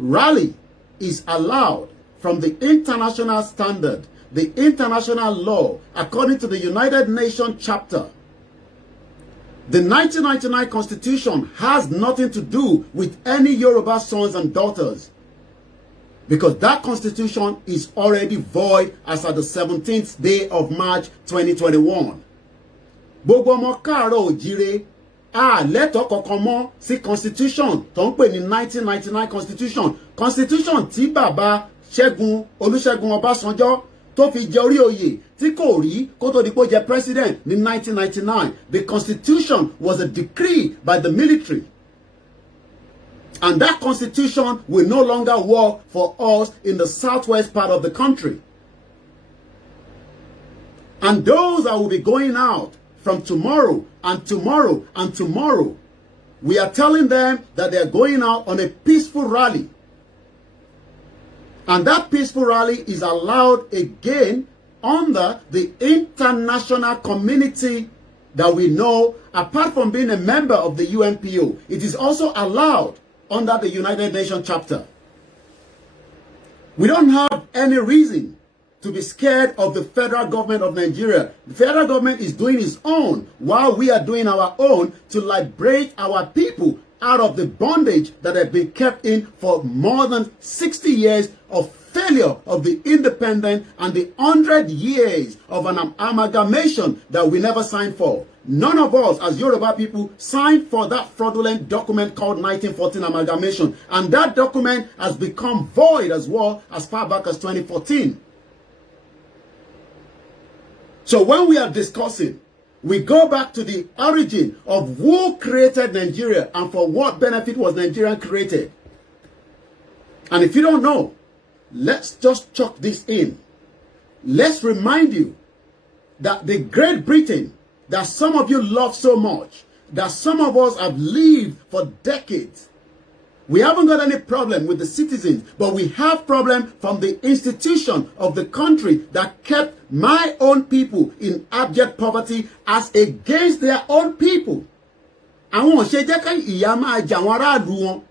rally is allowed from the international standard, the international law, according to the United Nations chapter. The 1999 Constitution has nothing to do with any Yoruba sons and daughters, because that Constitution is already void as at the 17th day of March 2021. Gbogbo ọmọ káàárọ̀ oòjíire lẹ́tọ̀ọ́ kankan mọ́ sí Constitution tó ń pè ní 1999 Constitution tí bàbá Olúṣẹ́gun Ọbásanjọ́ tó fi jẹ orí oyè tí kò rí kó tó di pé ó jẹ president ní 1999. The Constitution was a decree by the military. And that Constitution will no longer work for us in the southwest part of the country. And those that will be going out from tomorrow and tomorrow and tomorrow, we are telling them that they are going out on a peaceful rally. And that peaceful rally is allowed again under the international community that we know. Apart from being a member of the UNPO, it is also allowed under the United Nations chapter. We don't have any reason to be scared of the federal government of Nigeria. The federal government is doing its own while we are doing our own to liberate our people out of the bondage that have been kept in for more than 60 years of failure of the independent and the 100 years of an amalgamation that we never signed for. None of us as Yoruba people signed for that fraudulent document called 1914 amalgamation. And that document has become void as well as far back as 2014. So when we are discussing, we go back to the origin of who created Nigeria and for what benefit was Nigeria created. And if you don't know, let's just chuck this in. Let's remind you that the Great Britain that some of you love so much, that some of us have lived for decades, we haven't got any problem with the citizens, but we have problem from the institution of the country that kept my own people in abject poverty as against their own people. Àwọn ṣe jẹ́ ká ìyà máa jà wọ́n aráàlú wọn.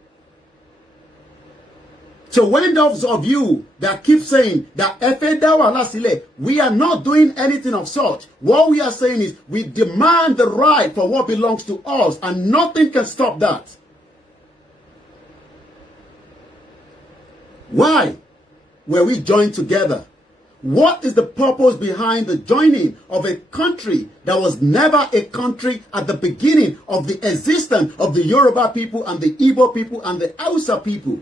So when those of you that keep saying that Efe dá wàhálà sílẹ̀, we are not doing anything of such. What we are saying is we demand the right for what belongs to us, and nothing can stop that. Why were we joined together? What is the purpose behind the joining of a country that was never a country at the beginning of the existence of the Yoruba people and the Igbo people and the Hausa people?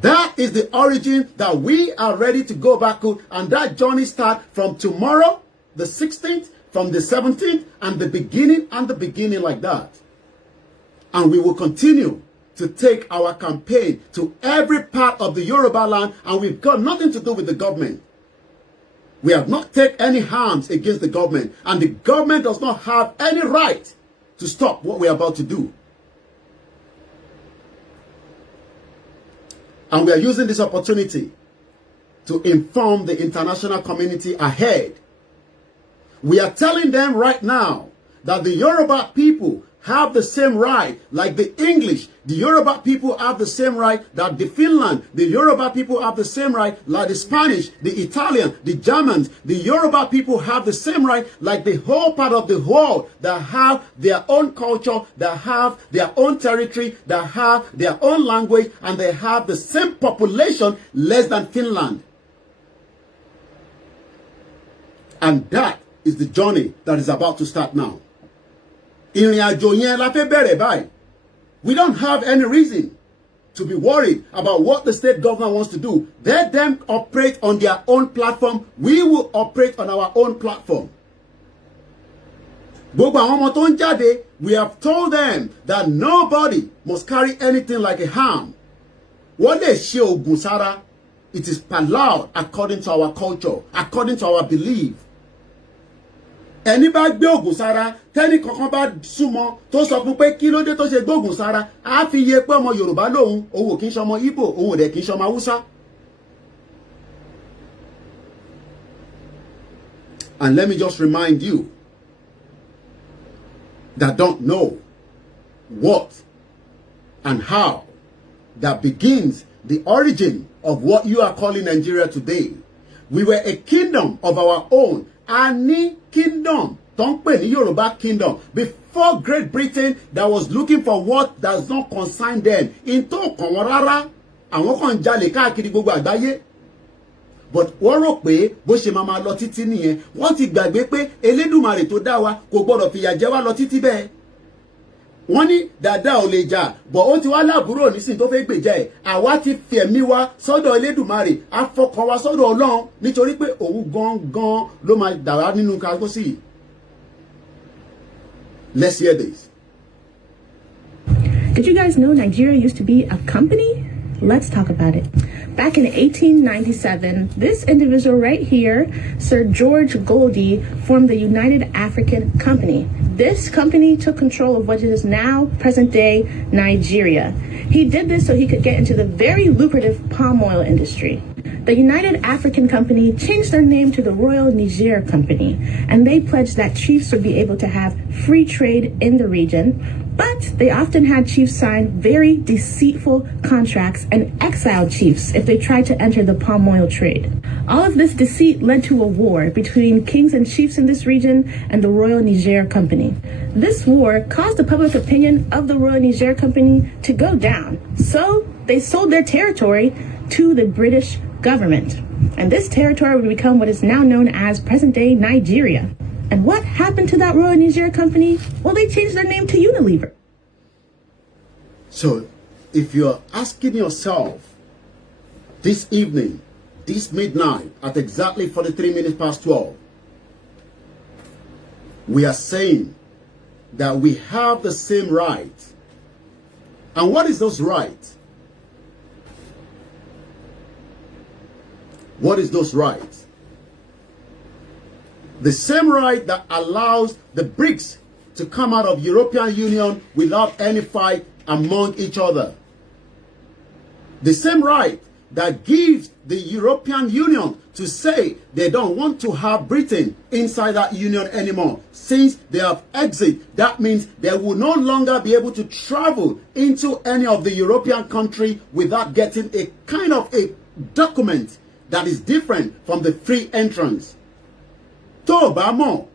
That is the origin that we are ready to go back to, and that journey starts from tomorrow, the 16th, from the 17th, and the beginning like that. And we will continue to take our campaign to every part of the Yoruba land, and we've got nothing to do with the government. We have not taken any harms against the government, and the government does not have any right to stop what we're about to do. And we are using this opportunity to inform the international community ahead. We are telling them right now that the Yoruba people have the same right like the English. The Yoruba people have the same right that the Finland. The Yoruba people have the same right like the Spanish, the Italian, the Germans. The Yoruba people have the same right like the whole part of the world that have their own culture, that have their own territory, that have their own language, and they have the same population less than Finland. And that is the journey that is about to start now. We don't have any reason to be worried about what the state government wants to do. Let them operate on their own platform. We will operate on our own platform. We have told them that nobody must carry anything like a harm. What they show Gusara, it is allowed according to our culture, according to our belief. Ẹni bá gbé ògùn sára, tẹ́ni kankan bá súnmọ́ tó sọ fún pé kí ló dé tó ṣe gbóògùn sára, á fi yé pé ọmọ Yorùbá lòun, òun ò kí ń ṣọmọ Ìgbò, òun ò dẹ̀ kí ń ṣọmọ Hausa. And let me just remind you that don't know what and how that begins the origin of what you are calling Nigeria today. We were a kingdom of our own. Any kingdom, don't pay the Yoruba kingdom, before Great Britain that was looking for what does not concern them. Into Konwarara, and what kan jale káàkiri gbogbo àgbáyé. But wọ́n rò pé bó ṣe máa lọ títí nìyẹn. Wọ́n ti gbàgbé pé Elédùmarè tó dá wa kò gbọ́dọ̀ fìyà jẹ wá lọ títí bẹ́ẹ̀. Wọ́n ní dàda ò lè jà, bọ̀ ó ti wá láàbúrò nísìn tó fẹ́ gbèjà ẹ̀. Àwa ti fẹ̀mí wa sọ́dọ̀ Elédùmarè, afọkàn wa sọ́dọ̀ Ọlọ́run nítorí pé òun gangan ló máa dà wá nínú kágọ́sì. Let's hear this. Did you guys know Nigeria used to be a company? Let's talk about it. Back in 1897, this individual right here, Sir George Goldie, formed the United African Company. This company took control of what is now present-day Nigeria. He did this so he could get into the very lucrative palm oil industry. The United African Company changed their name to the Royal Niger Company, and they pledged that chiefs would be able to have free trade in the region, but they often had chiefs sign very deceitful contracts and exile chiefs if they tried to enter the palm oil trade. All of this deceit led to a war between kings and chiefs in this region and the Royal Niger Company. This war caused the public opinion of the Royal Niger Company to go down, so they sold their territory to the British government. And this territory would become what is now known as present-day Nigeria. And what happened to that Royal Niger Company? Well, they changed their name to Unilever. So, if you're asking yourself this evening, this midnight, at exactly 43 minutes past 12, we are saying that we have the same right. And what is those rights? What is those rights? The same right that allows the BRICS to come out of European Union without any fight among each other. The same right that gives the European Union to say they don't want to have Britain inside that union anymore. Since they have exit, that means they will no longer be able to travel into any of the European country without getting a kind of a document that is different from the free entrance. Tó bá mọ̀,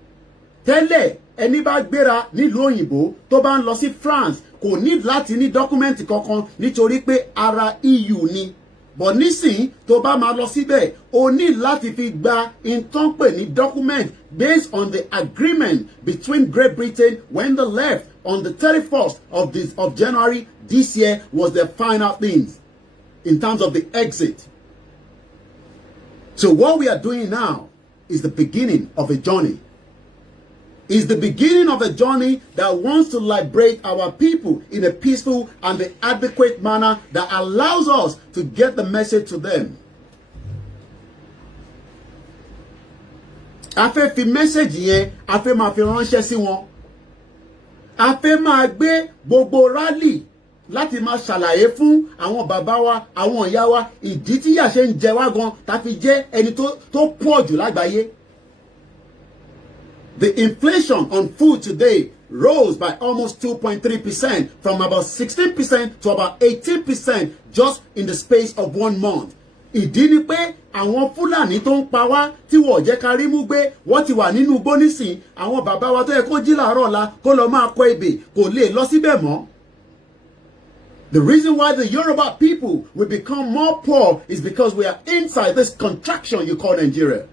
tẹ́lẹ̀ ẹni bá gbéra nílùú òyìnbó tó bá ń lọ sí France kò ní láti ní dọ́kúmẹ́ǹtì kankan nítorí pé ara EU ni. But nísìn tó bá máa lọ síbẹ̀ o ní láti fi gba ìtànpè ní document based on the agreement between Great Britain when they left on the 31st of January this year was the final things in terms of the exit. So what we are doing now is the beginning of a journey. Is the beginning of a journey that wants to liberate our people in a peaceful and the adequate manner that allows us to get the message to them. A fẹ́ fi message yẹn, a fẹ́ máa fi ránṣẹ́ sí wọn. A fẹ́ máa gbé gbogbo rally láti máa ṣàlàyé fún àwọn bàbá wa, àwọn ìyá wa, ìdí tí ìyà ṣe ń jẹ wá gan, tá fi jẹ́ ẹni tó pọ̀ jù lágbàáyé. The inflation on food today rose by almost 2.3% from about 16% to about 18% just in the space of 1 month. Ìdí ni pé àwọn Fúlàní tó ń pa wá tí wọ́n jẹ́ ká rí mú gbé wọ́n ti wà nínú igbó nísìn àwọn bàbá wa tó yẹ kó jí làárọ̀ ọ̀la kó lọ máa kọ ebè kò lè lọ síbẹ̀ mọ́. The reason why the Yoruba people will become more poor is because we are inside this contraction you call Nigeria.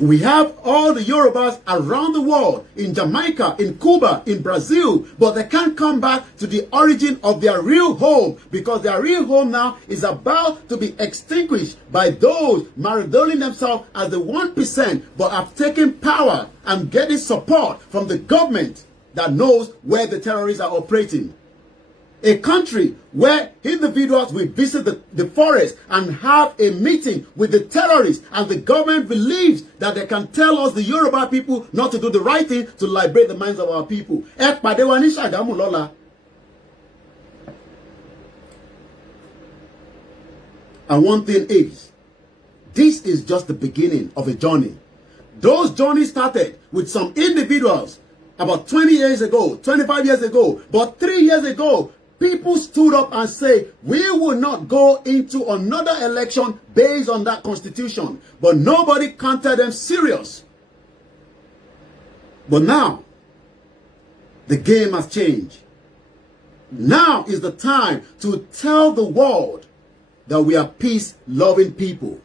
We have all the Yorubas around the world, in Jamaica, in Cuba, in Brazil, but they can't come back to the origin of their real home because their real home now is about to be extinguished by those maridoling themselves as the 1% but have taken power and getting support from the government that knows where the terrorists are operating. A country where individuals will visit the forest and have a meeting with the terrorists and the government believes that they can tell us the Yoruba people not to do the right thing to liberate the minds of our people. And one thing is, this is just the beginning of a journey. Those journeys started with some individuals about 20 years ago, 25 years ago, but 3 years ago, People stood up and said, we will not go into another election based on that constitution. But nobody counted them serious. But now, the game has changed. Now is the time to tell the world that we are peace-loving people.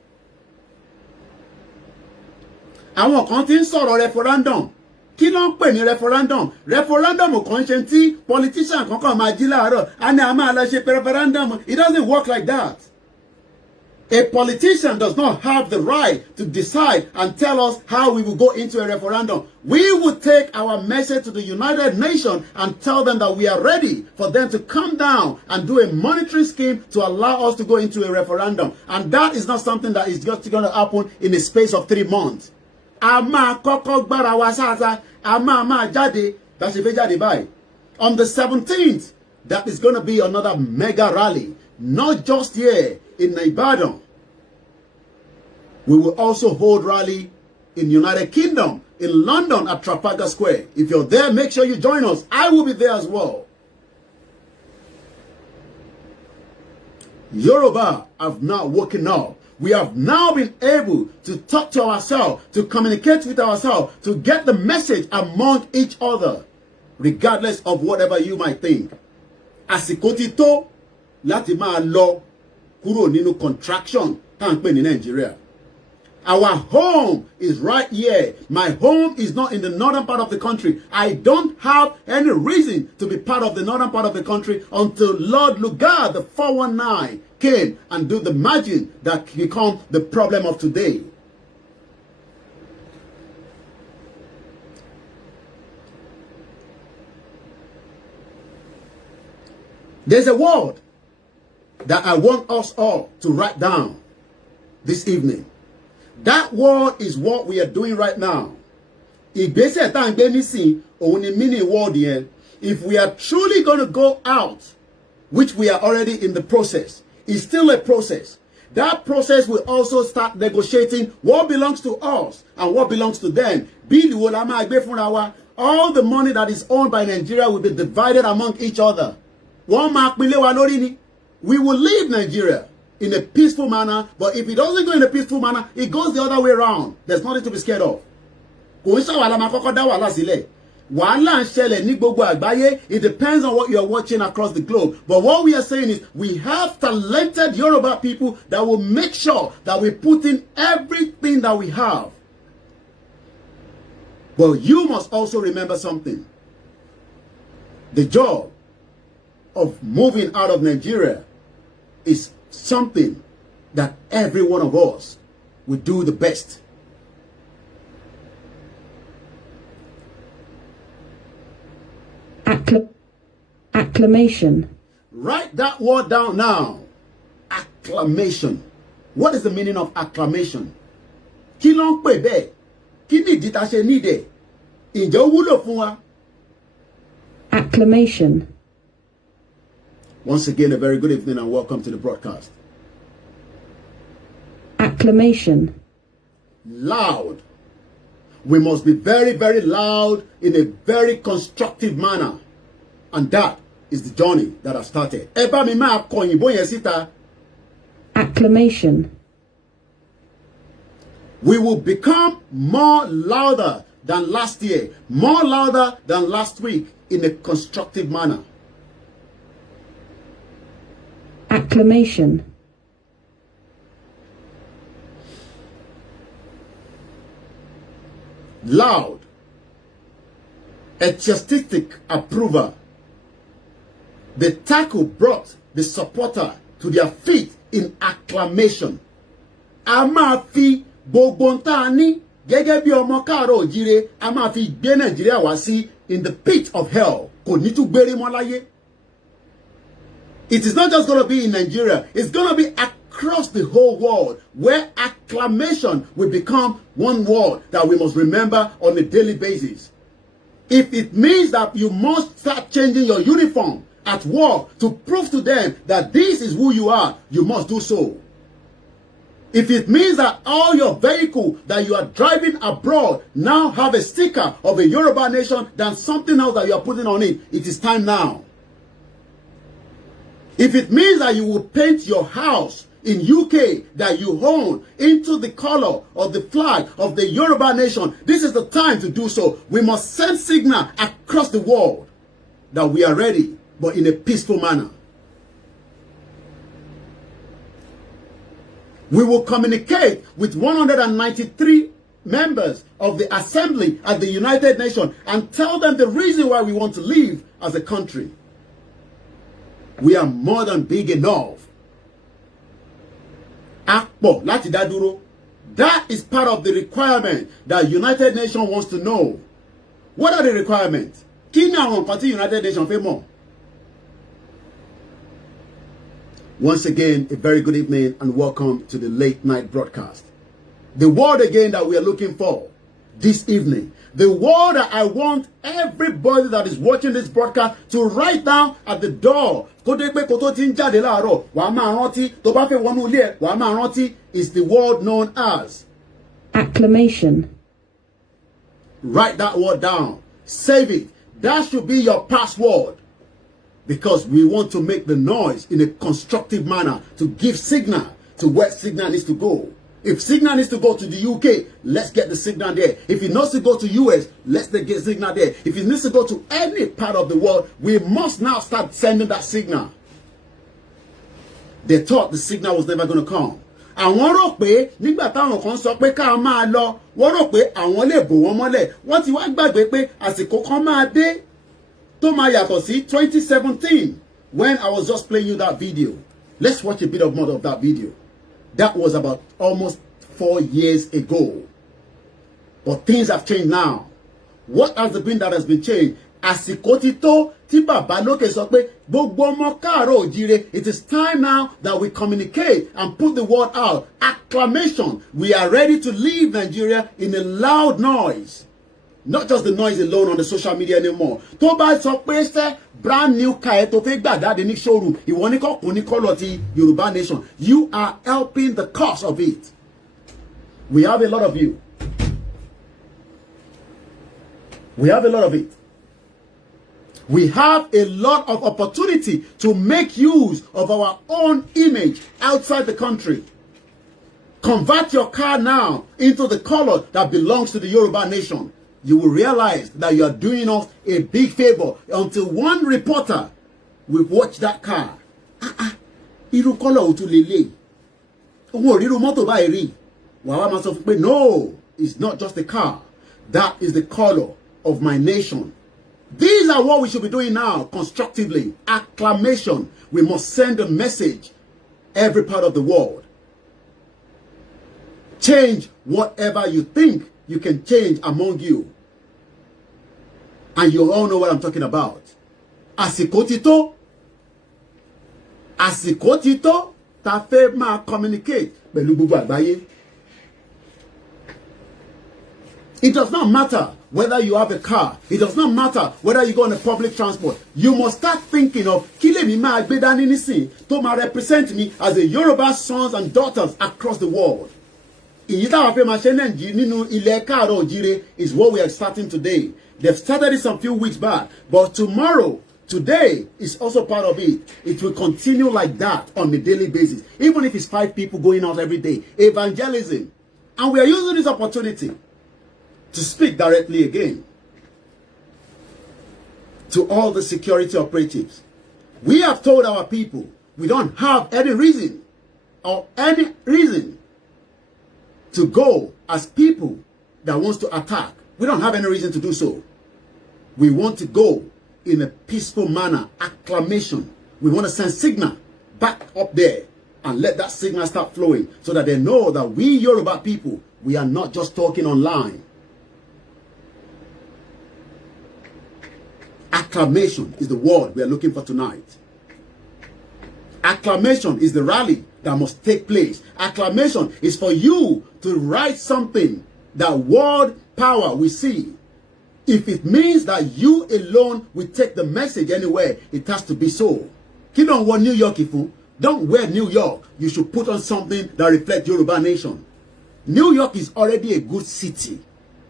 Àwọn kan tí ń sọ̀rọ̀ referendum. Kí ló ń pè ní referendum? Referendum kan ṣe tí politician kankan máa jí láàárọ̀. A ní a máa lọ ṣe referendum. It doesn't work like that. A politician does not have the right to decide and tell us how we will go into a referendum. We will take our message to the United Nations and tell them that we are ready for them to come down and do a monetary scheme to allow us to go into a referendum. And that is not something that is just going to happen in a space of 3 months. On the 17th, that is going to be another mega rally, not just here in Ibadan. We will also hold rally in United Kingdom, in London at Trafalgar Square. If you're there, make sure you join us. I will be there as well. Yoruba have now woken up. We have now been able to talk to ourselves, to communicate with ourselves, to get the message among each other, regardless of whatever you might think. Àsìkò ti tó láti máa lọ kúrò nínú contraction tá ń pè ní Nigeria. Our home is right here. My home is not in the northern part of the country. I don't have any reason to be part of the northern part of the country until Lord Lugard, the 419, came and do the magic that become the problem of today. There's a word that I want us all to write down this evening. That word is what we are doing right now. Ìgbésẹ̀ tá ń gbé nísìn, òun ni meaning word yẹn. If we are truly going to go out, which we are already in the process, it's still a process. That process will also start negotiating what belongs to us and what belongs to them. Bílù wo la máa gbé fúnra wa. All the money that is owned by Nigeria will be divided among each other. Wọ́n máa pinlé wa lórí ni. We will leave Nigeria in a peaceful manner, but if it doesn't go in a peaceful manner, it goes the other way around. There's nothing to be scared of. Kò ń ṣàwàlà máa kọ́kọ́ dá wàhálà sílẹ̀. Wàhálà ń ṣẹlẹ̀ ní gbogbo àgbáyé. It depends on what you are watching across the globe. But what we are saying is we have talented Yoruba people that will make sure that we put in everything that we have. But you must also remember something. The job of moving out of Nigeria is something that every one of us will do the best. Acclamation. Write that word down now. Acclamation. What is the meaning of acclamation? Kí ló ń pè bẹ́ẹ̀? Kí ni ìdí tá ṣe nídìí? Ǹjẹ́ ó wúlò fún wa? Acclamation. Once again, a very good evening and welcome to the broadcast. Acclamation. Loud. We must be very, very loud in a very constructive manner. And that is the journey that I've started. Ẹ bá mi máa kọ òyìnbó yẹn síta. Acclamation. We will become more louder than last year, more louder than last week in a constructive manner. Acclamation. Loud. Enthusiastic approval. The tackle brought the supporter to their feet in acclamation. A máa fi gbogbo tá a ní gẹ́gẹ́ bí ọmọ káàárọ̀ òjíire, a máa fi gbé Nàìjíríà wá sí in the pit of hell. Kò ní tún gbérí mọ́ láyé. It is not just going to be in Nigeria. It's going to be across the whole world where acclamation will become one word that we must remember on a daily basis. If it means that you must start changing your uniform at work to prove to them that this is who you are, you must do so. If it means that all your vehicle that you are driving abroad now have a sticker of a Yoruba nation than something else that you are putting on it, it is time now. If it means that you will paint your house in UK that you own into the color of the flag of the Yoruba nation, this is the time to do so. We must send signal across the world that we are ready, but in a peaceful manner. We will communicate with 193 members of the assembly at the United Nations and tell them the reason why we want to leave as a country. We are more than big enough. Akpo láti dá dúró. That is part of the requirement that United Nations wants to know. What are the requirements? Kí ni àwọn nǹkan tí United Nations fẹ́ mọ̀? Once again, a very good evening and welcome to the late night broadcast. The word again that we are looking for this evening. The word that I want everybody that is watching this broadcast to write down at the door. Is the word known as acclamation. Write that word down. Save it. That should be your password. Because we want to make the noise in a constructive manner to give signal to where signal needs to go. If signal needs to go to the UK, let's get the signal there. If it needs to go to US, let's get signal there. If it needs to go to any part of the world, we must now start sending that signal. They thought the signal was never going to come. Àwọn rò pé nígbà táwọn kan sọ pé ká máa lọ, wọ́n rò pé àwọn lè bò wọ́n mọ́lẹ̀. Wọ́n ti wá gbàgbé pé àsìkò kan máa dé tó máa yàtọ̀ sí 2017 when I was just playing you that video. Let's watch a bit of more of that video. That was about almost 4 years ago. But things have changed now. What has been that has been changed? Àsìkò ti tó tí bàbá lókè sọ pé gbogbo ọmọ káàárọ̀ oòjíire. It is time now that we communicate and put the word out. Acclamation. We are ready to leave Nigeria in a loud noise. Not just the noise alone on the social media anymore. Tó bá sọ pé ṣe brand new car ẹ tó fẹ́ gbà jáde ní showroom, ìwọ ní kọ́kùn ní kọ́lọ̀ ti Yoruba nation. You are helping the cause of it. We have a lot of you. We have a lot of it. We have a lot of opportunity to make use of our own image outside the country. Convert your car now into the color that belongs to the Yoruba nation. You will realize that you are doing us a big favor until one reporter will watch that car. Irú color ò tún lélẹ̀. Òun ò ríru mọ́tò báyìí rí. Wàá máa sọ fún pé no, it's not just the car. That is the color of my nation. These are what we should be doing now, constructively. Acclamation. We must send a message every part of the world. Change whatever you think you can change among you. And you all know what I'm talking about. Àsìkò ti tó. Àsìkò ti tó tá fẹ́ máa communicate pẹ̀lú gbogbo àgbáyé. It does not matter whether you have a car. It does not matter whether you go on a public transport. You must start thinking of kí lèmi máa gbé dání nísìn tó máa represent me as a Yoruba sons and daughters across the world. Ìyí táwọn fẹ́ máa ṣe nínú ilẹ̀ káàárọ̀ oòjíire is what we are starting today. They've started it some few weeks back, but today is also part of it. It will continue like that on a daily basis, even if it's 5 people going out every day. Evangelism. And we are using this opportunity to speak directly again to all the security operatives. We have told our people we don't have any reason to go as people that wants to attack. We don't have any reason to do so. We want to go in a peaceful manner, acclamation. We want to send signal back up there and let that signal start flowing so that they know that we Yoruba people, we are not just talking online. Acclamation is the word we are looking for tonight. Acclamation is the rally that must take place. Acclamation is for you to write something that world power will see. If it means that you alone will take the message anywhere, it has to be so. You don't wear New York ifu. Don't wear New York. You should put on something that reflects Yoruba nation. New York is already a good city.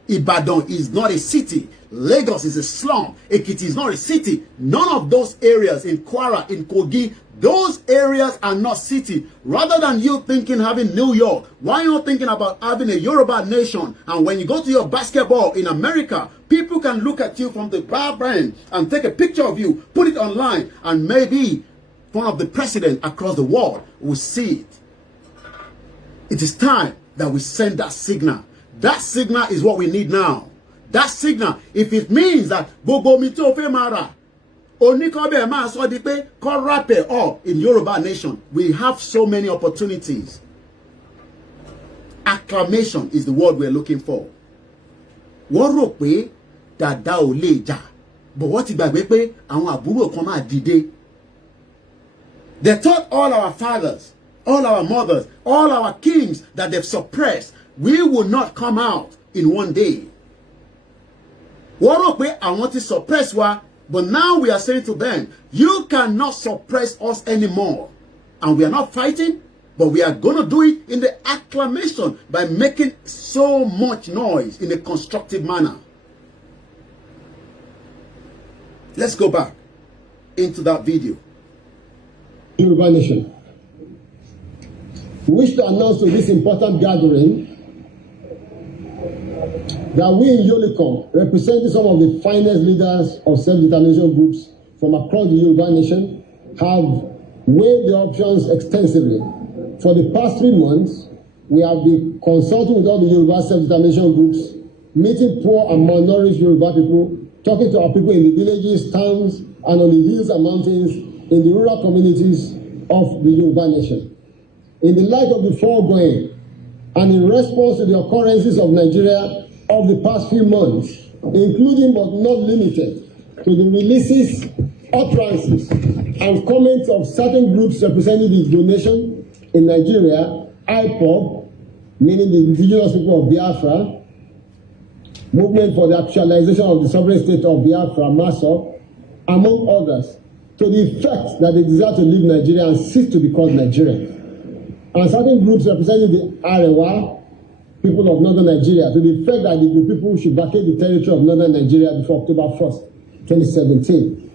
Ibadan is not a city. Lagos is a slum. Ekiti is not a city. None of those areas in Kwara, in Kogi, those areas are not city. Rather than you thinking having New York, why are you not thinking about having a Yoruba nation? And when you go to your basketball in America, people can look at you from the bar brand and take a picture of you, put it online, and maybe one of the presidents across the world will see it. It is time that we send that signal. That signal is what we need now. That signal, if it means that Bobo Mito Femara, Onikobe Ma Sodipe, Korape, or in Yoruba nation, we have so many opportunities. Acclamation is the word we're looking for. Wọ́n rò pé dàda ò lè jà, but wọ́n ti gbàgbé pé àwọn àbúrò kan máa dìde. They taught all our fathers, all our mothers, all our kings that they've suppressed, we will not come out in one day. Wọ́n rò pé àwọn ti suppress wa, but now we are saying to them, you cannot suppress us anymore. And we are not fighting, but we are going to do it in the acclamation by making so much noise in a constructive manner. Let's go back into that video. Yoruba nation. We wish to announce to this important gathering that we in Yolicom, representing some of the finest leaders of self-determination groups from across the Yoruba nation, have weighed the options extensively. For the past 3 months, we have been consulting with all the Yoruba self-determination groups, meeting poor and malnourished Yoruba people, talking to our people in the villages, towns, and on the hills and mountains, in the rural communities of the Yoruba nation. In the light of the foregoing, and in response to the occurrences of Nigeria of the past few months, including but not limited to the releases, utterances, and comments of certain groups representing the donation in Nigeria, IPOB, meaning the indigenous people of Biafra, Movement for the Actualization of the Sovereign State of Biafra, MASOP, among others, to the effect that they desire to leave Nigeria and cease to be called Nigerians. And certain groups representing the Arewa, people of northern Nigeria, to the effect that the people should vacate the territory of northern Nigeria before October 1st, 2017.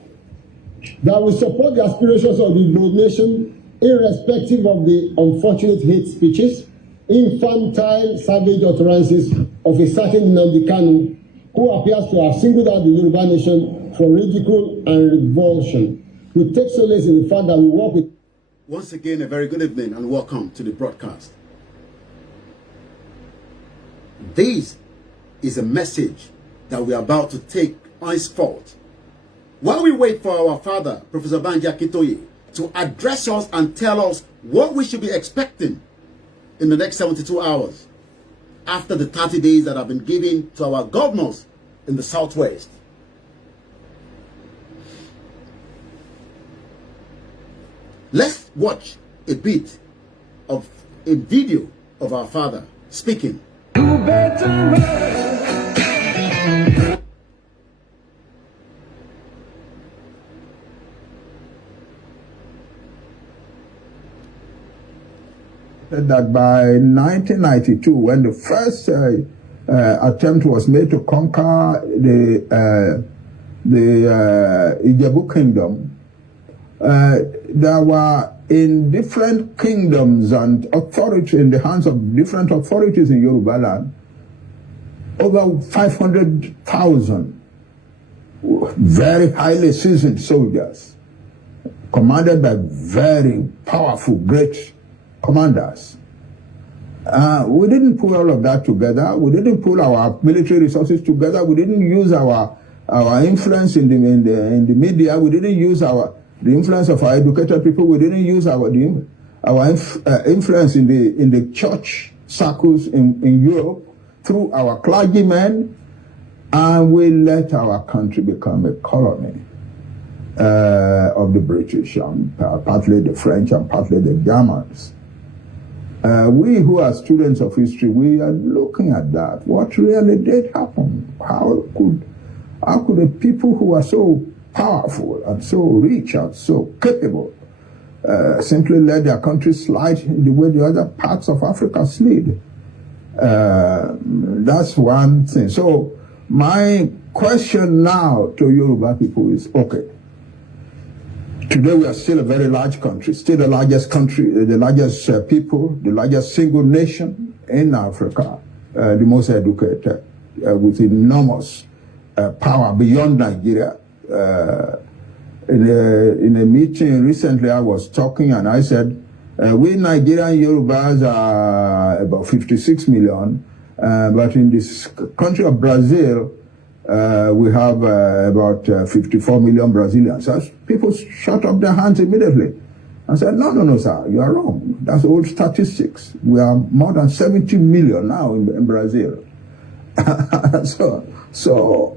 That we support the aspirations of the Igbo nation, irrespective of the unfortunate hate speeches, infantile, savage utterances of a certain Nnamdi Kanu, who appears to have singled out the Yoruba nation for ridicule and revulsion. We take solace in the fact that we work with. Once again, a very good evening and welcome to the broadcast. This is a message that we are about to take henceforth. While we wait for our father, Professor Banji Akintoye, to address us and tell us what we should be expecting in the next 72 hours after the 30 days that have been given to our governors in the Southwest. Let's watch a bit of a video of our father speaking. You better that by 1992, when the first attempt was made to conquer the Ijebu kingdom, there were in different kingdoms and authorities, in the hands of different authorities in Yoruba land, over 500,000 very highly seasoned soldiers, commanded by very powerful, great commanders. We didn't pull all of that together. We didn't pull our military resources together. We didn't use our influence in the media. We didn't use the influence of our educated people. We didn't use our influence in the church circles in Europe through our clergymen, and we let our country become a colony of the British, and partly the French and partly the Germans. We who are students of history, we are looking at that. What really did happen? How could the people who are so powerful and so rich and so capable simply let their country slide in the way the other parts of Africa slid? That's one thing. So my question now to Yoruba people is, okay, today we are still a very large country, still the largest country, the largest people, the largest single nation in Africa, the most educated, with enormous power beyond Nigeria. In a meeting recently, I was talking and I said, we Nigerian Yorubas are about 56 million, but in this country of Brazil, we have about 54 million Brazilians. So people shut up their hands immediately and said, no, sir, you are wrong. That's old statistics. We are more than 70 million now in Brazil. So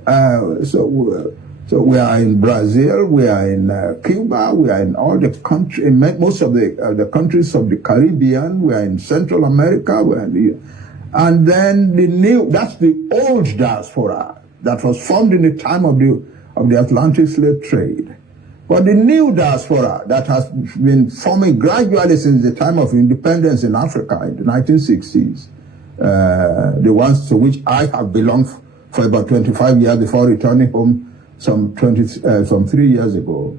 we are in Brazil, we are in Cuba, we are in all the countries, in most of the countries of the Caribbean, we are in Central America, and then that's the old diaspora that was formed in the time of the Atlantic slave trade. But the new diaspora that has been forming gradually since the time of independence in Africa in the 1960s, the ones to which I have belonged for about 25 years before returning home some 3 years ago.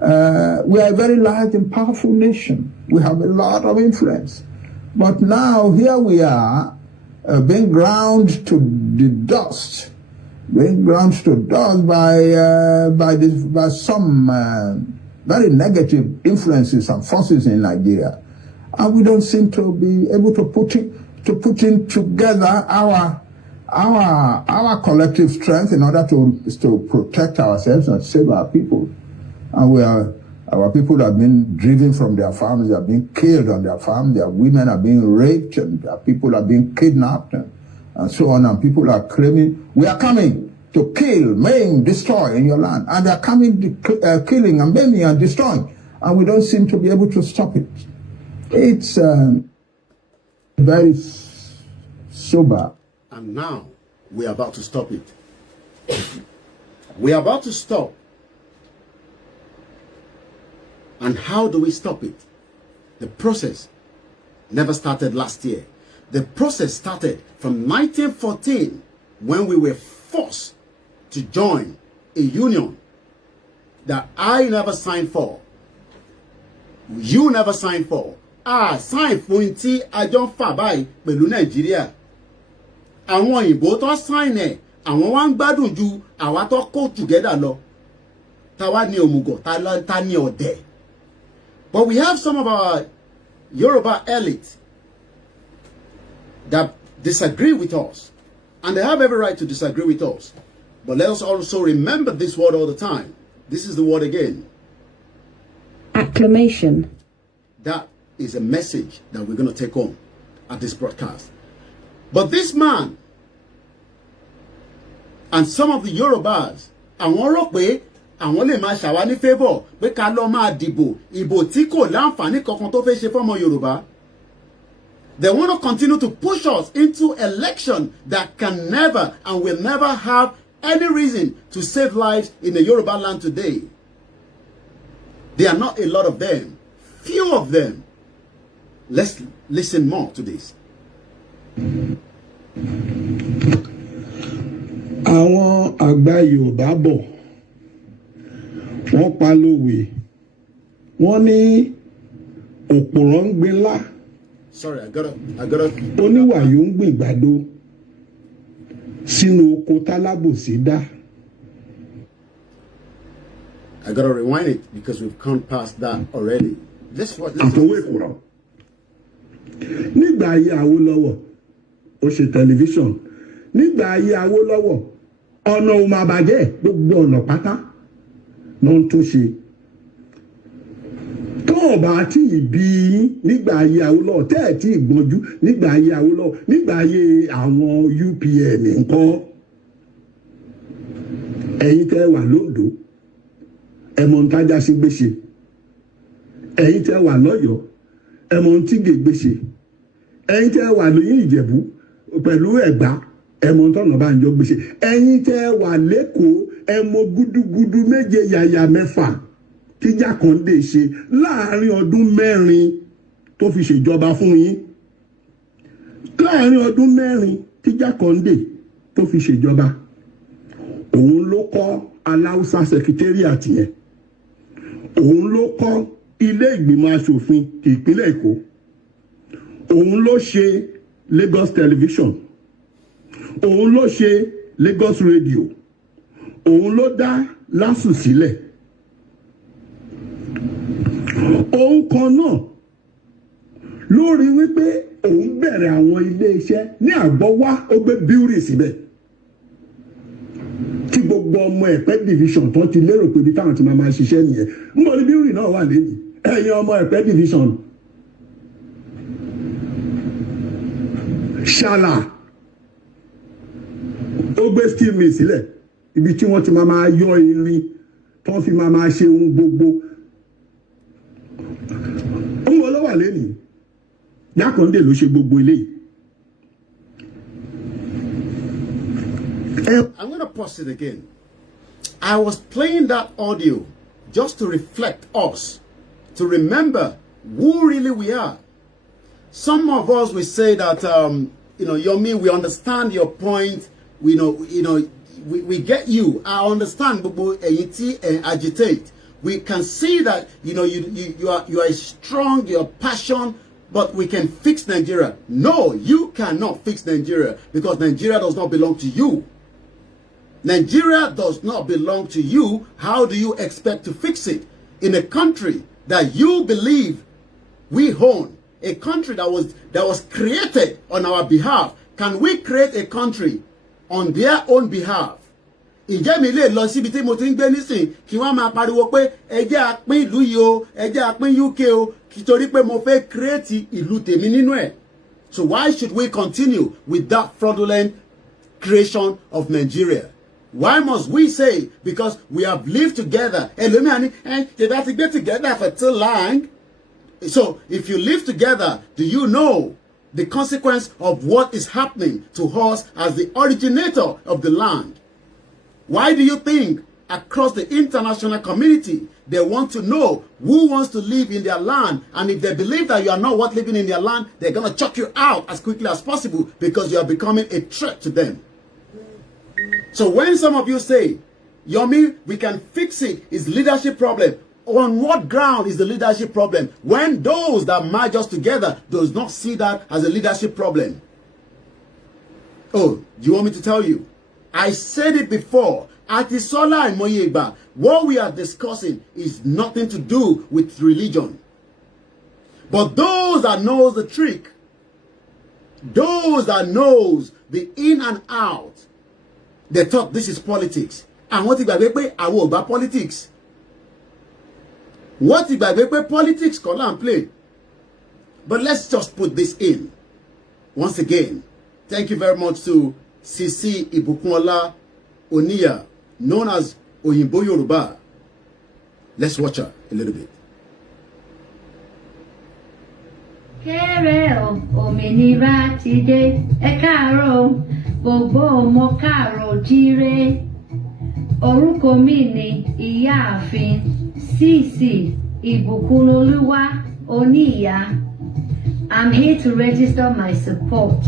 We are a very large and powerful nation. We have a lot of influence. But now here we are being ground to the dust, by some very negative influences and forces in Nigeria. And we don't seem to be able to put in together our collective strength in order to protect ourselves and save our people. And our people have been driven from their farms, they have been killed on their farms, their women are being raped, and their people are being kidnapped, and so on. And people are claiming, we are coming to kill, maim, destroy in your land. And they are coming, killing and maiming and destroying. And we don't seem to be able to stop it. It's very sober. And now, we are about to stop it. We are about to stop. And how do we stop it? The process never started last year. The process started from 1914 when we were forced to join a union that I never signed for. You never signed for. Sign for ti ajon fa báyìí pẹ̀lú Nigeria. Àwọn òyìnbó tó sign ẹ̀, àwọn wá ń gbádùn ju àwa tó kó together lọ. Ta wá ní òmùgọ̀, ta ní ọ̀dẹ̀. But we have some of our Yoruba elite that disagree with us. And they have every right to disagree with us. But let us also remember this word all the time. This is the word again. Acclamation. That is a message that we're going to take home at this broadcast. But this man and some of the Yorubas, àwọn rò pé àwọn lè máa ṣàwa ní favor pé ká lọ máa dìbò ìbò tí kò láǹfààní kankan tó fẹ́ ṣe fọ́mọ Yorùbá. They want to continue to push us into election that can never and will never have any reason to save lives in the Yoruba land today. There are not a lot of them. Few of them. Let's listen more to this. Àwọn àgbà Yorùbá bọ̀, wọ́n pa lówe, wọ́n ní òpòrọ̀ ń gbé ńlá. Sorry, I gotta. Oníwàyó ń gbìn gbàdo sínú oko tálábòsí dá. I gotta rewind it because we've come past that already. Àfọwọ́ ìkùrọ̀. Nígbà ayé Awólọ́wọ̀, ó ṣe tẹlifíṣọ̀n. Nígbà ayé Awólọ́wọ̀, ọ̀nà ò máa bàjẹ́, gbogbo ọ̀nà pátá ló ń tún ṣe. Tó o bá tí ì bí nígbà ayé Awólọ́wọ̀, tẹ́ ẹ̀ tí ì gbọ́njú nígbà ayé Awólọ́wọ̀, nígbà ayé àwọn UPN ńkọ́. Ẹ̀yin tẹ́ wà lóńdó, ẹ̀mọ̀ ń tájá sí gbèsè. Ẹ̀yin tẹ́ wà lọ́yọ̀ọ́, ẹ̀mọ̀ ń tígè gbèsè. Ẹ̀yin tẹ́ wà lóyún Ìjẹ̀bú pẹ̀lú Ẹ̀gbá, ẹ̀mọ̀ ń tọ̀nà bá ń jọ gbèsè. Ẹ̀yin tẹ́ wà lÉkòó, ẹ̀mọ̀ gúdúgúdú méje yàyà mẹ́fà tí Jákàndé ṣe láàrin ọdún 4 tó fi ṣèjọba fún yín. láàrin ọdún mẹ́rin tí Jákàndé tó fi ṣèjọba òun ló kọ́ aláùsá secretariat yẹn, òun ló kọ́ ilé ìgbìmọ̀ asòfin ìpínlẹ̀ Èkó, òun ló ṣe Lagos television, òun ló ṣe Lagos radio, òun ló dá LASU sílẹ̀. Òun kan náà lórí wípé òun bẹ̀rẹ̀ àwọn ilé iṣẹ́ ní Àgbọ̀wá, ó gbé bíúrì síbẹ̀ tí gbogbo ọmọ Ẹ̀pẹ́ division tó ti lérò pé ibi táwọn ti máa ṣiṣẹ́ nìyẹn. ń bọ̀ ní bíúrì náà wà lẹ́yìn ẹ̀yin ọmọ Ẹ̀pẹ́ division. Ṣàlà ó gbé steel mill sílẹ̀ ibi tí wọ́n ti máa yọ irin tó fi máa ṣe ohun gbogbo. ń bọ̀ lọ́wọ́ lẹ́yìn Jákàndé ló ṣe gbogbo eléyìí. I'm going to pause it again. I was playing that audio just to reflect us, to remember who really we are. Some of us will say that, Yomi, we understand your point. We get you. I understand, and agitate. We can see that, you are strong, you're passionate, but we can fix Nigeria. No, you cannot fix Nigeria because Nigeria does not belong to you. Nigeria does not belong to you. How do you expect to fix it in a country that you believe we own? A country that was created on our behalf. Can we create a country on their own behalf? Ǹjẹ́ mi lè lọ síbi tí mo ti ń gbé nísìn kí wọ́n máa pariwo pé ẹ jẹ́ a pín ìlú yìí o, ẹ jẹ́ a pín UK o, torí pé mo fẹ́ create ìlú tèmi nínú ẹ̀. So why should we continue with that fraudulent creation of Nigeria? Why must we say because we have lived together? Ẹlòmíràn ní ṣe bá ti gbé together for too long. So if you live together, do you know the consequence of what is happening to us as the originator of the land? Why do you think across the international community they want to know who wants to live in their land, and if they believe that you are not worth living in their land, they're going to chuck you out as quickly as possible because you are becoming a threat to them. So when some of you say, Yomi, we can fix it, it's leadership problem. On what ground is the leadership problem? When those that merge us together does not see that as a leadership problem. Oh, do you want me to tell you? I said it before. Atisola and Moyeba, what we are discussing is nothing to do with religion. But those that knows the trick, those that knows the in and out, they thought this is politics. And what if I will about politics? What if I politics call and play? But let's just put this in. Once again, thank you very much to Sisi Ibukunla Oniya, known as Oyinbo Yoruba. Let's watch her a little bit. Kéré o, òmìnira ti dé, ẹ káàárọ̀, gbogbo ọmọ káàárọ̀ jíire. Orúkọ mi ni Ìyáàfin Sisi Ibukunoluwa Oniya. I'm here to register my support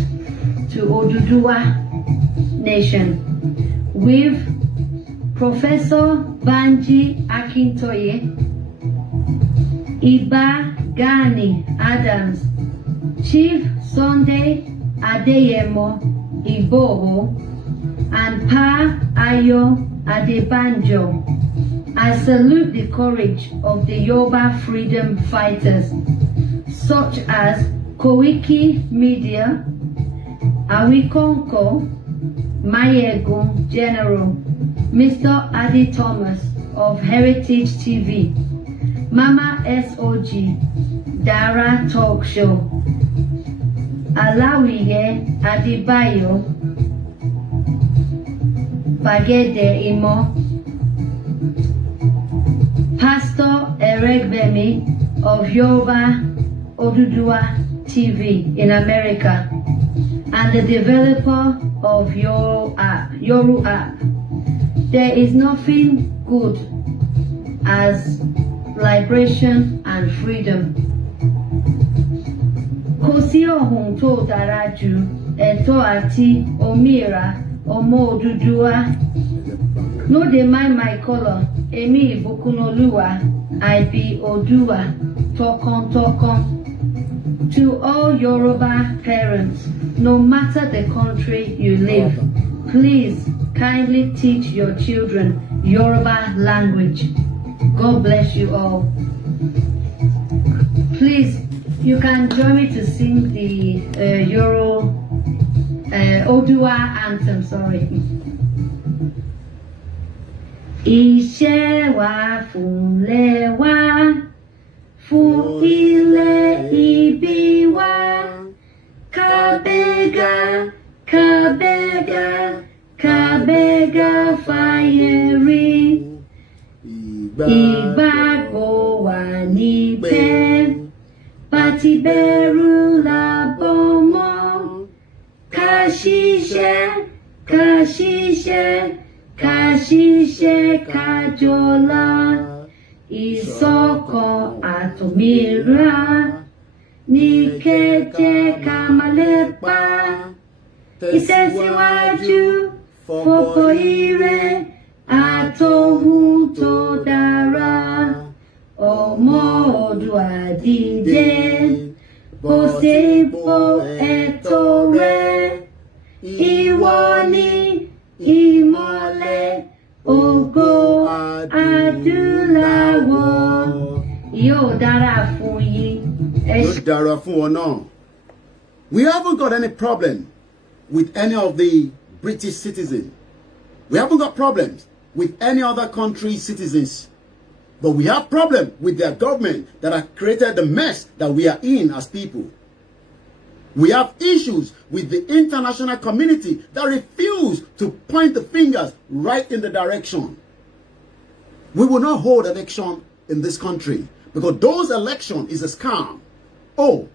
to Oduduwa Nation with Professor Banji Akintoye, Iba Gani Adams, Chief Sunday Adeyemo Igboho, and Pa Ayo Adebanjo. I salute the courage of the Yoruba freedom fighters, such as Koiki Media, Awikonko, Mayegun General, Mr. Adi Thomas of Heritage TV, Mama SOG, Dara Talk Show, Alawiye Adibayo, Bagede Imo, Pastor Eregbemi of Yoruba Oduduwa TV in America, and the developer of Yoru app. There is nothing good as liberation and freedom. Kò sí ohun tó dára jù ẹ̀tọ́ àti òmìnira ọmọ Odùduwà. No dey mind my color, èmi ìbùkún Olúwa, I be Oòduà, tọkàntọkàn. To all Yoruba parents, no matter the country you live, please kindly teach your children Yoruba language. God bless you all. Please, you can join me to sing the Oòduà anthem, sorry. Iṣẹ́ wa fúnlẹ̀ wa, fún ilẹ̀ ìbí wa, kábẹ́gà, kábẹ́gà, kábẹ́gà fáyé rí. Ìgbàgbọ́ wa ní pé, bàtí bẹ̀rù làbọ̀ mọ́, ká ṣiṣẹ́, ká ṣiṣẹ́, ká ṣiṣẹ́ ká jọlá, ìṣọ̀kan àtòmìnira ní kẹ́jẹ́ ká máa lépa, ìtẹ̀síwájú fọ́pọ̀ ire àtòhun tó dára. Ọmọ Oòduà dìde, bó ṣe bọ́ ẹ̀tọ́ rẹ̀, ìwọ ni ìmọ́lẹ̀ ògo adúláwọ̀. Yóò dára fún yín. Yóò dára fún wọn náà. We haven't got any problem with any of the British citizens. We haven't got problems with any other country's citizens. But we have problems with their government that have created the mess that we are in as people. We have issues with the international community that refuse to point the fingers right in the direction. We will not hold election in this country because those elections is a scam. Oh,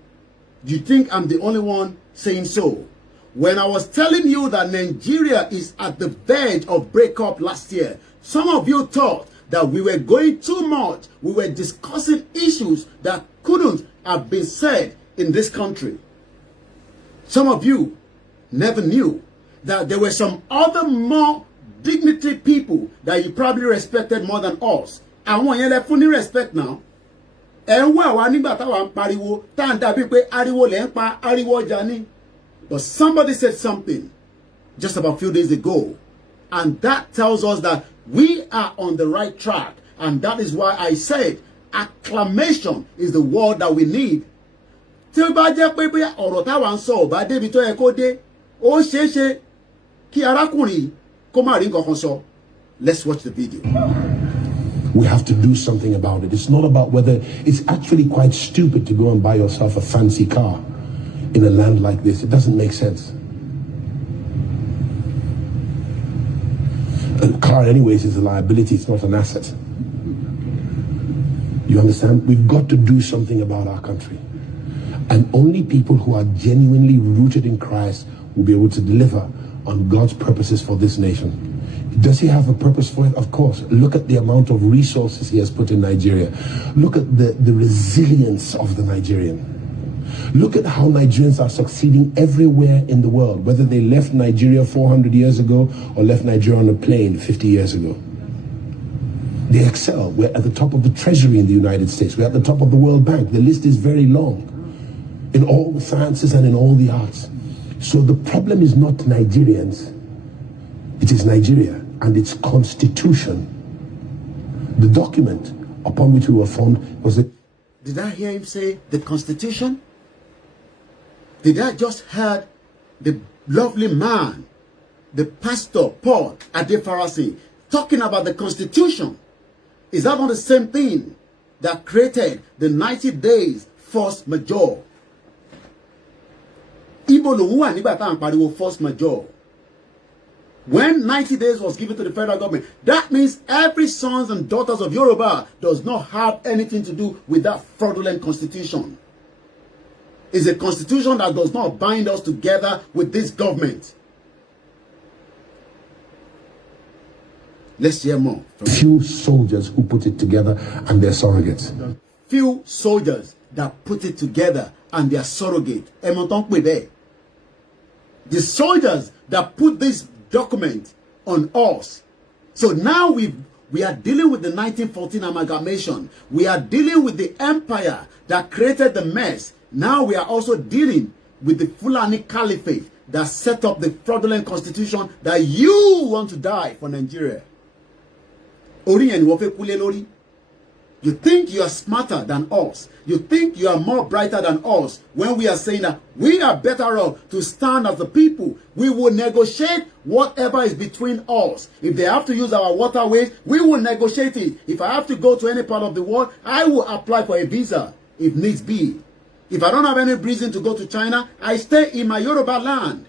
do you think I'm the only one saying so? When I was telling you that Nigeria is at the verge of breakup last year, some of you thought that we were going too much. We were discussing issues that couldn't have been said in this country. Some of you never knew that there were some other more dignity people that you probably respected more than us. Àwọn yẹn lẹ fún ní respect now. Ẹ ń wá wa nígbà táwa ń pariwo, tá ń dàbí pé ariwo lẹ ń pa, ariwo ọjà ni. But somebody said something just about a few days ago, and that tells us that we are on the right track. And that is why I said acclamation is the word that we need. Tí ó bá jẹ́ pé bí ọ̀rọ̀ táwa ń sọ ò bá débi tó yẹ kó dé, ó ṣeé ṣe kí arákùnrin kó má rí nǹkan kan sọ. Let's watch the video. We have to do something about it. It's not about whether it's actually quite stupid to go and buy yourself a fancy car in a land like this. It doesn't make sense. A car anyways is a liability, it's not an asset. You understand? We've got to do something about our country. And only people who are genuinely rooted in Christ will be able to deliver on God's purposes for this nation. Does he have a purpose for it? Of course. Look at the amount of resources he has put in Nigeria. Look at the resilience of the Nigerian. Look at how Nigerians are succeeding everywhere in the world, whether they left Nigeria 400 years ago or left Nigeria on a plane 50 years ago. They excel. We're at the top of the treasury in the United States. We're at the top of the World Bank. The list is very long in all the sciences and in all the arts. So the problem is not Nigerians. It is Nigeria and its constitution. The document upon which we were formed was the... Did I hear him say the constitution? Did I just heard the lovely man, the pastor Paul Adefarasi, talking about the constitution? Is that not the same thing that created the 90 days force majeure? Ibo lòun wà nígbà tá à ń pariwo force majeure. When 90 days was given to the federal government, that means every sons and daughters of Yoruba does not have anything to do with that fraudulent constitution. It's a constitution that does not bind us together with this government. Let's hear more. Few soldiers who put it together and their surrogates. Few soldiers that put it together and their surrogate. The soldiers that put this document on us. So now we are dealing with the 1914 amalgamation. We are dealing with the empire that created the mess. Now we are also dealing with the Fulani Caliphate that set up the fraudulent constitution that you want to die for Nigeria. You think you are smarter than us. You think you are more brighter than us when we are saying that we are better off to stand as the people. We will negotiate whatever is between us. If they have to use our waterways, we will negotiate it. If I have to go to any part of the world, I will apply for a visa if needs be. If I don't have any reason to go to China, I stay in my Yoruba land.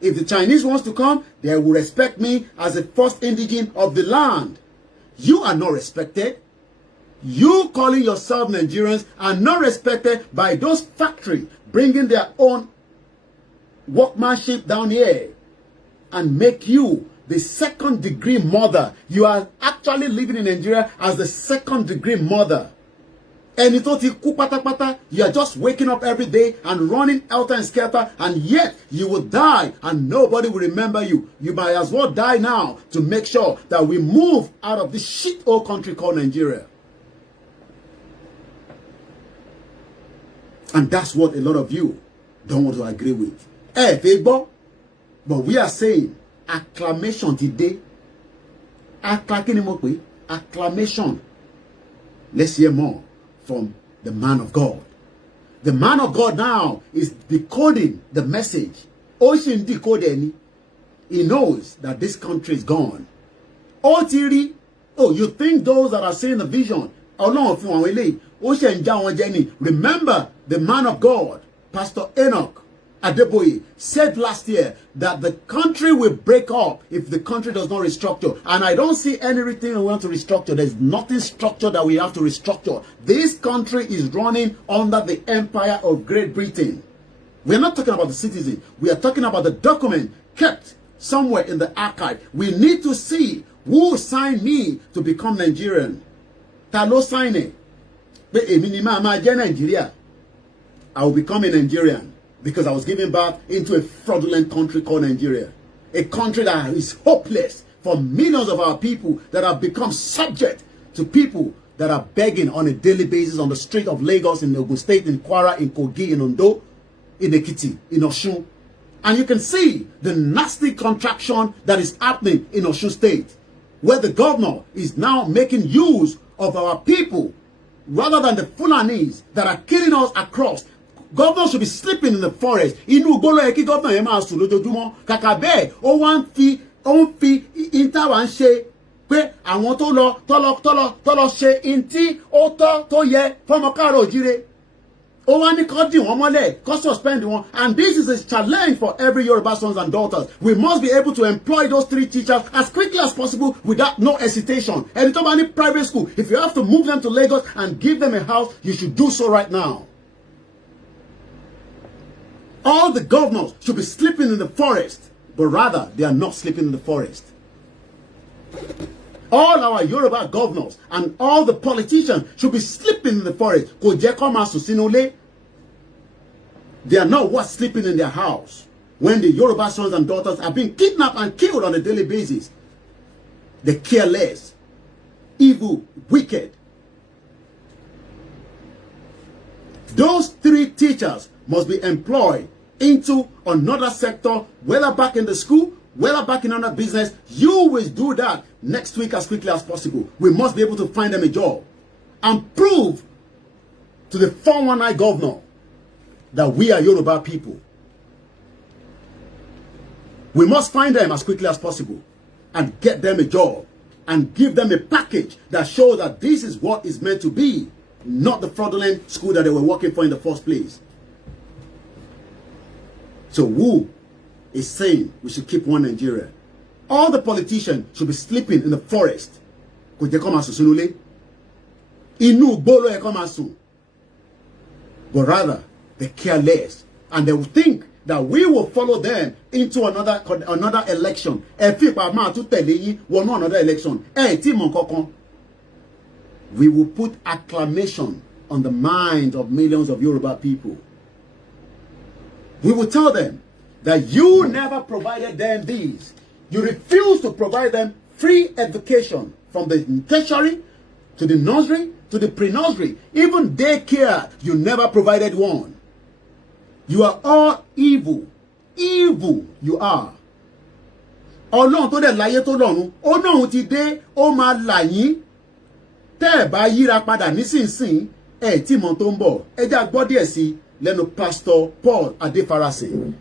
If the Chinese wants to come, they will respect me as the first indigene of the land. You are not respected. You calling yourself Nigerians are not respected by those factories bringing their own workmanship down here and make you the second degree mother. You are actually living in Nigeria as the second degree mother. And you are just waking up every day and running helter and skelter, and yet you will die and nobody will remember you. You might as well die now to make sure that we move out of this shit old country called Nigeria. And that's what a lot of you don't want to agree with. But we are saying acclamation today. Acclamation. Let's hear more from the man of God. The man of God now is decoding the message. Ocean decoding. He knows that this country is gone. Oh, you think those that are seeing the vision? Remember, the man of God, Pastor Enoch Adeboye, said last year that the country will break up if the country does not restructure. And I don't see anything we want to restructure. There's nothing structured that we have to restructure. This country is running under the empire of Great Britain. We're not talking about the citizen. We are talking about the document kept somewhere in the archive. We need to see who signed me to become Nigerian. Talo sign it. I will become a Nigerian because I was given birth into a fraudulent country called Nigeria. A country that is hopeless for millions of our people that have become subject to people that are begging on a daily basis on the street of Lagos, in Ogun State, in Kwara, in Kogi, in Ondo, in Ekiti, in Osun. And you can see the nasty contraction that is happening in Osun State, where the governor is now making use of our people rather than the Fulanis that are killing us across. Governors should be sleeping in the forest. Inú gbolo eki governor yẹn máa sùn lójoojúmọ́. Kàkà bẹ́ẹ̀, ó wá ń fi ìntàwá ń ṣe pé àwọn tó lọ ṣe ìntí ó tọ́ tó yẹ fọmọ káàrọ̀ òjíire. Ó wá ní kó dì wọ́n mọ́lẹ̀, kó suspend wọn. And this is a challenge for every Yoruba sons and daughters. We must be able to employ those 3 teachers as quickly as possible without no hesitation. And if you have any private school, if you have to move them to Lagos and give them a house, you should do so right now. All the governors should be sleeping in the forest, but rather they are not sleeping in the forest. All our Yoruba governors and all the politicians should be sleeping in the forest. They are not what sleeping in their house when the Yoruba sons and daughters are being kidnapped and killed on a daily basis. They care less, evil, wicked. Those 3 teachers must be employed into another sector, whether back in the school, whether back in another business. You will do that next week as quickly as possible. We must be able to find them a job and prove to the 419 governor that we are Yoruba people. We must find them as quickly as possible and get them a job and give them a package that shows that this is what is meant to be, not the fraudulent school that they were working for in the first place. So who is saying we should keep one Nigeria? All the politicians should be sleeping in the forest. But rather, they care less. And they will think that we will follow them into another election. Another election. We will put acclamation on the minds of millions of Yoruba people. We will tell them that you never provided them these. You refuse to provide them free education from the tertiary to the nursery to the pre-nursery. Even daycare, you never provided one. You are all evil. Evil you are. Ọlọ́run tó dẹ̀ láyé tó lọ́run, ó náà ti dé, ó máa là yín. Tẹ́ ẹ̀ bá yíra padà nísinsìnyí, ẹ̀ tí mọ̀ tó ń bọ̀. Ẹ já gbọ́ díẹ̀ sí lẹ́nu Pastor Paul Adefarase.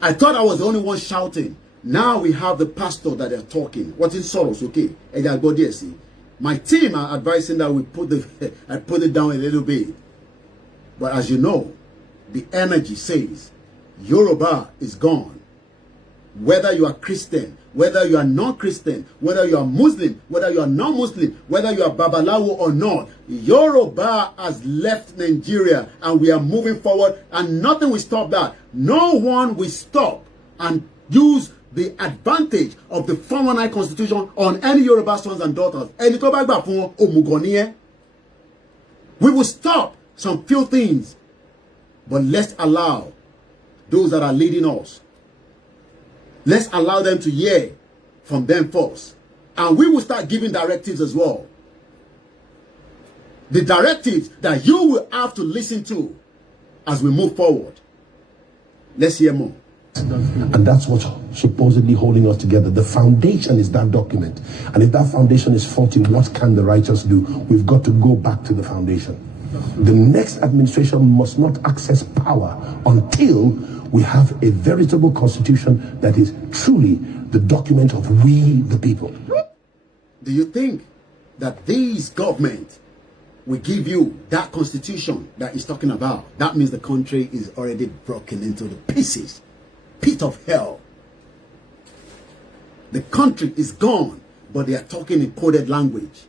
I thought I was the only one shouting. Now we have the pastor that are talking. What in sorrows, okay? Ẹ já gbọ́ díẹ̀ sí. My team are advising that we I put it down a little bit. But as you know, the energy says Yoruba is gone. Whether you are Christian, whether you are non-Christian, whether you are Muslim, whether you are non-Muslim, whether you are Babalawo or not, Yoruba has left Nigeria and we are moving forward and nothing will stop that. No one will stop and use the advantage of the 419 constitution on any Yoruba sons and daughters. We will stop some few things, but let's allow those that are leading us, let's allow them to hear from them first. And we will start giving directives as well. The directives that you will have to listen to as we move forward. Let's hear more. And that's what's supposedly holding us together. The foundation is that document. And if that foundation is faulty, what can the righteous do? We've got to go back to the foundation. The next administration must not access power until we have a veritable constitution that is truly the document of we the people. Do you think that this government will give you that constitution that he's talking about? That means the country is already broken into the pieces. Pit of hell. The country is gone, but they are talking in coded language.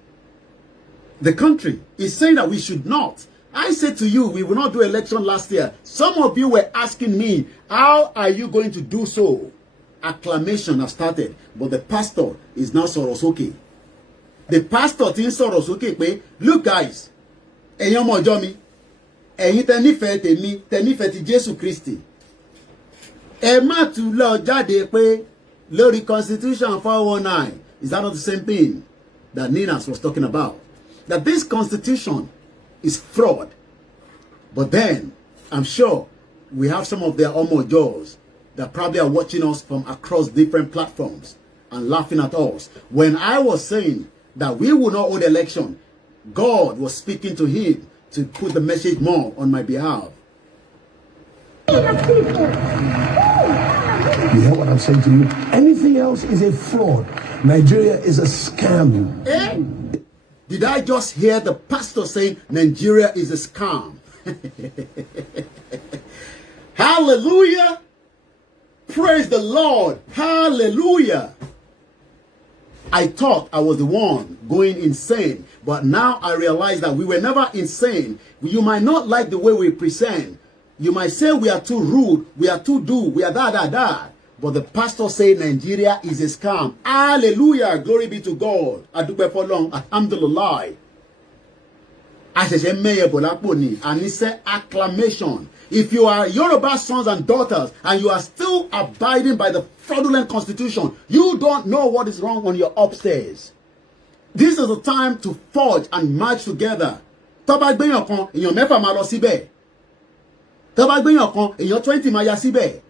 The country is saying that we should not. I said to you, we will not do election last year. Some of you were asking me, how are you going to do so? Acclamation has started, but the pastor is now Sorosoke. The pastor in Sorosoke, look guys, ẹ̀yin ọmọ ìjọ mi, ẹ̀yin tẹ́ nífẹ̀ẹ́ tèmi, tẹ́ nífẹ̀ẹ́ ti Jésù Kristi. Ẹ má tún lọ jáde pé lórí Constitution 419. Is that not the same thing that Ninas was talking about? That this constitution is fraud. But then, I'm sure we have some of their omojos that probably are watching us from across different platforms and laughing at us. When I was saying that we will not hold election, God was speaking to him to put the message more on my behalf. You hear what I'm saying to you? Anything else is a fraud. Nigeria is a scam. Eh? Did I just hear the pastor saying Nigeria is a scam? Hallelujah. Praise the Lord. Hallelujah. I thought I was the one going insane, but now I realize that we were never insane. You might not like the way we present. You might say we are too rude, we are too we are da. But the pastor said Nigeria is a scam. Hallelujah. Glory be to God. Adúpẹ́ f'Ọlọ́run. Alhamdulillah. And he said acclamation. If you are Yoruba sons and daughters and you are still abiding by the fraudulent constitution, you don't know what is wrong on your upstairs. This is the time to forge and march together. Tó bá gbéyàn kan, èèyàn mẹ́fà máa lọ síbẹ̀. Tó bá gbéyàn kan, èèyàn 20 máa ya síbẹ̀.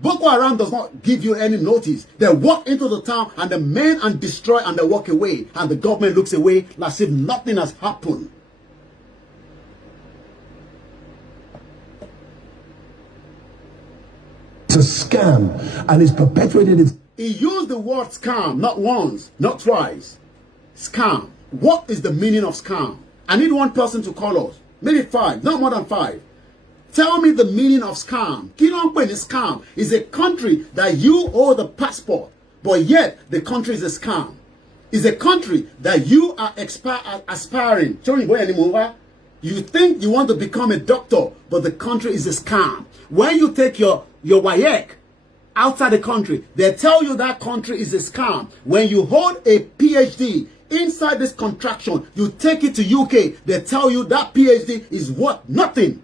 Boko Haram does not give you any notice. They walk into the town and the men and destroy and they walk away. And the government looks away as if nothing has happened. It's a scam and it's perpetuated. He used the word scam not once, not twice. Scam. What is the meaning of scam? I need one person to call us. Maybe 5, not more than 5. Tell me the meaning of scam. Kí ló ń pè ní scam is a country that you owe the passport, but yet the country is a scam. It's a country that you are aspiring. You think you want to become a doctor, but the country is a scam. When you take your WAEC outside the country, they tell you that country is a scam. When you hold a PhD inside this contraction, you take it to UK, they tell you that PhD is worth nothing.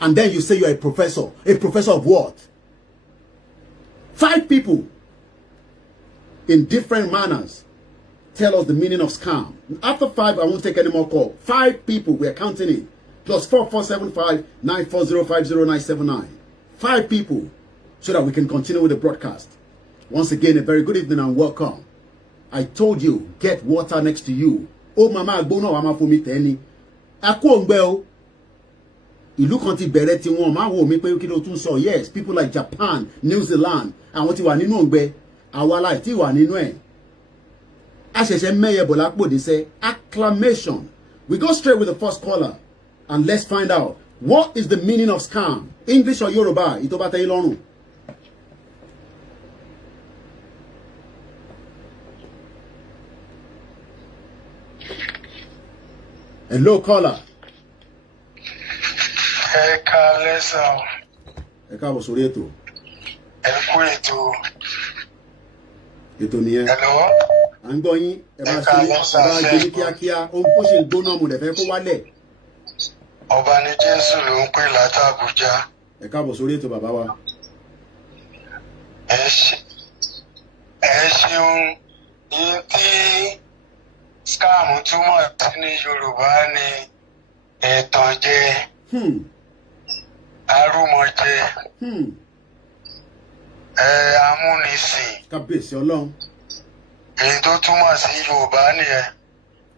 And then you say you're a professor. A professor of what? 5 people in different manners tell us the meaning of scam. After 5, I won't take any more call. 5 people, we're counting it. Plus 4475 9405079. 5 people, so that we can continue with the broadcast. Once again, a very good evening and welcome. I told you, get water next to you. Oh, mama, agbono wama for me teni. Ako ongbeo. Ìlú kan ti bẹ̀rẹ̀ tí wọ́n máa wò mí pé kí ló tún sọ. Yes, people like Japan, New Zealand, àwọn tí wà nínú òǹgbẹ, àwa láì tí wà nínú ẹ̀. A ṣẹ̀ṣẹ̀ mẹ́yẹ bọ̀ lápò dé sẹ́, acclamation. We go straight with the first caller and let's find out what is the meaning of scam. English or Yoruba? Ìtò bá tẹ́ yín lọ́rùn. Hello, caller. Ẹ káalẹ́ sà. Ẹ káàbọ̀ sórí ètò. Ẹ kú ètò. Ètò nìyẹn. Hello. À ń gbọ́ yín. Ẹ bá ṣe ní kíákíá. Ó ṣe ń gbóná mu lẹ̀fẹ́ kó wálẹ̀. Ọba ní Jésù ló ń pè láti Àbújá. Ẹ káàbọ̀ sórí ètò bàbá wa. Ẹ ṣeun. Ní tí scam túmọ̀ sí ní Yorùbá ni ẹ̀tànjẹ. Arúmọjẹ. Amúnisìn. Kábíyèsí Ọlọ́run. Èyí tó túmọ̀ sí Yorùbá nìyẹn.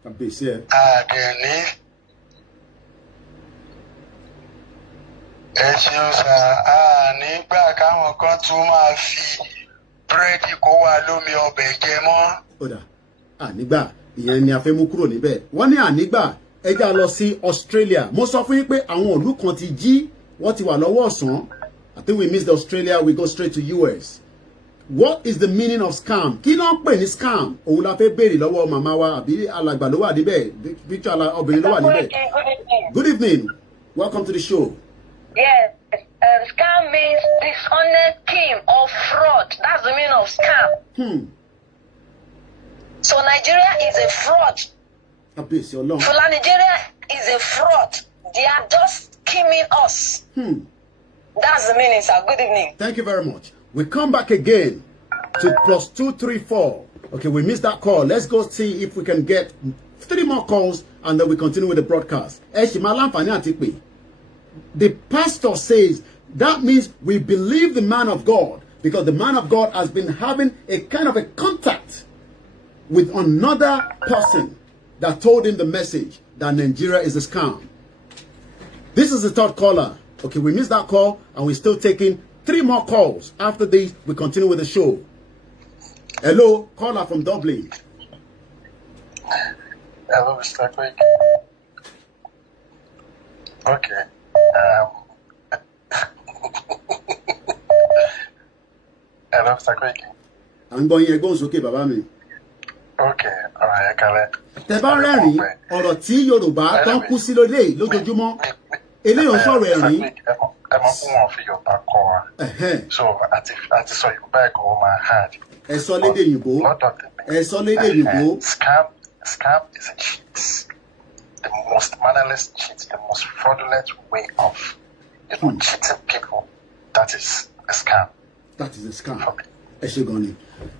Kábíyèsí ẹ. Àdẹ̀ní. Ẹ ṣeun sà, nígbà káwọn kan tún máa fi búrẹ́dì kó wa lómi ọbẹ̀ jẹ mọ́. Ó dà, ànígbà ìyẹn ni a fẹ́ mú kúrò níbẹ̀. Wọ́n ní ànígbà ẹja lọ sí Australia. Mo sọ fún yín pé àwọn ìlú kan ti jí, wọ́n ti wà lọ́wọ́ ọ̀sán. I think we missed Australia, we go straight to US. What is the meaning of scam? Kí ló ń pè ní scam? Òun la fẹ́ béèrè lọ́wọ́ màmá wa àbí alàgbà ló wà níbẹ̀, picture obìnrin ló wà níbẹ̀. Good evening. Welcome to the show. Yes, scam means dishonest scheme or fraud. That's the meaning of scam. So Nigeria is a fraud. For Nigeria is a fraud. They are just scheming us. That's the meaning, sir. Good evening. Thank you very much. We come back again to +234. Okay, we missed that call. Let's go see if we can get 3 more calls and then we continue with the broadcast. The pastor says that means we believe the man of God because the man of God has been having a kind of a contact with another person that told him the message that Nigeria is a scam. This is the 3rd caller. Okay, we missed that call and we're still taking 3 more calls. After this, we continue with the show. Hello, caller from Dublin. Hello, Mr. Quick. Okay. Hello, Mr. Quick. I'm going here, go okay, baba mi. Okay, all right, Kale. Tẹ́ bá rẹ́rìn ọ̀rọ̀ tí Yorùbá tó ń kú sí lóde lójoojúmọ́. Eléyìí ò sọ̀rọ̀ ẹ̀rín. Ẹ mọ̀ fún wọn fi Yorùbá kọ́ wa. So àti sọ Yorùbá ẹ̀kọ́ wọn máa hard. Ẹ sọ lédè Yorùbá. Ẹ sọ lédè Yorùbá. Scam is a cheat. The most mannerless cheat, the most fraudulent way of cheating people. That is a scam. That is a scam.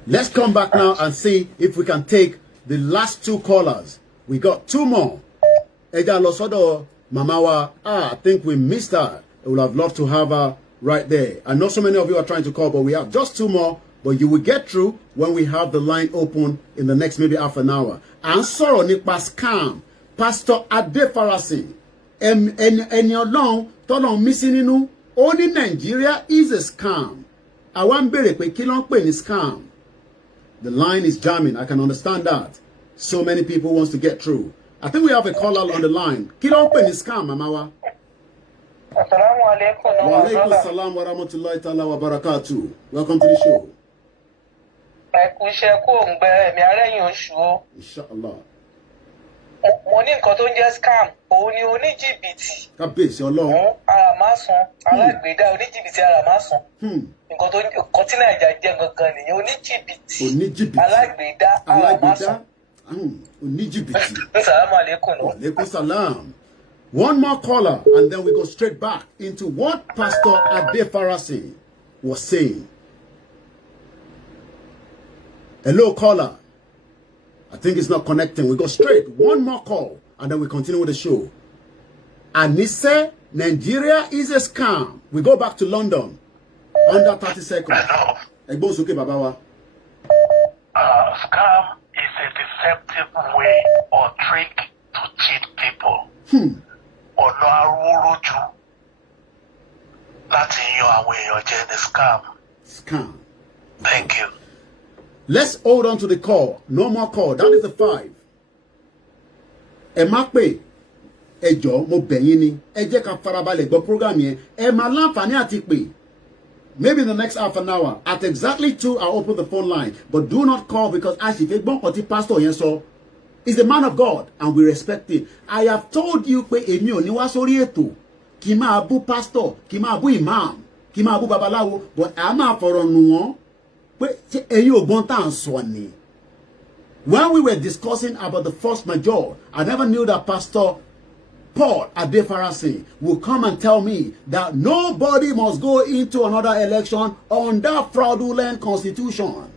Let's come back now and see if we can take the last 2 callers. We got 2 more. Eja Losodo Mamawa. I think we missed her. I would have loved to have her right there. I know so many of you are trying to call, but we have just 2 more. But you will get through when we have the line open in the next maybe half an hour. And sorrow nipa scam. Pastor Adefarasin. Ẹni Ọlọ́run tọ́lọ́run missing nínú. Only Nigeria is a scam. I want bèrè pé kí ló ń pè ní scam. The line is jamming. I can understand that. So many people wants to get through. I think we have a caller on the line. Kí ló ń pè ní scam, Mama wa? Assalamu alaikum. Wa alaikum salam wa rahmatullahi ta'ala wa barakatuh. Welcome to the show. Inshallah. Mo ní nǹkan tó ń jẹ́ scam, òun ni oníjìbìtì. Kábíyèsí Ọlọ́run. Àràmásán, alágbèédá oníjìbìtì àràmásán. Nǹkan tí Nàìjíríà jẹ́ gangan nìyẹn, oníjìbìtì. Alágbèédá àràmásán. Alaikum salam. One more caller, and then we go straight back into what Pastor Adefarasi was saying. Hello, caller. I think it's not connecting. We go straight. One more call, and then we continue with the show. Anise, Nigeria is a scam. We go back to London. Under 30 seconds. Scam is a deceptive way or trick to cheat people. That's in your way, you're the scam. Scam. Thank you. Let's hold on to the call. No more call. That is the 5. Emakpe. Ejo mo beyin ni. Eje ka farabalẹ̀ gbọ́ program yẹn. E ma láǹfààní àti pè. Maybe in the next half an hour. At exactly 2, I'll open the phone line. But do not call because as if pastor yẹn sọ. He's a man of God and we respect him. I have told you pé èmi ò ní wá sórí ètò. Kí máa bú pastor, kí máa bú imam, kí máa bú babaláwo, but a máa fọ̀rọ̀ nù wọ́n. When we were discussing about the force majeure, I never knew that Pastor Paul Adefarasi will come and tell me that nobody must go into another election on that fraudulent constitution.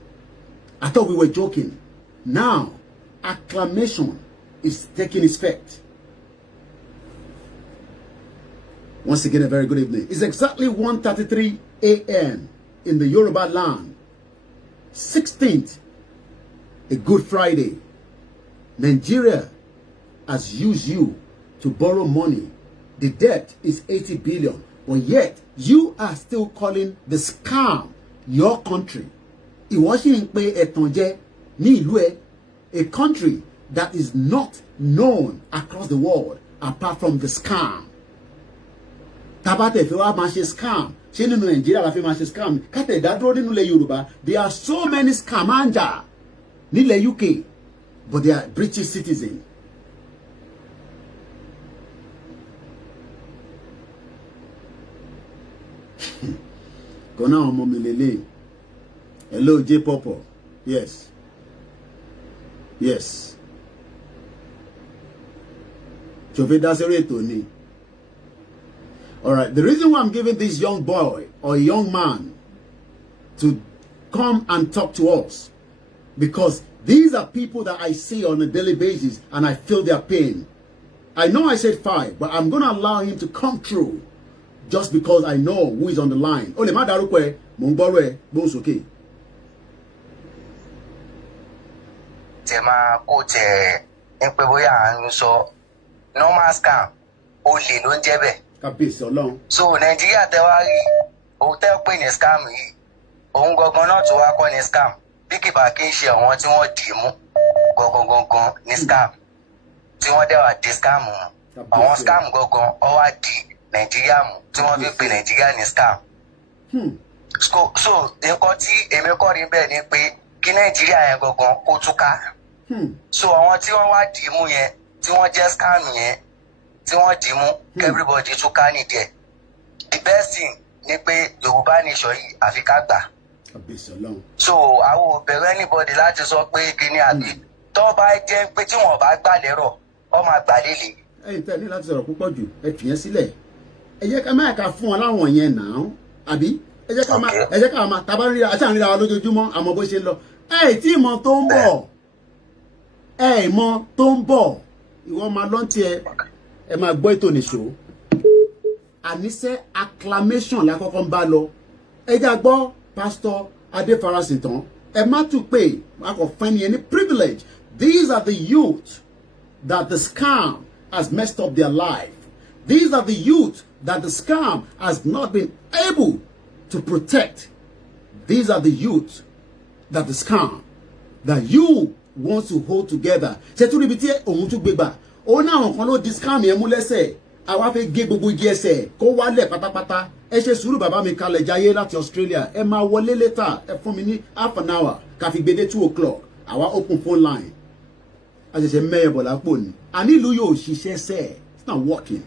I thought we were joking. Now, acclamation is taking its effect. Once again, a very good evening. It's exactly 1:33 a.m. in the Yoruba land. 16th, a Good Friday. Nigeria has used you to borrow money. The debt is 80 billion, but yet you are still calling the scam your country. A country that is not known across the world apart from the scam. Tabate if you are scam. Nigeria la fi ma ṣe scam kate da dúró nínú ilẹ̀ Yorùbá. There are so many scamanja nílẹ̀ UK, but they are British citizens. Kona ọmọ mi lele. Hello J Popo. Yes. Yes. Chove da sere to ni. All right, the reason why I'm giving this young boy or young man to come and talk to us, because these are people that I see on a daily basis and I feel their pain. I know I said 5, but I'm going to allow him to come through just because I know who is on the line. Ole ma darukwe, mo ngboro e, bo soke. Tema ko te npe boya an so normal scam o le lo nje be. So Nigeria tẹ wá rí òun tẹ́ pé ní scam yìí òun gangan náà tó wá kọ́ ní scam bí kìbà kí n ṣe àwọn tí wọ́n dì í mú gangan ní scam tí wọ́n dẹ̀ wá di scam mú àwọn scam gangan ó wá di Nigeria mú tí wọ́n fi pè Nigeria ní scam. So nǹkan tí èmi kọ́ rí bẹ́ẹ̀ ni pé kí Nigeria yẹn gangan kó túká. So àwọn tí wọ́n wá dì í mú yẹn tí wọ́n jẹ́ scam yẹn tí wọ́n dì í mú everybody tún ká ní díẹ̀. The best thing ni pé Yorùbá nation yìí àfi ká gbà. So àwọn ò bẹ̀rù anybody láti sọ pé kíní àbí tó bá jẹ́ pé tí wọ́n bá gbà lérò ó máa gbà lélẹ̀. Ẹ̀yin tẹ́ ní láti sọ̀rọ̀ púpọ̀ jù ẹ fi yẹn sílẹ̀. Ẹ jẹ́ ká máa ka fún wọn láwọn yẹn náà àbí ẹ jẹ́ ká máa tàbá rí àti àríra wa lójoojúmọ́ àmọ́ bó ṣe lọ. Ẹ tí mọ̀ tó ń bọ̀. Ẹ mọ̀ tó ń bọ̀. Ìwọ máa lọ́n tiẹ̀. Ẹ máa gbọ́ ètò nìṣó. Àníṣe acclamation la kọ́kọ́ ń bá lọ. Ẹ já gbọ́ Pastor Adefarasi tán. Ẹ má tún pé a kò fẹ́ ni ẹni privilege. These are the youth that the scam has messed up their life. These are the youth that the scam has not been able to protect. These are the youth that the scam that you want to hold together. Ṣé tún níbi tí òun tún gbé gbà? Ó ní àwọn kan ló di scam yẹn mú lẹ́sẹ̀. Àwa fẹ́ gé gbogbo igi ẹsẹ̀ kó wálẹ̀ pátápátá. Ẹ ṣe sùúrù bàbá mi kalẹ̀ jayé láti Australia. Ẹ máa wọlé later. Ẹ fún mi ní half an hour. Ká fi gbé dé 2 o'clock. Àwa open phone line. A ṣẹ̀ṣẹ̀ mẹ́yẹ̀ bọ̀ lápò ni. Àní ìlú yóò ṣiṣẹ́ sẹ́. It's not working.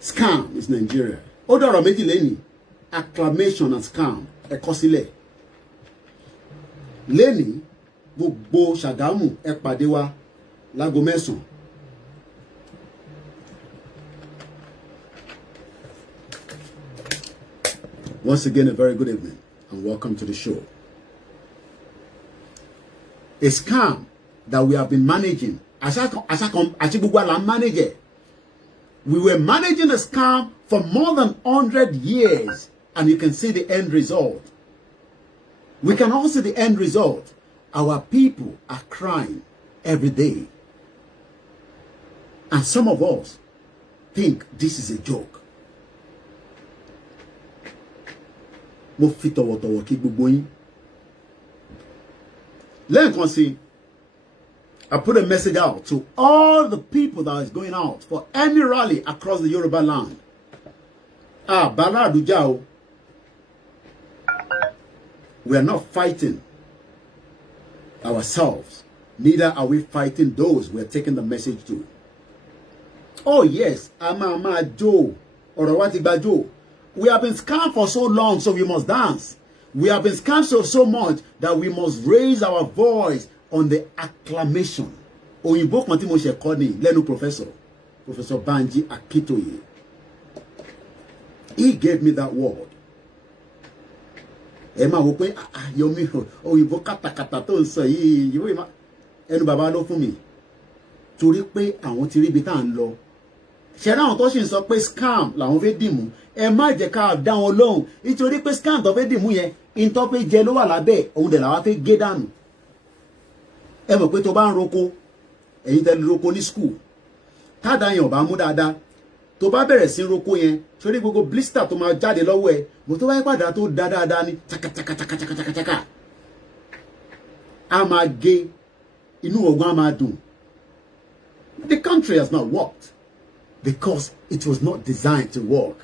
Scam is Nigeria. Ó dọ̀rọ̀ méjì lẹ́nìí. Acclamation and scam. Ẹ kọ sílẹ̀. Lẹ́nìí, gbogbo Ṣàgámù ẹ pàdé wa láago 9. Once again, a very good evening and welcome to the show. A scam that we have been managing. We were managing a scam for more than 100 years, and you can see the end result. We can all see the end result. Our people are crying every day. And some of us think this is a joke. Mo fi tọ̀wọ̀tọ̀wọ̀ kí gbogbo yín. Lẹ́ẹ̀kan sí, I put a message out to all the people that is going out for any rally across the Yoruba land. Bala Adujao. We are not fighting ourselves. Neither are we fighting those we are taking the message to. Oh yes, Ama Joe or Rawati Joe. We have been scammed for so long, so we must dance. We have been scammed so much that we must raise our voice on the acclamation. Oyinbo kan tí mo ṣe kọ́ ni lẹ́nu Professor Banji Akitoye. He gave me that word. Ẹ máa wò pé Yomi Oyinbo kàtàkàtà tó ń sọ yìí ìwé ma ẹnu bàbá ló fún mi. Torí pé àwọn ti rí ibi tá à ń lọ. Ṣé àwọn tó sì ń sọ pé scam làwọn fẹ́ dìmú? Ẹ má jẹ́ ká dá wọn lóhùn nítorí pé scam tó fẹ́ dìmú yẹn ìtọ́ pé jẹ ló wà lábẹ́ òun dẹ̀ làwọn fẹ́ gé dànù. Ẹ mọ̀ pé tó bá ń roko ẹ̀yin tẹ́lẹ̀ roko ní school tádà yẹn ò bá mú dáadáa tó bá bẹ̀rẹ̀ sí roko yẹn sórí gbogbo blister tó máa jáde lọ́wọ́ ẹ̀ mo tó bá yẹ padà tó dá dáadáa ní takatakatakataka a máa gé inú ọgbọ́n a máa dùn. The country has not worked because it was not designed to work.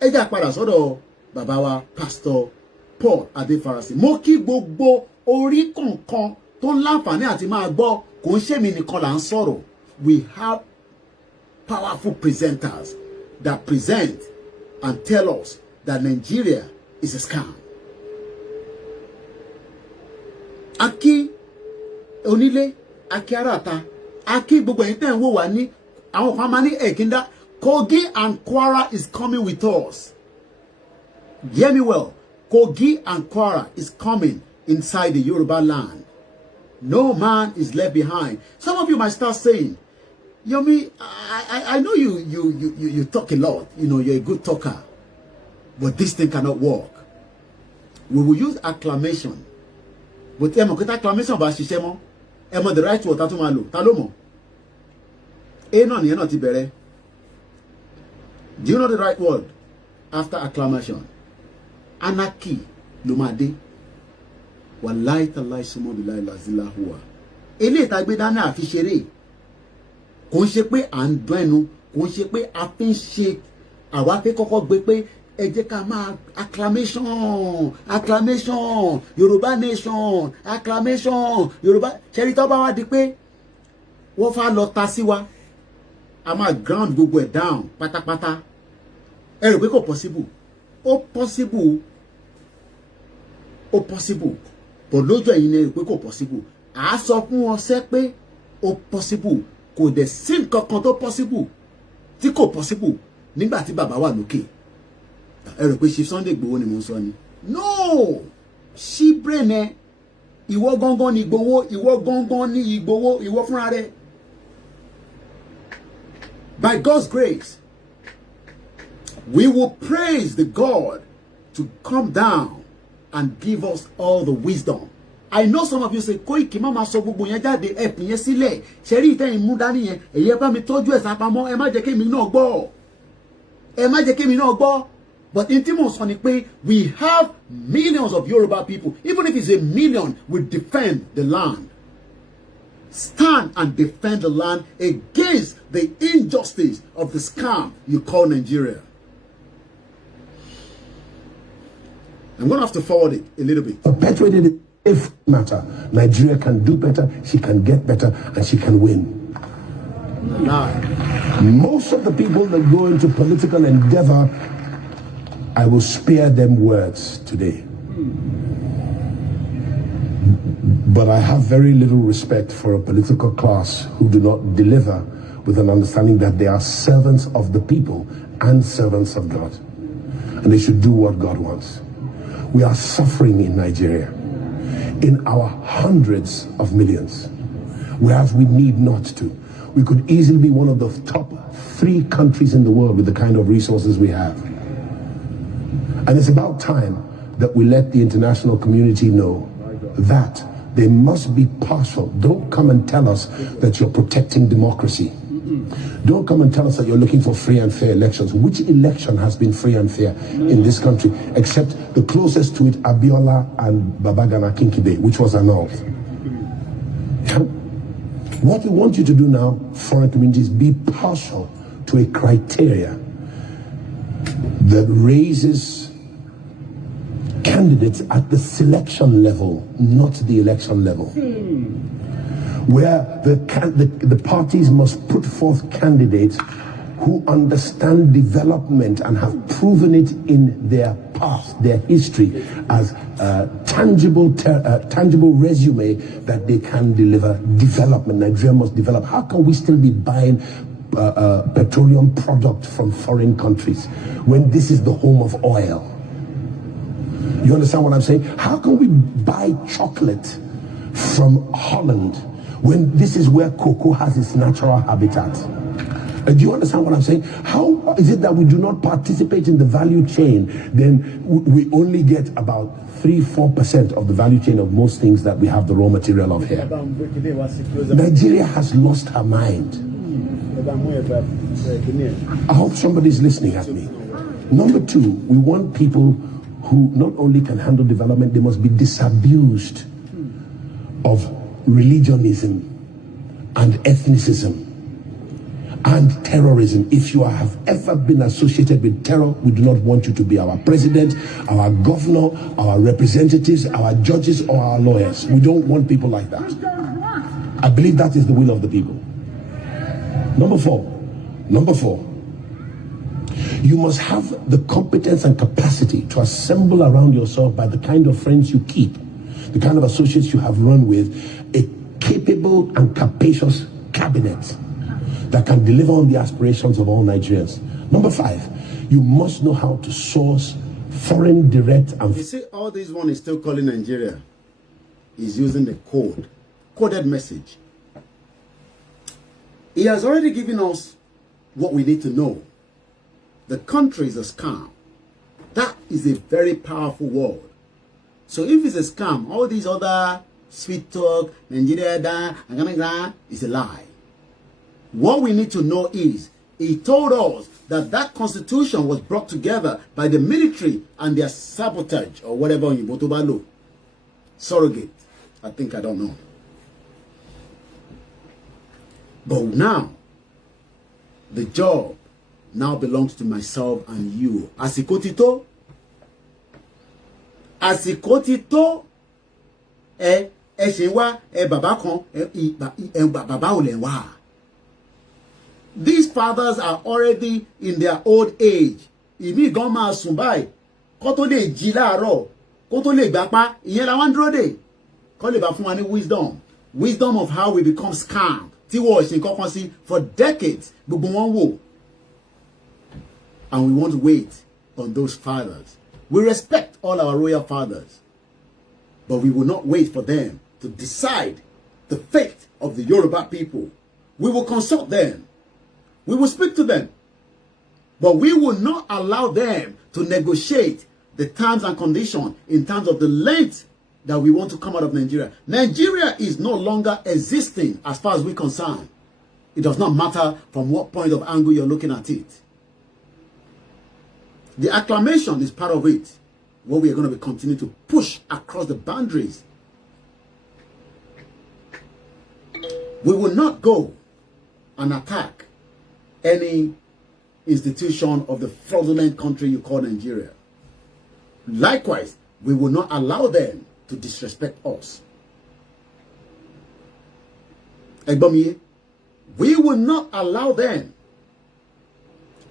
Ẹ jẹ́ àpàdà sọ́dọ̀ bàbá wa Pastor Paul Adefarasi. Mo kí gbogbo orí kọ̀ọ̀kan tó ń láǹfààní àti máa gbọ́ kò ń ṣèmi nìkan là ń sọ̀rọ̀. We have powerful presenters that present and tell us that Nigeria is a scam. Aki onílé, aki arata, aki gbogbo ẹ̀yin tẹ́ ń wò wá ní àwọn kan máa ní ẹ̀kíndá. Kogi and Kwara is coming with us. Hear me well. Kogi and Kwara is coming inside the Yoruba land. No man is left behind. Some of you might start saying, Yomi, I know you talk a lot. You know, you're a good talker. But this thing cannot work. We will use acclamation. But acclamation ba ṣiṣẹ́ mọ́. Ẹ mọ̀ the right word tá tún máa lò. Ta ló mọ̀? Náà nìyẹn náà ti bẹ̀rẹ̀. Do you know the right word after acclamation? Anarchy ló máa dé. Wallahi tallahi sumo billahi lazila huwa. Eléyìí tá gbé dání àfi ṣeré. Kò ń ṣe pé à ń dún ẹnu, kò ń ṣe pé a fi ń ṣe àwa fẹ́ kọ́kọ́ gbé pé ẹ jẹ́ ká máa acclamation, acclamation, Yoruba nation, acclamation, Yoruba. Ṣẹ́rí tó bá wá di pé wọ́n fà lọ ta sí wa. A máa ground gbogbo ẹ̀ down pátápátá. Ẹ rò pé kò possible. Ó possible. Ó possible. But lójú ẹ̀yin ẹ rò pé kò possible. À sọ fún wọn ṣé pé ó possible. Kò dẹ̀ sí nǹkan tó possible. Tí kò possible nígbà tí bàbá wà lókè. Ẹ rò pé Chief Sunday Igboho ni mo ń sọ ni. No! Ṣí brain ẹ. Ìwọ gangan ni Igboho, ìwọ gangan ni Igboho, ìwọ fúnra rẹ. By God's grace, we will praise the God to come down and give us all the wisdom. I know some of you say, Koiki mama sọ gbogbo yẹn jáde ẹ fi yẹn sílẹ̀. Ṣé rí ìtẹ́yìn mú dání yẹn, èyí ẹ bá mi tọ́jú ẹ̀ sápamọ́, ẹ má jẹ́ kémi náà gbọ́. Ẹ má jẹ́ kémi náà gbọ́. But in Timon Sonic, we have millions of Yoruba people. Even if it's a million, we defend the land. Stand and defend the land against the injustice of the scam you call Nigeria. I'm going to have to forward it a little bit. Perpetuated it if matter. Nigeria can do better, she can get better, and she can win. Most of the people that go into political endeavor, I will spare them words today. But I have very little respect for a political class who do not deliver with an understanding that they are servants of the people and servants of God. And they should do what God wants. We are suffering in Nigeria in our hundreds of millions, whereas we need not to. We could easily be one of the top 3 countries in the world with the kind of resources we have. And it's about time that we let the international community know that they must be partial. Don't come and tell us that you're protecting democracy. Don't come and tell us that you're looking for free and fair elections. Which election has been free and fair in this country, except the closest to it, Abiola and Babagana Kinkibe, which was annulled? What we want you to do now, foreign communities, be partial to a criteria that raises candidates at the selection level, not the election level. Where the parties must put forth candidates who understand development and have proven it in their past, their history, as tangible resume that they can deliver development. Nigeria must develop. How can we still be buying petroleum product from foreign countries when this is the home of oil? You understand what I'm saying? How can we buy chocolate from Holland when this is where cocoa has its natural habitat? Do you understand what I'm saying? How is it that we do not participate in the value chain? Then we only get about 3-4% of the value chain of most things that we have the raw material of here. Nigeria has lost her mind. I hope somebody's listening at me. Number 2, we want people who not only can handle development, they must be disabused of religionism and ethnicism and terrorism. If you have ever been associated with terror, we do not want you to be our president, our governor, our representatives, our judges, or our lawyers. We don't want people like that. I believe that is the will of the people. Number four, you must have the competence and capacity to assemble around yourself, by the kind of friends you keep, the kind of associates you have run with, a capable and capacious cabinet that can deliver on the aspirations of all Nigerians. Number 5, you must know how to source foreign direct and... You see, all this one is still calling Nigeria is using the coded message. He has already given us what we need to know. The country is a scam. That is a very powerful word. So if it's a scam, all these other sweet talk, Nigeria, is a lie. What we need to know is, he told us that that constitution was brought together by the military and their sabotage, or whatever in Botobalo. Surrogate. I don't know. But now, the job now belongs to myself and you. Asikotito. Baba Olenwa. These fathers are already in their old age. Imi gan ma sùn báyìí. Kó tó lè jí láàárọ̀, kó tó lè gbapá, ìyẹn la wọ́n dúró dè. Kó lè bá fún wa ní wisdom. Wisdom of how we become scammed. Tí wọ́n ṣe nǹkan kan sí for decades. Gbogbo wọn wò. And we want to wait on those fathers. We respect all our royal fathers. But we will not wait for them to decide the fate of the Yoruba people. We will consult them. We will speak to them. But we will not allow them to negotiate the terms and conditions in terms of the length that we want to come out of Nigeria. Nigeria is no longer existing as far as we're concerned. It does not matter from what point of angle you're looking at it. The acclamation is part of it. What we are going to be continuing to push across the boundaries. We will not go and attack any institution of the fraudulent country you call Nigeria. Likewise, we will not allow them to disrespect us. We will not allow them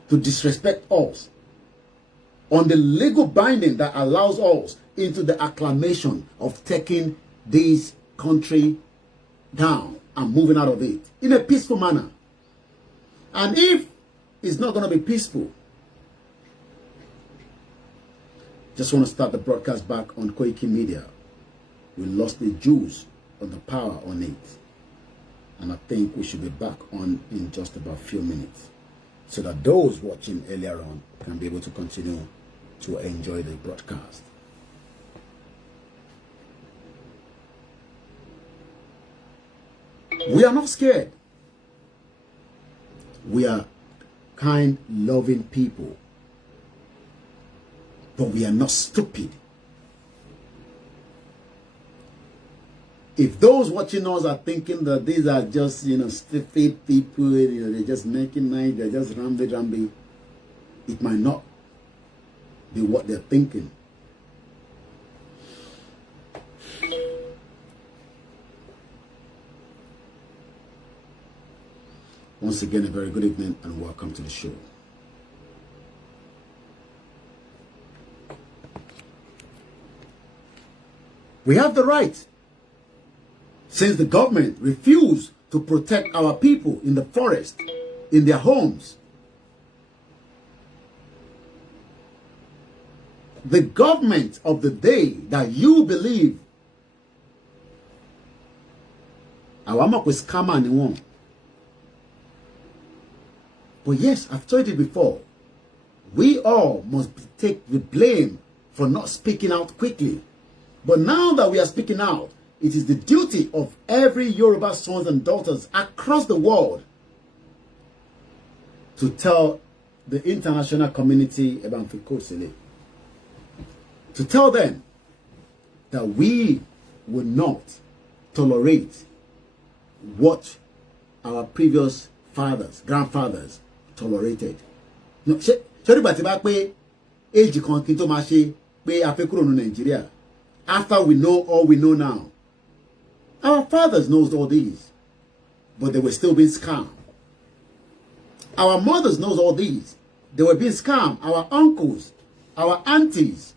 to disrespect us on the legal binding that allows us into the acclamation of taking these country down and moving out of it in a peaceful manner. And if it's not going to be peaceful, just want to start the broadcast back on Koiki Media. We lost the juice on the power on it. And I think we should be back on in just about a few minutes, so that those watching earlier on can be able to continue to enjoy the broadcast. We are not scared. We are kind, loving people. But we are not stupid. If those watching us are thinking that these are just, stupid people, they're just making nice, they're just ramby, it might not be what they're thinking. Once again, a very good evening and welcome to the show. We have the right, since the government refused to protect our people in the forest, in their homes. The government of the day that you believe, our is scammer and one. But yes, I've told you before, we all must take the blame for not speaking out quickly. But now that we are speaking out, it is the duty of every Yoruba sons and daughters across the world to tell the international community about Fikosele, to tell them that we will not tolerate what our previous fathers, grandfathers tolerated. After we know all we know now. Our fathers knows all these, but they were still being scammed. Our mothers knows all these. They were being scammed. Our uncles, our aunties,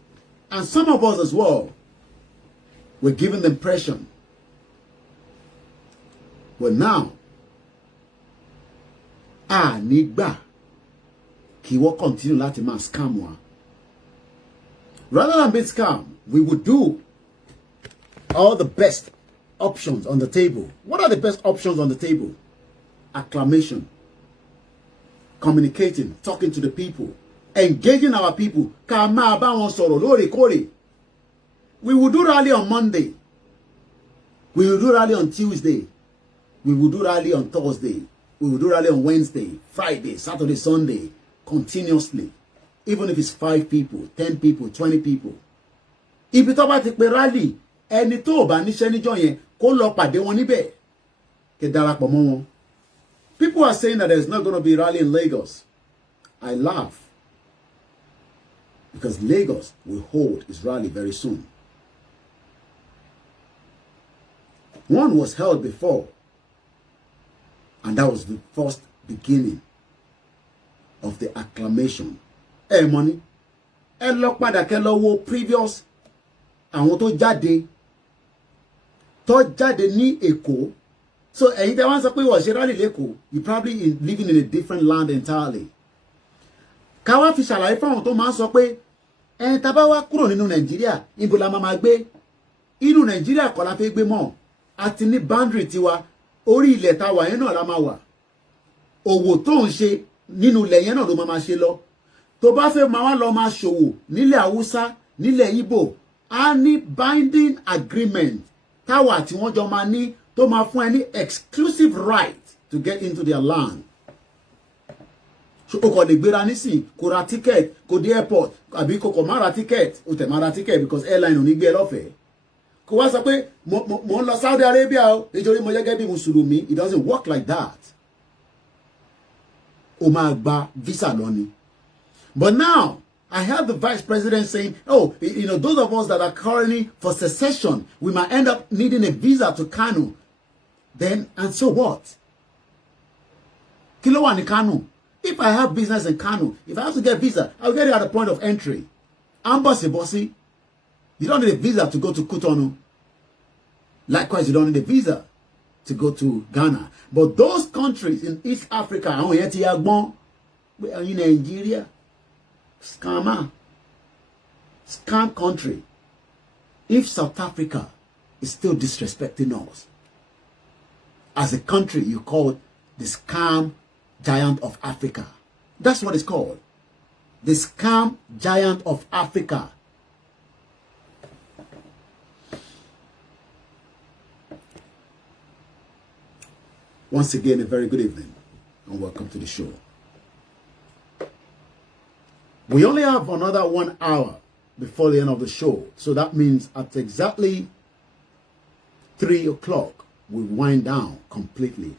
and some of us as well were given the impression. But now, Nigba, he will continue to scam one. Rather than being scammed, we would do all the best options on the table. What are the best options on the table? Acclamation, communicating, talking to the people, engaging our people. We will do rally on Monday. We will do rally on Tuesday. We will do rally on Thursday. We will do rally on Wednesday, Friday, Saturday, Sunday, continuously. Even if it's 5 people, 10 people, 20 people. If you talk about the rally, ẹni tó bá níṣẹ́ níjọ́ yẹn kó lọ pàdé wọn níbẹ̀ kẹ́ darapọ̀ mọ́ wọn. People are saying that there's not going to be a rally in Lagos. I laugh, because Lagos will hold its rally very soon. One was held before, and that was the first beginning of the acclamation. Money. Lọ padà kẹ́ lọ wo previous àwọn tó jáde ní Èkó. So ẹ̀yin tẹ́ wá sọ pé wọ́n ṣe rally lÉkòó, you probably living in a different land entirely. Ká wá fi ṣàlàyé fáwọn tó máa ń sọ pé tá bá wá kúrò nínú Nàìjíríà, ibo la máa gbé? Inú Nàìjíríà kọ́ la fẹ́ gbé mọ́. A ti ní boundary tiwa, orí ilẹ̀ tá wà yẹn náà la máa wà. Òwò tó ń ṣe nínú ilẹ̀ yẹn náà ló máa ṣe lọ. Tó bá fẹ́ máa wá lọ máa ṣòwò nílẹ̀ Haúsá, nílẹ̀ Ìgbò, a ní binding agreement táwa tí wọ́n jọ máa ní tó máa fún ẹ ní exclusive right to get into their land. So o kò lè gbéra nísìn kó ra ticket kó dé airport àbí kó kò má ra ticket o tẹ̀ má ra ticket because airline ò ní gbé ẹ lọ́fẹ̀ẹ́. Kó wá sọ pé mo ń lọ Saudi Arabia o nítorí mo jẹ́ gẹ́gẹ́ bí Mùsùlùmí. It doesn't work like that. O máa gba visa lọ ni. But now, I have the vice president saying, oh, those of us that are currently for secession, we might end up needing a visa to Kano. Then, and so what? Kí ló wà ní Kano? If I have business in Kano, if I have to get visa, I'll get it at the point of entry. I'm bossy. You don't need a visa to go to Cotonou. Likewise, you don't need a visa to go to Ghana. But those countries in East Africa, in Nigeria, scam country. If South Africa is still disrespecting us, as a country, you call it the scam giant of Africa. That's what it's called. The scam giant of Africa. Once again, a very good evening and welcome to the show. We only have another 1 hour before the end of the show. So that means at exactly 3 o'clock, we wind down completely.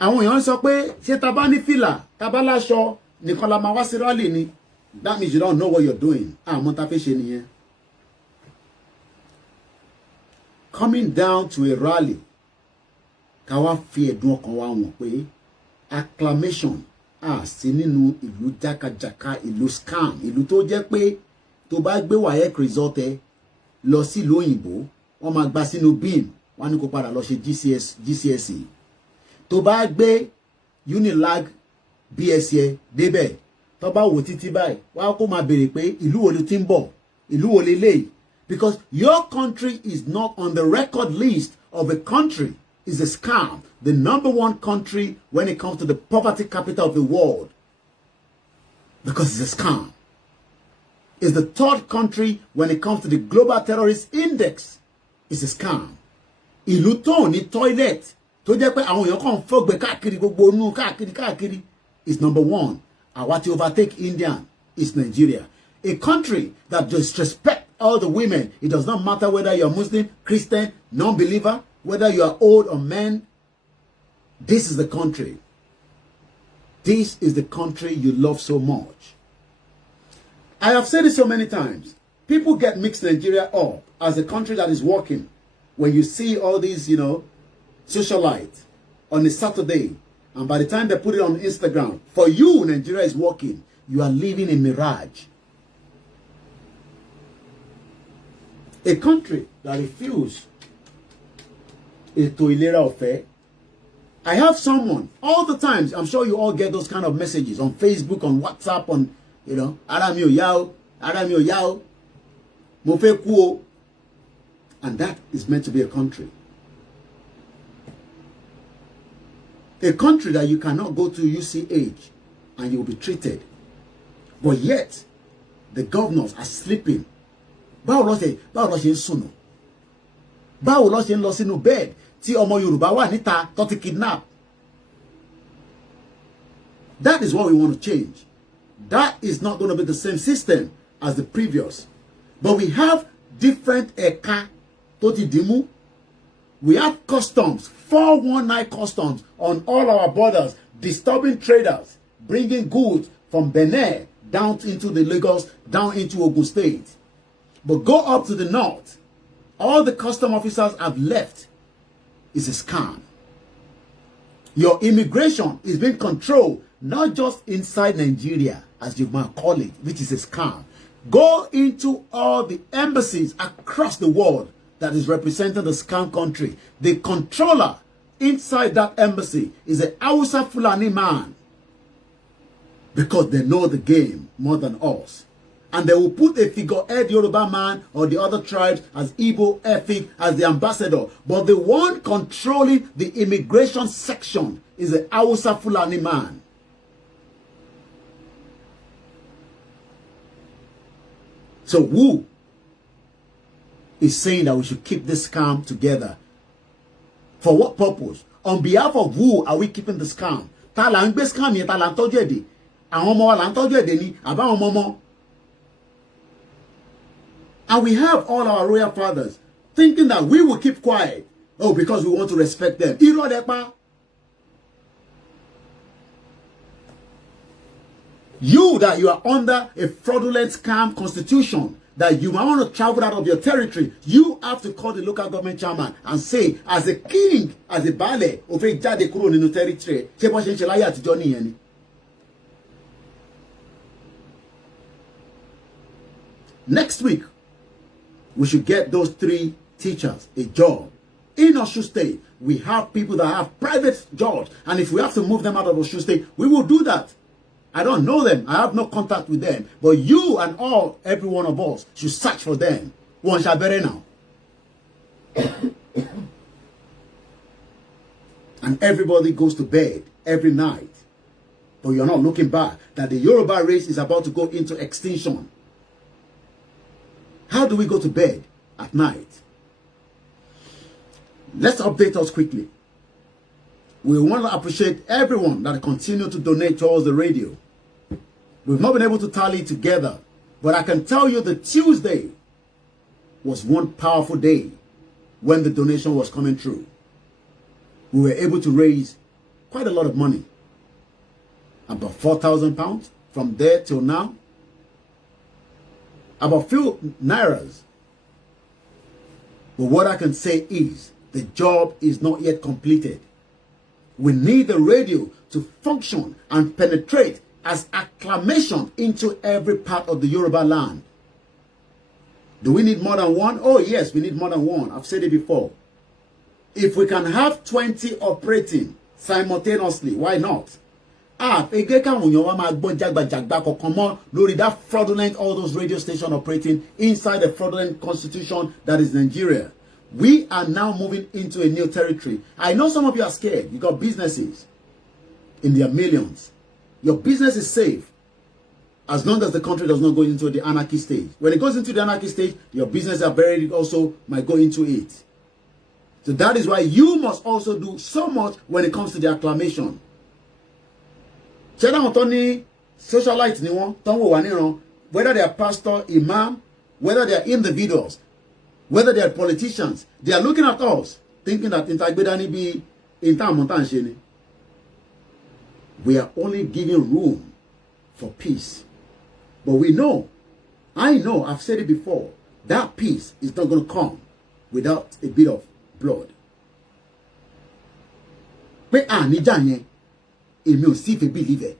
Àwọn èèyàn sọ pé ṣé tá bá ní fìlà, tá bá láṣọ nìkan la máa wá sí rally ni. That means you don't know what you're doing. Àmọ́ tá fẹ́ ṣe nìyẹn. Coming down to a rally, ká wá fi ẹ̀dùn ọkàn wa wọ̀n pé acclamation sí nínú ìlú jákàjàká, ìlú scam, ìlú tó jẹ́ pé tó bá gbé WAEC result ẹ lọ sí ìlú òyìnbó, wọ́n máa gbà sínú bin, wọ́n ní kó padà lọ ṣe GCSE. Tó bá gbé Unilag BS ẹ débẹ̀, tó bá wò títí báyìí, wá kó máa béèrè pé ìlú wo ló ti ń bọ̀, ìlú wo leléyìí. Because your country is not on the record list of a country is a scam. The #1 country when it comes to the poverty capital of the world. Because it's a scam. It's the 3rd country when it comes to the global terrorist index. It's a scam. Ìlú tó ní toilet tó jẹ́ pé àwọn èèyàn kàn fọ́gbẹ́ káàkiri gbogbo inú káàkiri is #1. Àwa tí overtake India is Nigeria. A country that disrespects all the women. It does not matter whether you're Muslim, Christian, non-believer, whether you are old or man. This is the country. This is the country you love so much. I have said it so many times. People get mixed Nigeria up as a country that is working. When you see all these, socialites on a Saturday, and by the time they put it on Instagram, for you, Nigeria is working. You are living a mirage. A country that refuses ètò ìlera ọ̀fẹ́. I have someone all the times. I'm sure you all get those kind of messages on Facebook, on WhatsApp, on ara mi ò yá o, mo fẹ́ kú o. And that is meant to be a country. A country that you cannot go to UCH and you'll be treated. But yet, the governors are sleeping. Báwo ló ṣe ń sùn? Báwo ló ṣe ń lọ sínú bed tí ọmọ Yorùbá wà níta tó ti kidnap? That is what we want to change. That is not going to be the same system as the previous. But we have different ẹ̀ka tó ti dìmú. We have customs, 419 customs on all our borders, disturbing traders, bringing goods from Benin down into the Lagos, down into Ogun State. But go up to the north, all the custom officers have left. It's a scam. Your immigration is being controlled, not just inside Nigeria, as you might call it, which is a scam. Go into all the embassies across the world that is representing the scam country. The controller inside that embassy is a Hausa Fulani man. Because they know the game more than us. And they will put a figurehead Yoruba man or the other tribes as Igbo, Efik, as the ambassador. But the one controlling the immigration section is a Hausa Fulani man. So who is saying that we should keep this scam together? For what purpose? On behalf of who are we keeping the scam? Ta la ń gbé scam yẹn, ta la ń tọ́jú èdè. Àwọn ọmọ wa la ń tọ́jú èdè ni, àbá àwọn ọmọ. And we have all our royal fathers thinking that we will keep quiet. Oh, because we want to respect them. Irọ́ lẹ pa. You that you are under a fraudulent scam constitution, that you might want to travel out of your territory, you have to call the local government chairman and say, as a king, as a baale, ó fẹ́ jáde kúrò nínú territory, ṣé bó ṣe ń ṣe láyé àtijọ́ nìyẹn ni. Next week, We should get those 3 teachers a job. In Osun State, we have people that have private jobs. And if we have to move them out of Osun State, we will do that. I don't know them. I have no contact with them. But you and every one of us should search for them. One shall better now. And everybody goes to bed every night. But you're not looking back that the Yoruba race is about to go into extinction. How do we go to bed at night? Let's update us quickly. We want to appreciate everyone that continue to donate towards the radio. We've not been able to tally together, but I can tell you that Tuesday was one powerful day when the donation was coming through. We were able to raise quite a lot of money. About £4,000 from there till now. About few nairas. But what I can say is the job is not yet completed. We need the radio to function and penetrate as acclamation into every part of the Yoruba land. Do we need more than one? Oh yes, we need more than one. I've said it before. If we can have 20 operating simultaneously, why not? That fraudulent, all those radio stations operating inside the fraudulent constitution that is Nigeria. We are now moving into a new territory. I know some of you are scared. You got businesses in their millions. Your business is safe as long as the country does not go into the anarchy stage. When it goes into the anarchy stage, your business also might go into it. So that is why you must also do so much when it comes to the acclamation. Socialite, whether they are pastor, imam, whether they are individuals, whether they are politicians, they are looking at us, thinking that we are only giving room for peace. But we know, I know, I've said it before, that peace is not going to come without a bit of blood. Believe it.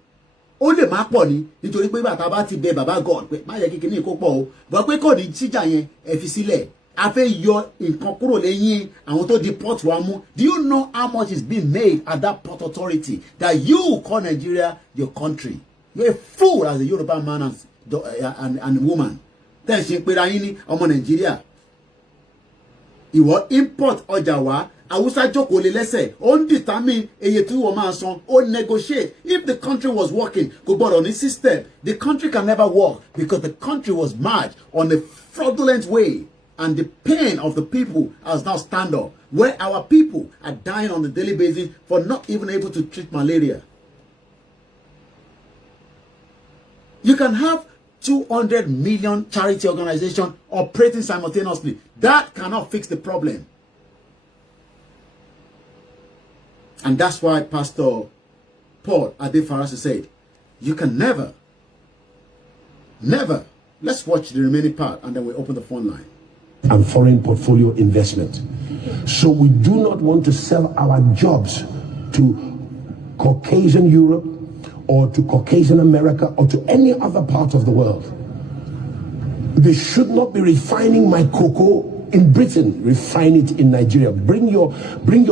Ó lè má pọ̀ ni nítorí pé bàtà bá ti bẹ bàbá God pé má yẹ kíkiní kó pọ̀ o bọ́ pé kò ní síjà yẹn ẹ fi sílẹ̀ a fẹ́ yọ nǹkan kúrò lẹ́yìn àwọn tó di port wa mú. Do you know how much is being made at that port authority that you call Nigeria your country? You're a fool as a Yoruba man and woman. Tẹ́ ẹ ṣe pé ra yín ní ọmọ Nàìjíríà. Ìwọ import ọjà wa. Awusa jókòó lé lẹ́sẹ̀, ó ń determine eye tí wọ́n máa san, ó negotiate. If the country was working, kò gbọ́dọ̀ ní system, the country can never work because the country was marched on a fraudulent way. And the pain of the people has now stand up, where our people are dying on a daily basis for not even able to treat malaria. You can have 200 million charity organizations operating simultaneously. That cannot fix the problem. And that's why Pastor Paul Adefarasi said, you can never, let's watch the remaining part and then we open the phone line. And foreign portfolio investment. So we do not want to sell our jobs to Caucasian Europe or to Caucasian America or to any other part of the world. They should not be refining my cocoa in Britain, refine it in Nigeria. Bring your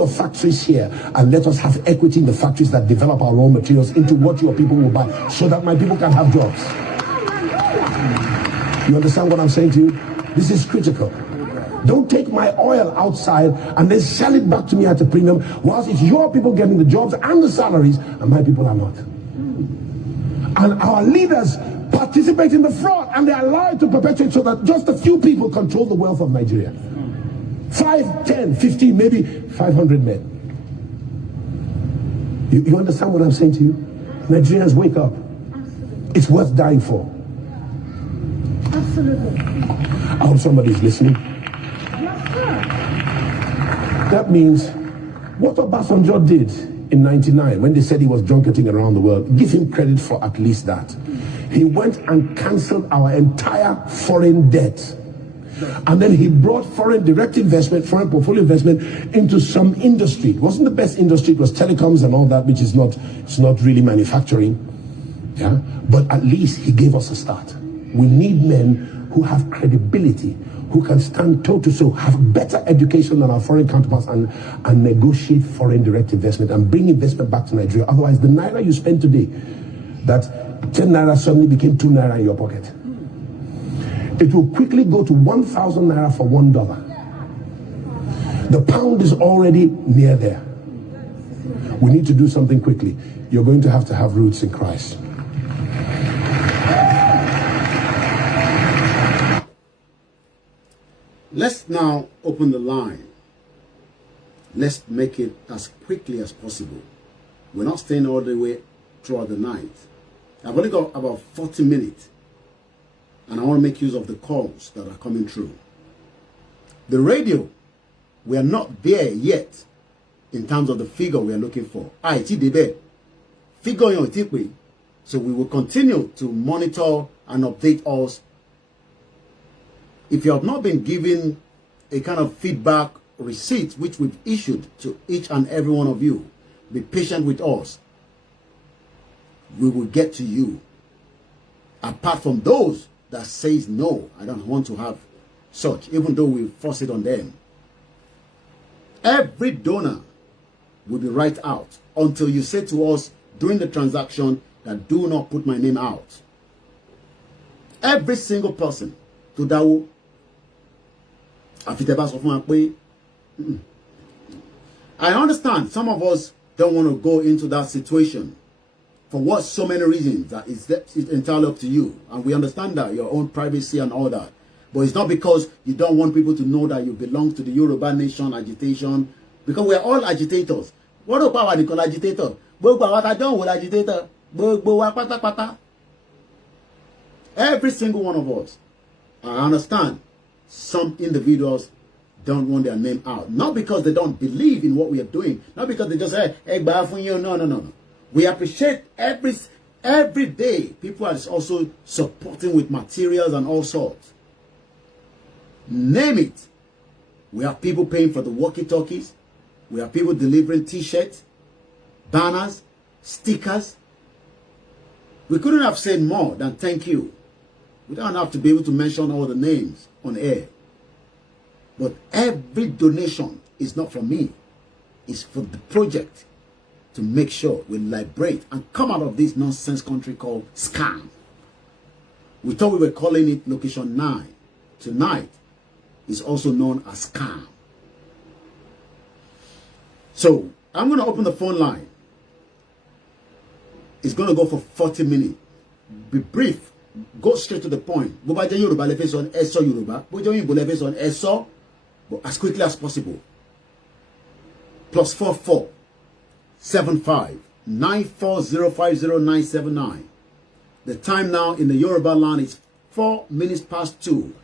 factories here and let us have equity in the factories that develop our raw materials into what your people will buy so that my people can have jobs. You understand what I'm saying to you? This is critical. Don't take my oil outside and then sell it back to me at a premium whilst it's your people getting the jobs and the salaries and my people are not. And our leaders participate in the fraud and they are allowed to perpetuate so that just a few people control the wealth of Nigeria. 5, 10, 15, maybe 500 men. You understand what I'm saying to you? Nigerians, wake up. It's worth dying for. Absolutely. I hope somebody's listening. Yes, sir. That means what Obasanjo did in 99 when they said he was drunketing around the world, give him credit for at least that. He went and cancelled our entire foreign debt. And then he brought foreign direct investment, foreign portfolio investment into some industry. It wasn't the best industry, it was telecoms and all that, which is not really manufacturing. Yeah? But at least he gave us a start. We need men who have credibility, who can stand toe-to-toe, have better education than our foreign counterparts, and negotiate foreign direct investment and bring investment back to Nigeria. Otherwise, the naira you spend today, that 10 naira suddenly became 2 naira in your pocket. It will quickly go to 1,000 naira for $1. The pound is already near there. We need to do something quickly. You're going to have roots in Christ. Let's now open the line. Let's make it as quickly as possible. We're not staying all the way throughout the night. I've only got about 40 minutes, and I want to make use of the calls that are coming through. The radio, we are not there yet in terms of the figure we are looking for. Figure, so we will continue to monitor and update us. If you have not been given a kind of feedback receipt, which we've issued to each and every one of you, be patient with us. We will get to you. Apart from those that says no, I don't want to have such, even though we force it on them. Every donor will be right out until you say to us during the transaction that do not put my name out. Every single person to that. I understand some of us don't want to go into that situation for what so many reasons that it's entirely up to you, and we understand that, your own privacy and all that. But it's not because you don't want people to know that you belong to the Yoruba nation agitation, because we are all agitators. What about what we call agitator? Agitator. Every single one of us. I understand some individuals don't want their name out. Not because they don't believe in what we are doing. Not because they just say, hey, no. We appreciate every day people are also supporting with materials and all sorts. Name it. We have people paying for the walkie-talkies. We have people delivering t-shirts, banners, stickers. We couldn't have said more than thank you. We don't have to be able to mention all the names on air. But every donation is not from me. It's for the project to make sure we liberate and come out of this nonsense country called scam. We thought we were calling it Location 9. Tonight is also known as scam. So I'm going to open the phone line. It's going to go for 40 minutes. Be brief. Go straight to the point. But as quickly as possible. +44 75 94050979. The time now in the Yoruba land is 4 minutes past 2.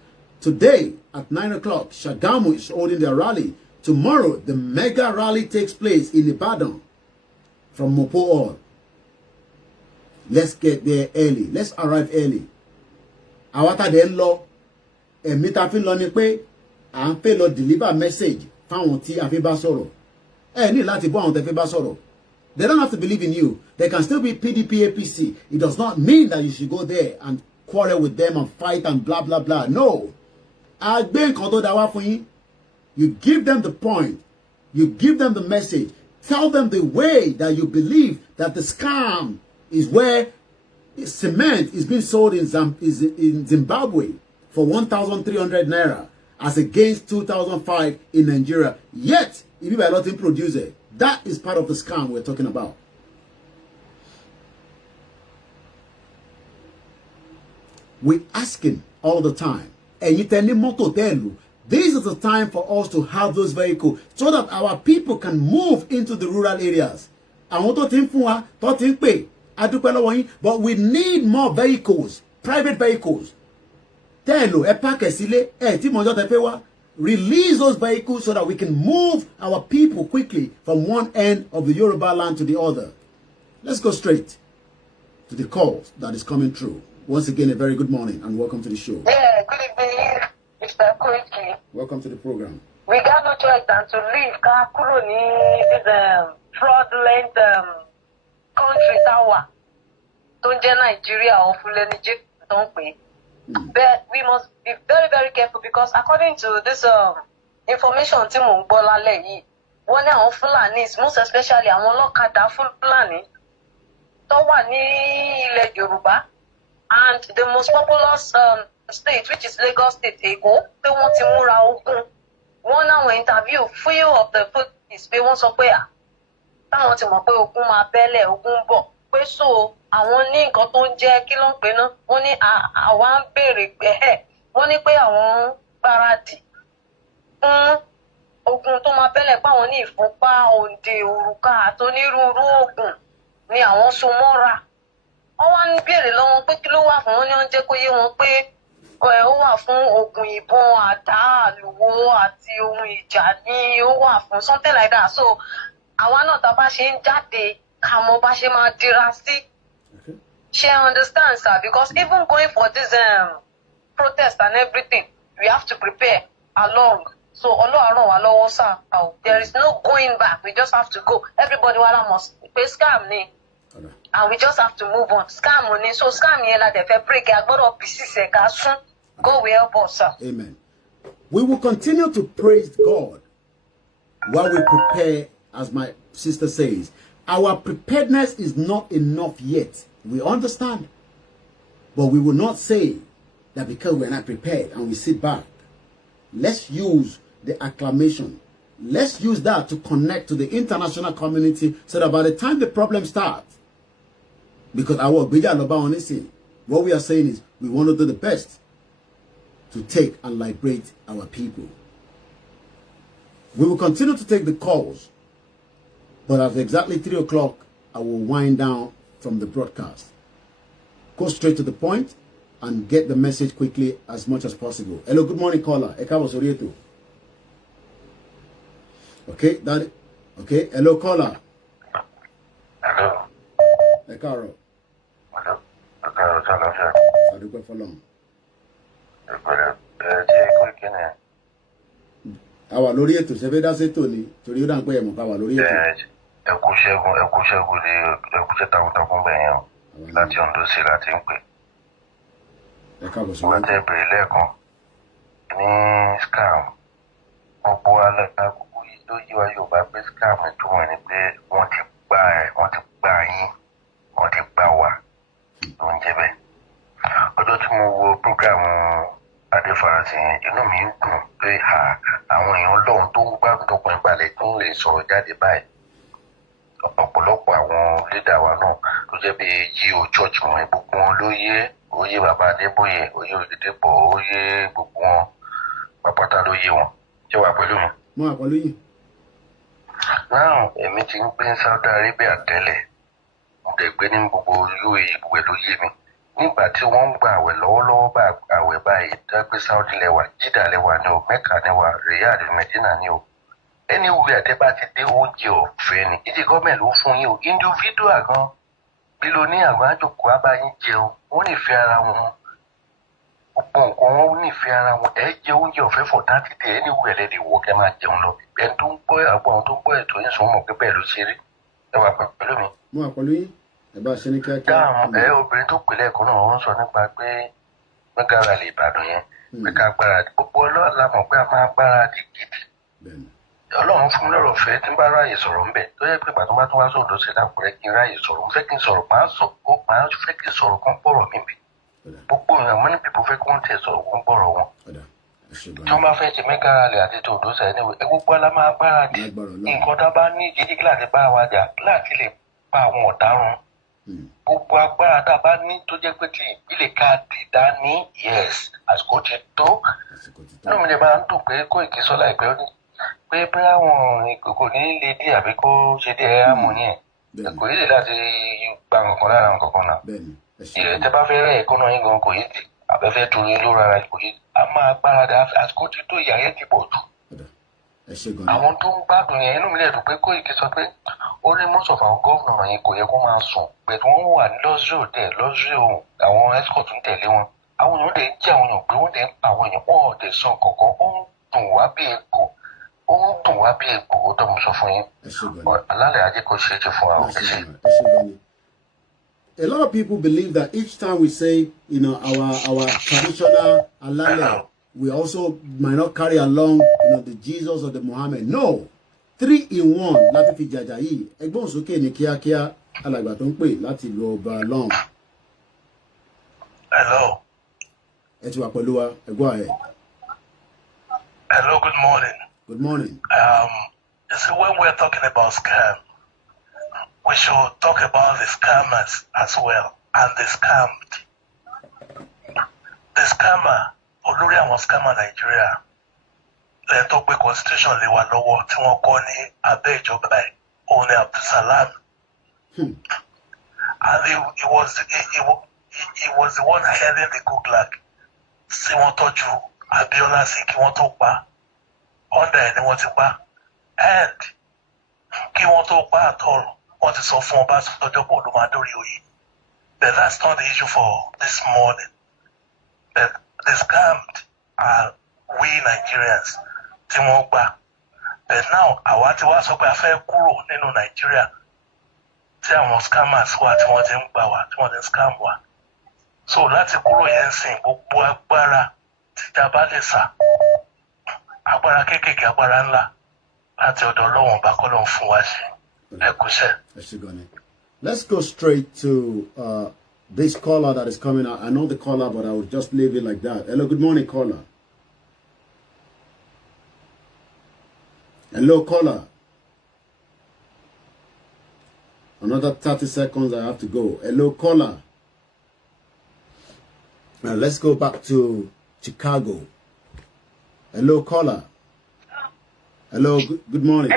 Today at 9 o'clock, Shagamu is holding their rally. Tomorrow, the mega rally takes place in Ibadan from Mopo Hall. Let's get there early. Let's arrive early. Awata de lo emi ta fi lọ ni pé à ń pè lọ deliver message fáwọn tí a fi bá sọ̀rọ̀. Ẹ ní láti bọ́ àwọn tẹ́ fi bá sọ̀rọ̀. They don't have to believe in you. They can still be PDP APC. It does not mean that you should go there and quarrel with them and fight and blah blah blah. No. Àgbẹ̀ nǹkan tó dá wá fún yín. You give them the point. You give them the message. Tell them the way that you believe that the scam is where cement is being sold in Zimbabwe for 1,300 naira as against 2,005 in Nigeria. Yet, if you are not in producer, that is part of the scam we're talking about. We're asking all the time. This is the time for us to have those vehicles so that our people can move into the rural areas. But we need more vehicles, private vehicles. Release those vehicles so that we can move our people quickly from one end of the Yoruba land to the other. Let's go straight to the calls that is coming through. Once again, a very good morning and welcome to the show. Yeah, good evening, Mr. Koiki. Welcome to the program. We got no choice than to leave Kakuroni, this fraudulent country tower. Don't Nigeria or Fulani don't pay. But we must be very, very careful because according to this information tí mò ń gbọ́ lálẹ́ yìí, wọ́n ní àwọn Fulanis, most especially àwọn ọlọ́kadà Fulani tó wà ní ilẹ̀ Yorùbá, and the most populous state, which is Lagos State, Èkó, pé wọ́n ti múra ogun. Wọ́n náwọn interview few of the police pé wọ́n sọ pé táwọn ti mọ̀ pé ogun máa bẹ́lẹ̀, ogun ń bọ̀. Pé so àwọn ní nǹkan tó ń jẹ́ kí ló ń pè náà, wọ́n ní àwa ń béèrè pé wọ́n ní pé àwọn ń gbáradì fún ogun tó máa bẹ́lẹ̀ pé àwọn ní ìfúnpá, òǹdè, òrùka àtonírúurú oògùn ni àwọn so mọ́ra. Wọ́n wá ń béèrè lọ́wọ́ pé kí ló wà fún wọn, ní wọ́n jẹ́ kó yé wọn pé ó wà fún oògùn ìbọn, àdá, àlùwò àti ohun ìjà ni ó wà fún, something like that. So àwa náà tá a bá ṣe ń jáde ká mọ̀ bá ṣe máa dira sí. She understands, sir, because even going for this protest and everything, we have to prepare along. So Ọlọ́run wa lọ́wọ́, sir. There is no going back. We just have to go. Everybody must pay scam ni. And we just have to move on. Scam money. So scam yẹn la dẹ̀ fẹ́ break. Agbọ́dọ̀ pieces ká sún. God will help us, sir. Amen. We will continue to praise God while we prepare, as my sister says. Our preparedness is not enough yet. We understand. But we will not say that because we're not prepared and we sit back. Let's use the acclamation. Let's use that to connect to the international community so that by the time the problem starts, because what we are saying is we want to do the best to take and liberate our people. We will continue to take the calls, but at exactly 3 o'clock, I will wind down from the broadcast. Go straight to the point and get the message quickly as much as possible. Hello, good morning, caller. Okay, that. Okay, hello, caller. Hello. Hello. Àwa lórí ètò ṣe fẹ́ dá sétò ni torí ó dà ń pẹ́ ẹ̀mọ́ ká wà lórí ètò. Ẹkú ṣẹ́gun ni ẹkúṣẹ́ takuntakun bẹ̀yẹn o láti Ondo sí láti ń pè. Wọ́n tẹ́ bèrè lẹ́ẹ̀kan ní scam. Gbogbo alẹ́ agogo yìí ló yí wa Yorùbá pé scam túmọ̀ ní pé wọ́n ti gbà yín, wọ́n ti gbà wá ló ń jẹ́ bẹ́ẹ̀. Ọjọ́ tí mo wo prógrámù Adéfarasí yẹn, inú mi ń dùn pé àwọn èèyàn lọ́hùn tó ń gbádùn tọkùnrin balẹ̀ tó ń lè sọ̀rọ̀ jáde báyìí. Ọ̀pọ̀lọpọ̀ àwọn lédà wa náà tó jẹ́ bí G.O. Church wọn, gbogbo wọn ló yé, oyè bàbá Adébóyè, oyè Ògèdèpọ̀, oyè gbogbo wọn pàpàtà ló yé wọn. Ṣé wà pẹ̀lú mi? Mo wà pẹ̀lú yìí. Náà èmi ti ń gbé Saudi Arabia tẹ́lẹ̀, mo dẹ̀ gbé ní gbogbo UAE gbogbo ẹ̀ ló yé mi. Nígbà tí wọ́n ń gba àwẹ̀ lọ́wọ́lọ́wọ́ bá àwẹ̀ báyìí, dágbé Saudi lẹ́wà, Jidda lẹ́wà ni o, Mecca lẹ́wà, Riyadh, Medina ni o. Anywhere àti bá ti dé oúnjẹ ọ̀fẹ́ ni. Ìdí gọ́ọ̀mẹ̀ ló fún yín o. Individual gan. Bílíọ̀nìyà gan àjòkó abáyín jẹun. Wọ́n nífẹ̀ẹ́ ara wọn. Gbogbo nǹkan wọn nífẹ̀ẹ́ ara wọn. Ẹ jẹ oúnjẹ ọ̀fẹ́ for 30 days. Anywhere lẹ́dí wọ kẹ́ máa jẹun lọ. Ẹni tó ń gbọ́ àwọn tó ń gbọ́ ètò yín sọ mọ̀ pé bẹ́ẹ̀ ló ṣe rí. Ẹ wà pẹ̀lú mi. Mo wà pẹ̀lú yín. Ẹ bá ṣe ní kíákíá. Dáhùn obìnrin tó pè lẹ́ẹ̀kan náà wọ́n sọ nípa pé mẹ́gàrà lè Ìbàdàn yẹn. Pé ká gbáradì. Gbogbo ọlọ́ọ̀la mọ̀ pé a máa gbáradì gidi. Ọlọ́run fún mi lọ́rọ̀ fẹ́ tí ń bá ráàyè sọ̀rọ̀ ń bẹ̀ tó yẹ pé ìgbà tó bá tún wá sọ̀rọ̀ sí lápẹ̀rẹ̀ kí n ráàyè sọ̀rọ̀ mo fẹ́ kí n sọ̀rọ̀ máa fẹ́ kí n sọ̀rọ̀ kan bọ̀rọ̀ mi bì gbogbo èèyàn mọ́ ní pípọ̀ fẹ́ kí wọ́n tẹ̀ sọ̀rọ̀ kan bọ̀rọ̀ wọn. Tí wọ́n bá fẹ́ ṣe mẹ́gàrálẹ̀ àti tòdó sẹ́yìn níwèé ẹ gbogbo alá máa gbáradì nǹkan tá a bá ní jíjí láti bá wa jà láti lè pa àwọn ọ̀daràn gbogbo agbára tá a bá ní tó jẹ́ pé ti ìbílẹ̀ ká dìdá ní yes àsìkò ti tó inú mi lè máa ń dùn pé Kóìkí sọ láìpẹ́ ó ní pé bí àwọn kò ní lè dí àbí kó ṣe dé ẹ̀ àmọ́ ní ẹ̀ kò yí lè láti gba nǹkan lára nǹkan kan náà ìrètí bá fẹ́ rẹ̀ ẹ̀kọ́ náà yín gan kò yí dì abẹ́fẹ́ tún yín ló rárá kò yí a máa gbáradà àsìkò tí tó ìyá yẹn ti pọ̀ jù. Àwọn tó ń gbádùn yẹn inú mi lè dùn pé Kóìkí sọ pé ó ní most of our governor yẹn kò yẹ kó máa sùn pẹ̀lú wọn wà ní lọ́sírì òtẹ̀ lọ́sírì ohun àwọn escort ń tẹ̀lé wọn àwọn èèyàn lè jẹ́ àwọn èèyàn pé wọ́n lè ń pa àwọn èèyàn wọ́n ọ̀dẹ̀ sọ kọ̀ọ̀kan ó ń dùn wá bí egbò ó tó mo sọ fún yín alálẹ̀ ajé kò ṣe é ṣe fún àwọn òṣìṣẹ́. a lot of people believe that each time we say, you know, our traditional alale, we also might not carry along, you know, the Jesus or the Muhammad. No, 3 in 1. Láti fi jàjà yìí. Ẹgbọ́n sókè ní kíákíá alàgbà tó ń pè láti lo ọba long. Hello. Ẹ ti wà pẹ̀lú wa. Go ahead. Hello, good morning. Good morning. You see, when we're talking about scam, we should talk about the scammers as well and the scammed. The scammer, olórí àwọn scammer Nigeria, lẹ́yìn tó gbé constitution lé wa lọ́wọ́ tí wọ́n kọ́ ní abẹ́ ìjọba ẹ̀, òun ni Abdulsalam. And he was the one heading the gulag. Sí wọ́n tọ́jú Abiola sí kí wọ́n tó pa. Under ẹ̀ ni wọ́n ti pa. And kí wọ́n tó pa àtọ̀rọ̀. What is so far past but that's not the issue for this morning. The scammed are we Nigerians. But now I want to ask about fair kuro in Nigeria. Tell scammers what scam. So that's a kuro yensing Bugbara Tijabalesa Abara Keke Abaranla at your dollar back on Fuashi. Let's go straight to this caller that is coming out. I know the caller, but I will just leave it like that. Hello, good morning, caller. Hello, caller. Another 30 seconds, I have to go. Hello, caller. Now let's go back to Chicago. Hello, caller. Hello, good morning.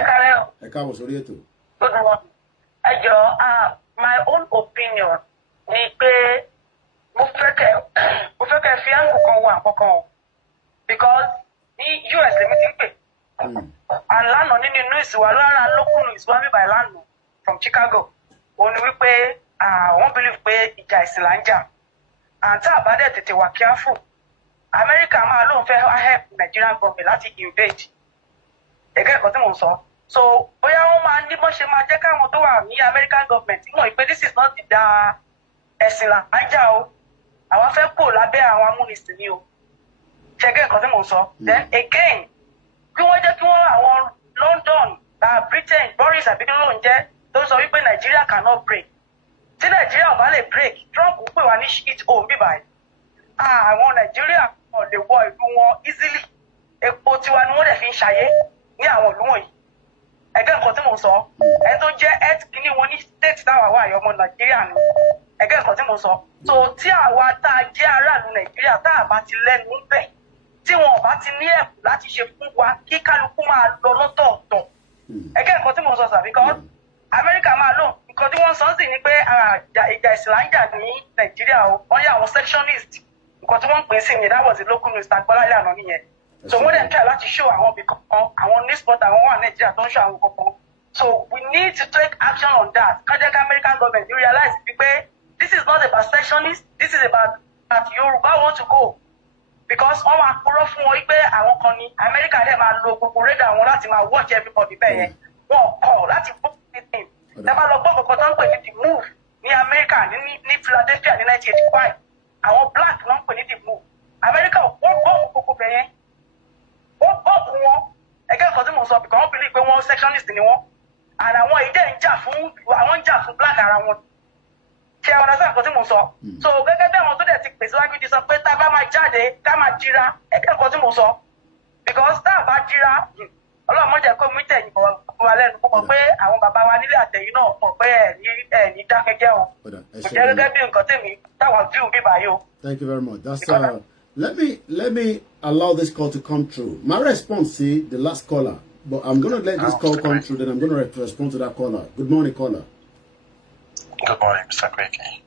Good morning. My own opinion ni pé mo fẹ́ kẹ́ fi àǹgù kan wà kankan because ní US lèmi ti ń pè. Àlànà nínú news wa lára local news wa mi by lánàá from Chicago. Ó ní wípé wọ́n believe pé ìjà ìsìn là ń jà. And tá a bá dẹ̀ tètè wà careful. America máa lóun fẹ́ help Nigerian government láti invade. Ẹ̀gẹ́ ẹ̀kọ́ tí mò ń sọ. So, bóyá wọ́n máa ní bó ṣe máa jẹ́ káwọn tó wà ní American government mọ̀ pé this is not the ẹ̀sìn là ń jà o. Àwọn fẹ́ kó lábẹ́ àwọn amúnisìn ni o. Ṣẹ́gẹ́ ẹ̀kọ́ tí mò ń sọ. Then again, kí wọ́n jẹ́ kí wọ́n àwọn London, Britain, Boris àbíkí ló ń jẹ́ tó sọ wípé Nigeria cannot break. Tí Nigeria ò bá lè break, Trump pè wá ní shit home bíbáyìí. Àwọn Nigeria kò lè wọ ìlú wọn easily. Epo tiwa ni wọ́n dẹ̀ fi ń ṣayé ní àwọn ìlú wọ̀nyí. Ẹgẹ́ nǹkan tí mò ń sọ, ẹni tó jẹ́ health kìíní wọn ní state táwa wà ọmọ Nàìjíríà ni. Ẹgẹ́ nǹkan tí mò ń sọ. So tí àwa tá a jẹ́ aráàlú Nàìjíríà tá a bá ti lẹ́nu ń bẹ̀, tí wọn ò bá ti ní ẹ̀kú láti ṣe fún wa kí kálukú máa lọ lọ́tọ̀ọ̀tọ̀. Ẹgẹ́ nǹkan tí mò ń sọ sà because Amẹ́ríkà máa lò nǹkan tí wọ́n sọ sí ni pé ìjà ìsìn là ń jà ní Nàìjíríà o, wọ́n yẹ àwọn sectionist. Nǹkan tí wọ́n ń pè sí ni that was the local news tagbọ́lá lánàá nìyẹn. So wọ́n dẹ̀ try láti show àwọn ibì kankan, àwọn news portal àwọn wà Nàìjíríà tó ń show àwọn kankan. So we need to take action on that. Kájẹ́ ká American government realize wípé this is not about sectionist, this is about that Yoruba want to go. Because wọ́n máa kúrò fún wọn wípé àwọn kan ní America dẹ̀ máa lo gbogbo radar wọn láti máa watch everybody bẹ́ẹ̀ yẹn. Wọ́n kọ̀ láti book anything. Ẹ máa lọ gbọ́ kankan tó ń pè ní the move ní America ní Philadelphia ní 1985. Àwọn black ló ń pè ní the move. America wọ́n gbọ́ gbogbo bẹ́ẹ̀ yẹn. Wọ́n bọ́ọ̀bù wọn ẹgẹ́ nǹkan tí mo sọ because wọ́n believe pé wọ́n sectionist ni wọ́n and àwọn ìdẹ́ ń jà fún black ara wọn ṣé àwọn ọ̀dọ́sán nǹkan tí mo sọ so gẹ́gẹ́ bí àwọn tó dẹ̀ ti pèsè wájú ti sọ pé tá a bá máa jáde ká máa jíra ẹgẹ́ nǹkan tí mo sọ because tá a bá jíra ọlọ́mọdé kó mú tẹ̀yìn bọ̀ wá lẹ́nu kó mọ̀ pé àwọn bàbá wa nílé àtẹ̀yìn náà mọ̀ pé ẹ̀ ní dákẹ́jẹ́ o kò jẹ́ gẹ́gẹ́ bí nǹkan tèmi táwọn view bíbá yìí o. Thank you very much. That's let me allow this call to come through. My response, see the last caller, but I'm going to let this call come through. Then I'm going to respond to that caller. Good morning, caller. Good morning, Mr. Kweki.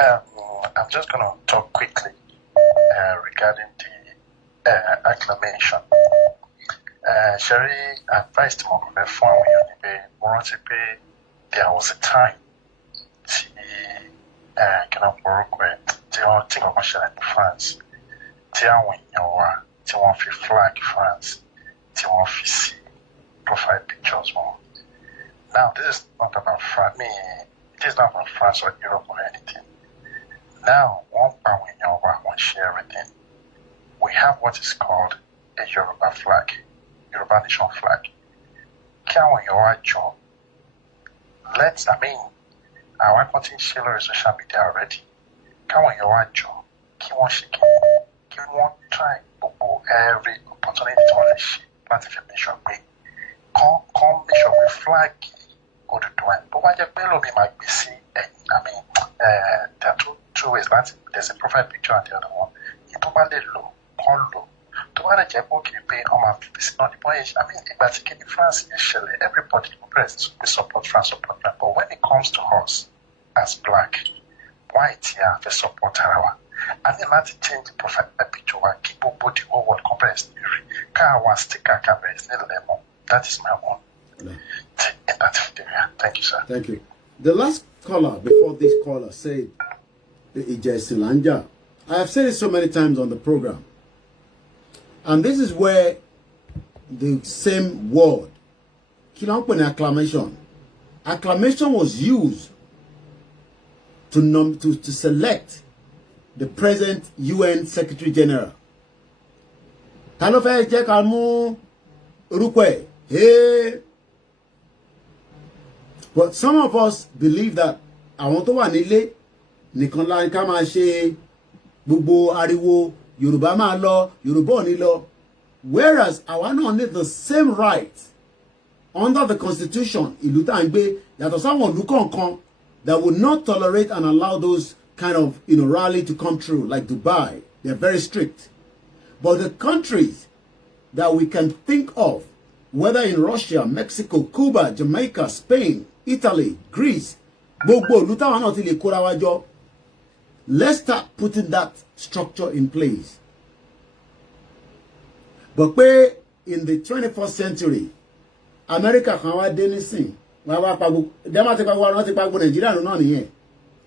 I'm just going to talk quickly regarding the acclamation. Sherry advised me on the phone there was a time cannot work with the thing of France. Tí àwọn èèyàn wa tí wọ́n fi flag France tí wọ́n fi sí profile pictures wọn. Now this is not about France. It is not from France or Europe or anything. Now, one share everything. We have what is called a Yoruba flag, Yoruba nation flag. Our content share is social media already. Can one try every opportunity to unleash participation? Come make sure we flag or the doing. But what you might be see, there are two ways. There's a profile picture and the other one. You don't want to low, call low. To want to get okay, pay on my face, not the point. In France, everybody press we support France, support them. But when it comes to us as black, white, yeah, they support our. I think that's change the profile picture. Keep up body over the compressed. Car was sticker camera is little lemon. That is my own. Thank you, sir. Thank you. The last caller before this caller said, Ijesilanja. I have said it so many times on the program. And this is where the same word, acclamation. Acclamation was used to select the present UN Secretary General. Hey. But some of us believe that àwọn tó wà nílé nìkan la ká máa ṣe gbogbo ariwo Yorùbá máa lọ Yorùbá ò ní lọ, whereas àwa náà need the same right under the constitution ìlú tá à ń gbé yàtọ̀ sáwọn ìlú kọ̀ọ̀kan that would not tolerate and allow those kind of rally to come true, like Dubai. They're very strict. But the countries that we can think of, whether in Russia, Mexico, Cuba, Jamaica, Spain, Italy, Greece, let's start putting that structure in place. But where in the 21st century, America can wá dé nísìn,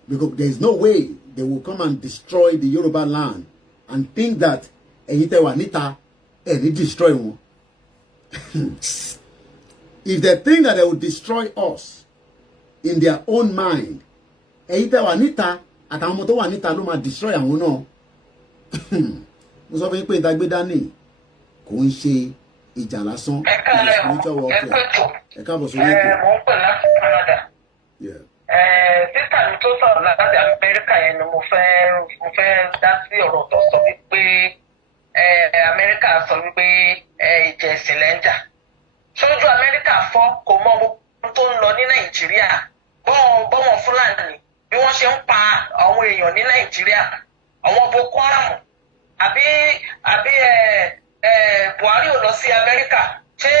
because there is no way they will come and destroy the Yoruba land and think that destroy one. If they think that they will destroy us in their own mind, destroy àwọn náà. Mo sọ fún yín pé ìdágbé dání kò ń ṣe ìjà lásán. Spiritual warfare. Ẹ káàbọ̀ sórí ètò. Mo ń pè láti Canada. Sísà mi tó sọ̀rọ̀ láti Amẹ́ríkà yẹn ni mo fẹ́ dá sí ọ̀rọ̀ tó sọ wípé Amẹ́ríkà sọ wípé ìjà ẹ̀sìn lẹ́ ń jà. Sójú Amẹ́ríkà fọ́ kò mọ ohun tó ń lọ ní Nàìjíríà. Bọ́wọ̀n Fúlàní bí wọ́n ṣe ń pa àwọn èèyàn ní Nàìjíríà, àwọn Boko Haram, àbí Buhari ò lọ sí Amẹ́ríkà, ṣé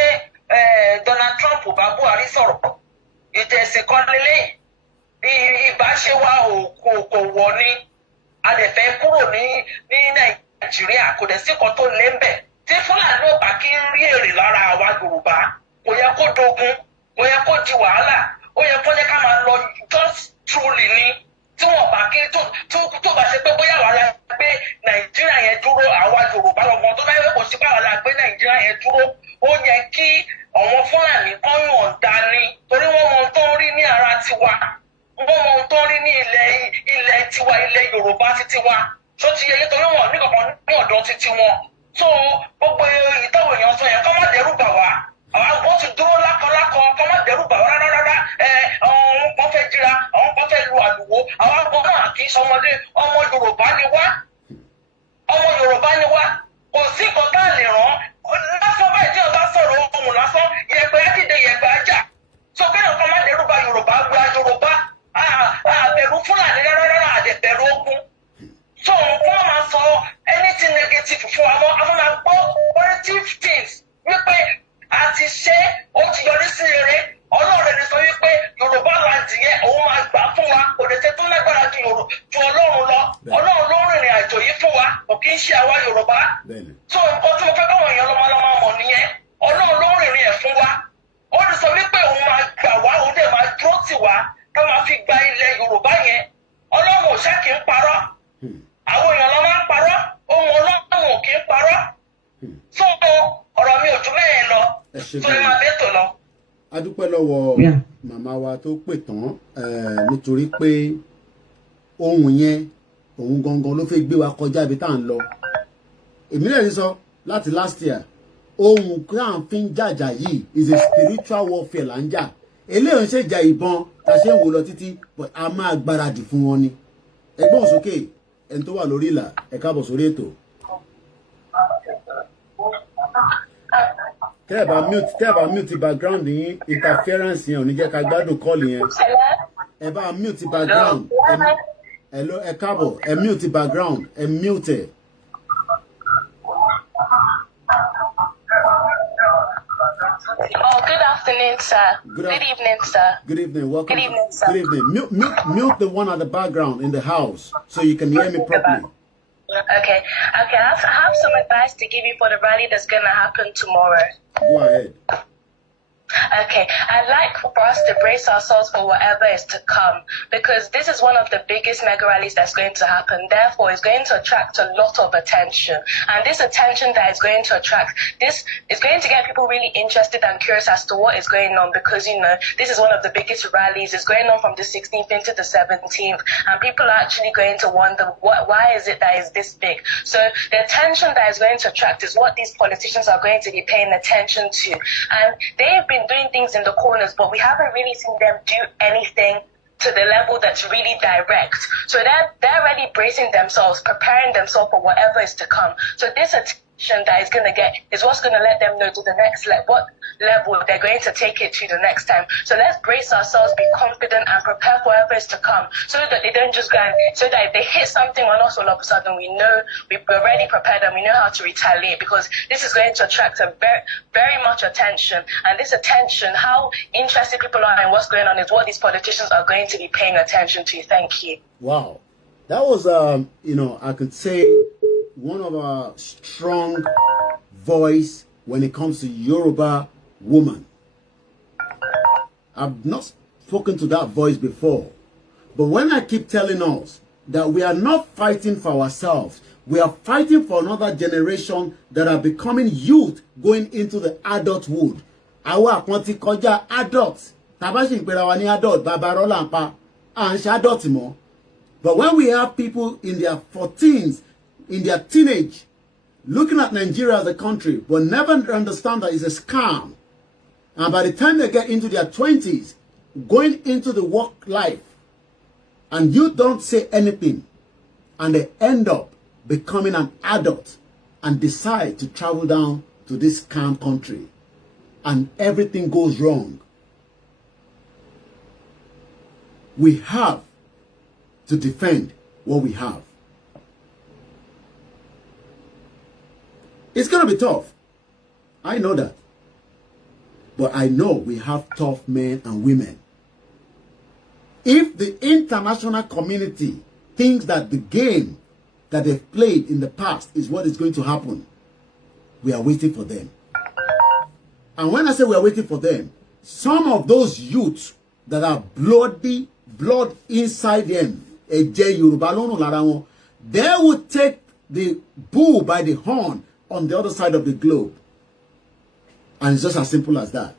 Donald Trump bá Buhari sọ̀rọ̀? Ìjà ẹ̀sìn kan lélẹ́yìn. Ìbáṣe wa kò wọ̀ ni a lè fẹ́ kúrò ní Nàìjíríà, kò dẹ̀ sí kan tó lé ń bẹ̀. Tí Fúlàní ò bá kí ń rí èrè lára àwa Yorùbá, kò yẹ kó dogun, kò yẹ kó di wàhálà, ó yẹ kó jẹ́ ká máa lọ just truly ni. Tí wọ́n bá kí tó bá ṣe pé bóyá àwa la gbé Nàìjíríà yẹn dúró, àwa Yorùbá lọ́gbọ́n tó bá yẹ kó sí pé àwa la gbé Nàìjíríà yẹn dúró, ó yẹ kí àwọn Fúlàní kan yọ̀ǹda ni, torí wọ́n mọ ohun tó ń rí ní ara tiwa, wọ́n mọ ohun tó ń rí ní ilẹ̀ tiwa, ilẹ̀ Yorùbá ti tiwa, tó ti yẹ nítorí wọn ní kankan ní ọ̀dọ̀ ti tiwọn. So gbogbo ìtọ́wò èèyàn sọ yẹn kọ́ má dẹ́rù bà wá, àwọn ti dúró lákọlákọ, kọ́ má dẹ́rù bà wá rárá. Àwọn kan fẹ́ jíra, àwọn kan fẹ́ lu àlùwò, àwọn kan náà kì í sọmọdé, ọmọ Yorùbá ni wá, kò sí nǹkan tá à lè rán. Lásán báyìí tí ọba sọ̀rọ̀ ohun lásán, yẹ̀pẹ̀ á dìde, yẹ̀pẹ̀ á jà. So kéèyàn kan má dẹ́rù bà Yorùbá, gba Yorùbá, àbẹ̀rù Fúlàní rárá, àdẹ̀bẹ̀rù ogun. So wọ́n máa sọ anything negative fún wa, àwọn máa gbọ́ positive things wípé a ti ṣe, ó ti yọrí sí rere. Ọlọ́run ni sọ wípé Yorùbá láti yẹ òun máa gbà fún wa, kò lè ṣe tó lágbára ju Ọlọ́run lọ. Ọlọ́run ló rìnrìn àjò yìí fún wa, kò kí ń ṣe àwa Yorùbá. So nǹkan tí mo fẹ́ báwọn èèyàn lọ́mọ mọ̀ nìyẹn. Ọlọ́run ló rìnrìn ẹ̀ fún wa. Ó ní sọ wípé òun máa gbà wá, òun dẹ̀ máa dúró tì wá, ká máa fi gba ilẹ̀ Yorùbá yẹn. Ọlọ́run ò ṣá kì í parọ́. Àwọn èèyàn lọ máa ń parọ́, ohun Ọlọ́run ò kì í parọ́. So ọ̀rọ̀ mi ò ju bẹ́ẹ̀ lọ, so ẹ máa bẹ́ẹ̀ tó lọ. A dúpẹ́ lọ́wọ́ màmá wa tó pè tán nítorí pé ohun yẹn òun gangan ló fẹ́ gbé wa kọjá ibi tá à ń lọ. Èmi lè sọ láti last year ohun kí à ń fi ń jàjà yìí is a spiritual warfare là ń jà. Eléyìí ń ṣèjà ìbọn tá a ṣe ń wò lọ títí but a máa gbáradì fún wọn ni. Ẹgbọ́n sókè ẹni tó wà lórí ìlà ẹ káàbọ̀ sórí ètò. Tẹ́ ẹ bá mute background yín interference yẹn ò ní jẹ́ ká gbádùn call yẹn. Ẹ bá mute background hello ẹ káàbọ̀ ẹ mute background ẹ mute. Oh, good afternoon, sir. Good evening, sir. Good evening. Welcome. Good evening, sir. Good evening. Mute the one at the background in the house so you can hear me properly. Okay. I have some advice to give you for the rally that's going to happen tomorrow. Go ahead. Okay, I'd like for us to brace ourselves for whatever is to come, because this is one of the biggest mega rallies that's going to happen. Therefore, it's going to attract a lot of attention. And this attention that is going to attract, this is going to get people really interested and curious as to what is going on, because, you know, this is one of the biggest rallies. It's going on from the 16th into the 17th. And people are actually going to wonder, why is it that is this big? So the attention that is going to attract is what these politicians are going to be paying attention to. And they've been doing things in the corners, but we haven't really seen them do anything to the level that's really direct. So they're already bracing themselves, preparing themselves for whatever is to come. So this attention that is going to get is what's going to let them know to the next what level they're going to take it to the next time. So let's brace ourselves, be confident, and prepare for whatever is to come, so that they don't just go and, so that if they hit something on us all of a sudden, we know we're already prepared and we know how to retaliate, because this is going to attract a very, very much attention. And this attention, how interested people are in what's going on, is what these politicians are going to be paying attention to. Thank you. Wow. That was, you know, I could say one of our strong voice when it comes to Yoruba woman. I've not spoken to that voice before. But when I keep telling us that we are not fighting for ourselves, we are fighting for another generation that are becoming youth going into the adulthood. Our àpọ́n koja adults. Tabashi ìpera wa ní adult, bàbá rọ́lá ń pa, à ń ṣe adult mọ́. But when we have people in their 14s, in their teenage, looking at Nigeria as a country, but never understand that it's a scam. And by the time they get into their 20s, going into the work life, and you don't say anything, and they end up becoming an adult and decide to travel down to this scam country, and everything goes wrong. We have to defend what we have. It's going to be tough. I know that. But I know we have tough men and women. If the international community thinks that the game that they've played in the past is what is going to happen, we are waiting for them. And when I say we are waiting for them, some of those youths that are blood inside them, they will take the bull by the horn on the other side of the globe. And it's just as simple as that.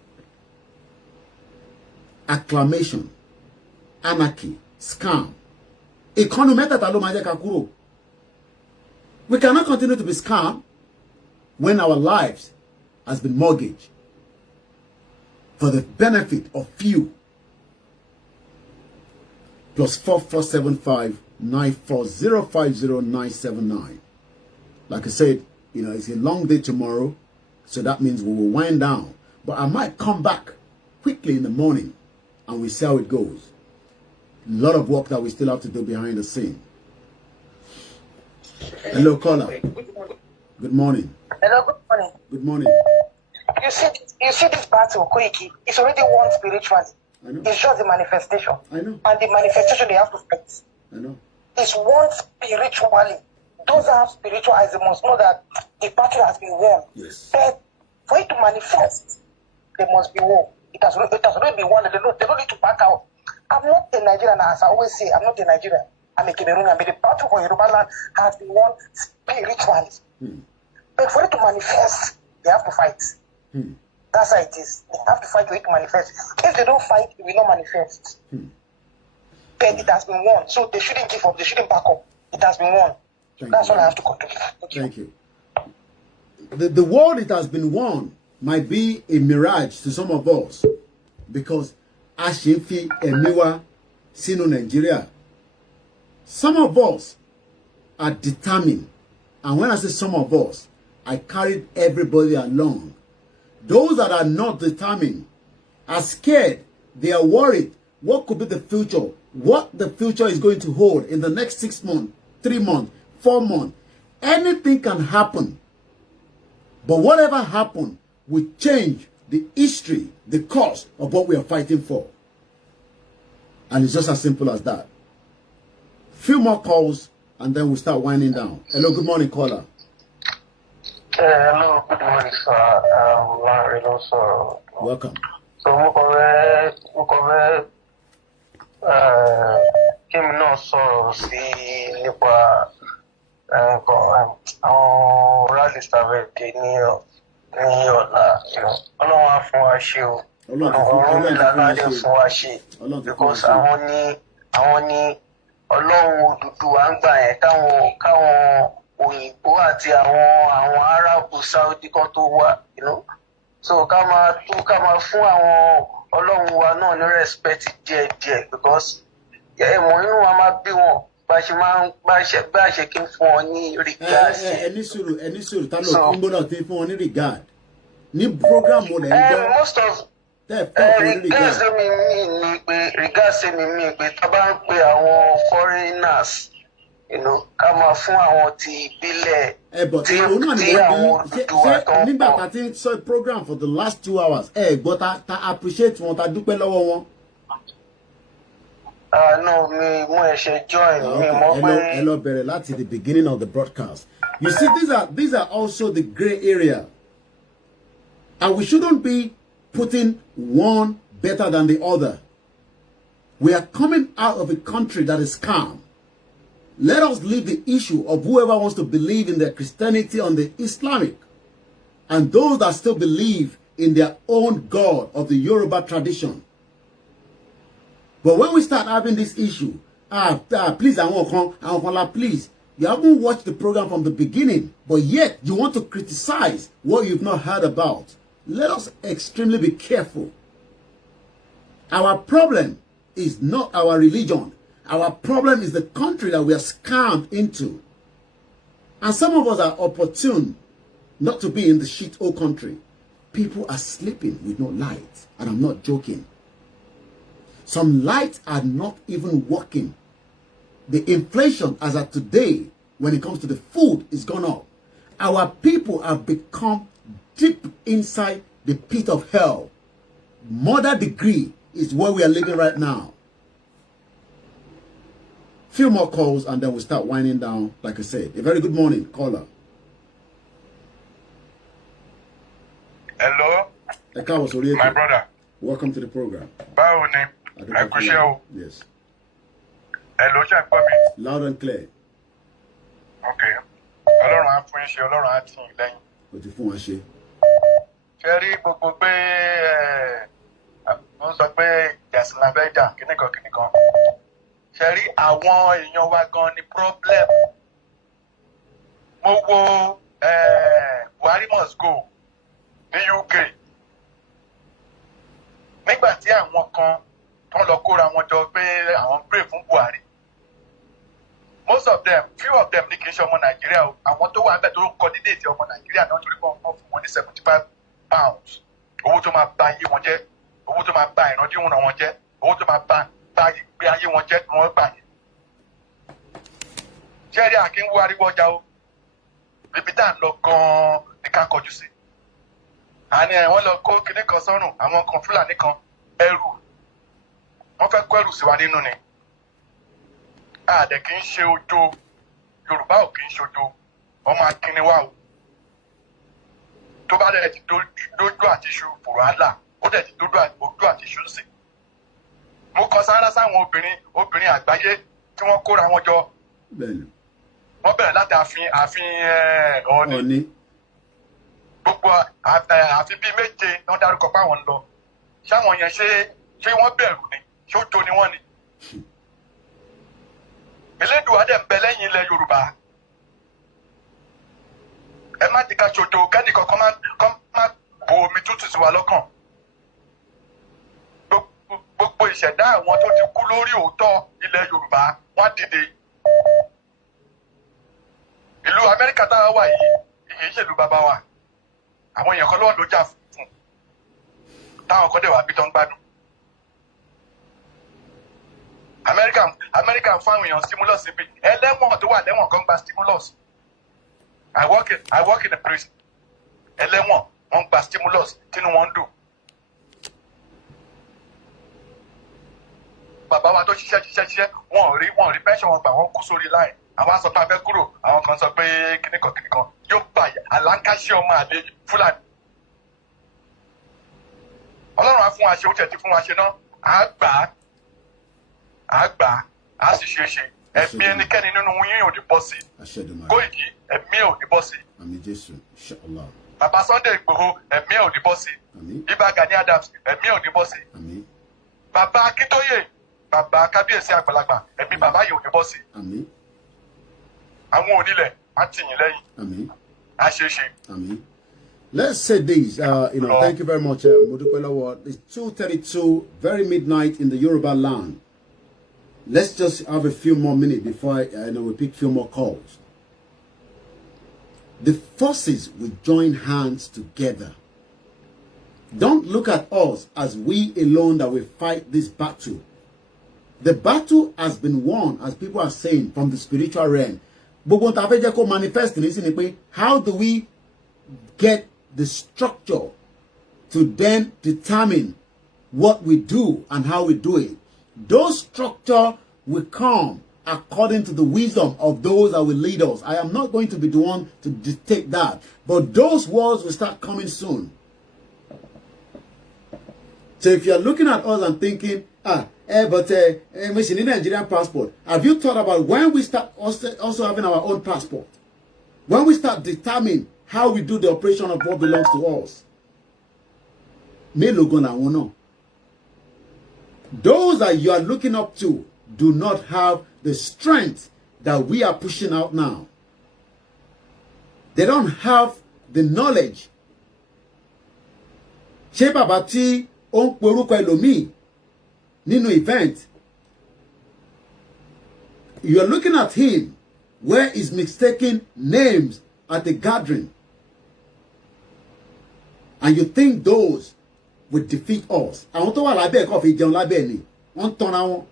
Acclamation, anarchy, scam. We cannot continue to be scam when our lives has been mortgaged for the benefit of few. +4475 94050 Like I said, you know, it's a long day tomorrow, so that means we will wind down. But I might come back quickly in the morning and we see how it goes. A lot of work that we still have to do behind the scene. Hello, caller. Good morning. Hello, good morning. Good morning. You see this battle, Koiki, it's already one spiritually. I know. It's just a manifestation. I know. And the manifestation they have to fight. I know. It's one spiritually. Those that have spiritual eyes, they must know that the battle has been won. Yes. But for it to manifest, there must be war. It has already been won. They don't need to back out. I'm not a Nigerian, as I always say, I'm not a Nigerian. I'm a Cameroonian. But the battle for Yoruba land has been won spiritually. But for it to manifest, they have to fight. That's how it is. They have to fight for it to manifest. If they don't fight, it will not manifest. But it has been won. So they shouldn't give up. They shouldn't back up. It has been won. That's all I have to contribute. Thank you. The word it has been won might be a mirage to some of us because Ashimfi Emiwa Sino Nigeria. Some of us are determined. And when I say some of us, I carried everybody along. Those that are not determined are scared. They are worried. What could be the future? What the future is going to hold in the next 6 months, 3 months, 4 months. Anything can happen. But whatever happened will change the history, the course of what we are fighting for. And it's just as simple as that. Few more calls and then we'll start winding down. Hello, good morning, caller. Hello, good morning, sir. Larry also. Welcome. So, Kim no so si nípa àwọn rally tàbí ní ọ̀la. Ọlọ́run á fún wa ṣe o. Ọlọ́run ìlànà dẹ̀ fún wa ṣe. Because àwọn ní Ọlọ́run Odùduwà ń gbà yẹn káwọn òyìnbó àti àwọn Árábù Saudi kan tó wá, so ká máa fún àwọn Ọlọ́run wa náà ní respect díẹ̀díẹ̀ because ẹ̀mọ́ inú wa máa bí wọn bá ṣe kí n fún ọ ní regard. ẹni sùúrù ta ló ń gbọ́dọ̀ tí fún ọ ní regard ní program mo lè ń gbọ́. Most of regard ṣe mi mí pé tá a bá ń pe àwọn foreigners ká máa fún àwọn ti ìbílẹ̀ tí àwọn Odùduwà tó ń nígbà tá a ti ń sọ program for the last 2 hours gbọ́ ta appreciate wọn ta dúpẹ́ lọ́wọ́ wọn. No, mo ẹ̀ṣẹ̀ join mi mọ̀ pé. Ẹ lọ bẹ̀rẹ̀ láti the beginning of the broadcast. You see, these are also the grey area, and we shouldn't be putting one better than the other. We are coming out of a country that is calm. Let us leave the issue of whoever wants to believe in their Christianity on the Islamic, and those that still believe in their own God of the Yoruba tradition. But when we start having this issue, please, please, you haven't watched the program from the beginning, but yet you want to criticize what you've not heard about. Let us extremely be careful. Our problem is not our religion. Our problem is the country that we are scammed into. And some of us are opportune not to be in the shithole country. People are sleeping with no light. And I'm not joking. Some lights are not even working. The inflation as of today, when it comes to the food, is gone up. Our people have become deep inside the pit of hell. Murder degree is where we are living right now. Few more calls and then we'll start winding down. Like I said, a very good morning, caller. Hello, my brother. Welcome to the program. Báwo ni? Ẹ kú iṣẹ́ o. Yes. Hello, ṣé ẹ gbọ́ mi? Loud and clear. Okay. Ọlọ́run á fún yín ṣe, Ọlọ́run á tì yín lẹ́yìn. Ó ti fún wa ṣe. Ṣé rí gbogbo pé wọ́n sọ pé ìjàsìn la fẹ́ jà kíníkan. Ṣé rí àwọn èèyàn wa gan ni problem. Mo wo Buhari must go ní UK. Nígbà tí àwọn kan tó ń lọ kóra wọn jọ pé àwọn ń pray fún Buhari. Most of them, few of them ní kì í ṣe ọmọ Nàìjíríà o. Àwọn tó wà níbẹ̀ tó ń candidate ọmọ Nàìjíríà náà torí wọ́n fún wọn ní £75. Owó tó máa bà ayé wọn jẹ́, owó tó máa bà ìrandíhùn wọn jẹ́, owó tó máa bà ìgbé ayé wọn jẹ́ ni wọ́n gbà yẹn. Ṣẹ́rí àkínwó ariwo ọjà o. Ibi tá à ń lọ gan-an ní ká kọjú sí. Àní wọ́n lọ kó kinní kan sọ́rùn, àwọn kan Fúlàní kan ẹrù. Wọ́n fẹ́ kó ẹrù sí wa nínú ni. Àdẹ̀ kì í ṣe ojo, Yorùbá ò kì í ṣe ojo, ọmọ akínni wa o. Tó bá dẹ̀ ti dójú àti iṣu fòrò àlà, ó dẹ̀ ti dójú àti iṣu sí. Mo kọ sáárá sáwọn obìnrin àgbáyé tí wọ́n kóra wọn jọ. Wọ́n bẹ̀rẹ̀ láti ààfin Ọọ̀ni. gbogbo àfi bíi méje náà dárúkọ pé àwọn ń lọ ṣáwọn yẹn ṣé wọ́n bẹ̀rù ni ṣé ó jo ni wọ́n ni. Elédùà dẹ̀ ń bẹ lẹ́yìn ilẹ̀ Yorùbá. Ẹ má ti ká ṣojo kẹ́nìkan kọ́ má bo omi tútù sí wa lọ́kàn. Gbogbo ìṣẹ̀dá àwọn tó ti kú lórí òótọ́ ilẹ̀ Yorùbá wọ́n dìde. Ìlú Amẹ́ríkà táwa wà yìí kì í ṣèlú bàbá wa. Àwọn èèyàn kan lọ́wọ́ ló jà fún. Táwọn kan dẹ̀ wá bí tó ń gbádùn. Amẹ́ríkà ń fáwọn èèyàn stimulus bí ẹlẹ́wọ̀n tó wà lẹ́wọ̀n kan gba stimulus. I work in a prison. Ẹlẹ́wọ̀n wọ́n gba stimulus tínú wọn dùn. Bàbá wa tó ṣiṣẹ́ wọ́n rí pension wọn gbà wọ́n kú sórí line. Àwọn sọ pé a fẹ́ kúrò àwọn kan sọ pé kíníkan yóò bá àlàǹkáṣẹ́ ọmọ àlè Fúlàní. Ọlọ́run á fún wa ṣe ó tẹ̀ tí fún wa ṣe náà á gbà á sì ṣe é ṣe. Ẹ̀mí ẹnikẹ́ni nínú yín ò ní bọ́ sí. Kóìkì ẹ̀mí ò ní bọ́ sí. Bàbá Sunday Igboho ẹ̀mí ò ní bọ́ sí. Ìbà Gani Adams ẹ̀mí ò ní bọ́ sí. Bàbá Akíntóyè bàbá kábíyèsí àgbàlagbà ẹ̀mí bàbá yìí ò ní bọ́ sí. Àwọn onílẹ̀ á tì yín lẹ́yìn. Á ṣe é ṣe. Let's say this, thank you very much, Modupelawa. It's 2:32, very midnight in the Yoruba land. Let's just have a few more minutes before we pick a few more calls. The forces will join hands together. Don't look at us as we alone that will fight this battle. The battle has been won, as people are saying, from the spiritual realm. But manifest how do we get the structure to then determine what we do and how we do it? Those structure will come according to the wisdom of those that will lead us. I am not going to be the one to dictate that, but those words will start coming soon. So if you're looking at us and thinking, we should need a Nigerian passport, have you thought about when we start also having our own passport? When we start determining how we do the operation of what belongs to us? Those that you are looking up to do not have the strength that we are pushing out now. They don't have the knowledge. Ṣé bàbá tí ó ń porúkọ ẹlòmíì nínú event, you are looking at him where he's mistaking names at the gathering, and you think those will defeat us. Àwọn tó wà lábẹ́ ẹ̀kọ́ fi jẹun lábẹ́ ni wọ́n tọ́ra wọn.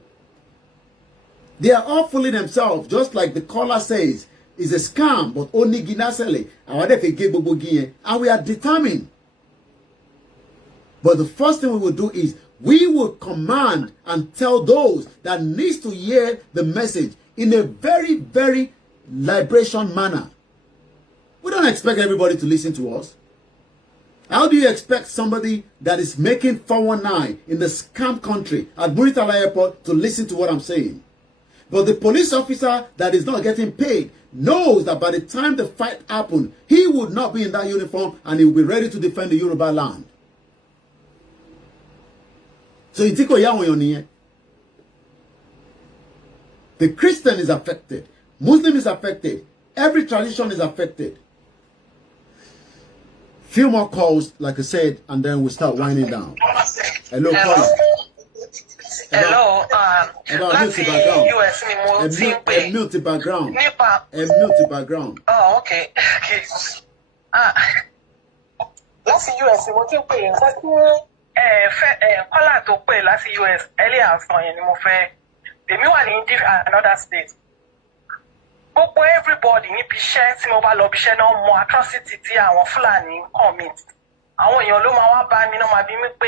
They are all fooling themselves, just like the caller says, it's a scam, but only ginasele. And we are determined. But the first thing we will do is we will command and tell those that needs to hear the message in a very, very liberation manner. We don't expect everybody to listen to us. How do you expect somebody that is making 419 in the scam country at Muritala Airport to listen to what I'm saying? But the police officer that is not getting paid knows that by the time the fight happens, he would not be in that uniform and he will be ready to defend the Yoruba land. So the Christian is affected. Muslim is affected. Every tradition is affected. Few more calls, like I said, and then we'll start winding down. Hello, caller. Hello, láti US ni mo ti ń pè. Mute background. Nípa. Background. Oh, okay. Láti US ni mo ti ń pè. Nǹkan tí kọ́là tó pè láti US earlier sọ yẹn ni mo fẹ́. Èmi wà ní another state. Gbogbo everybody níbi iṣẹ́ tí mo bá lọ bí iṣẹ́ náà mọ atrocity tí àwọn Fúlàní commit. Àwọn èèyàn ló máa wá bá mi náà máa bí mi pé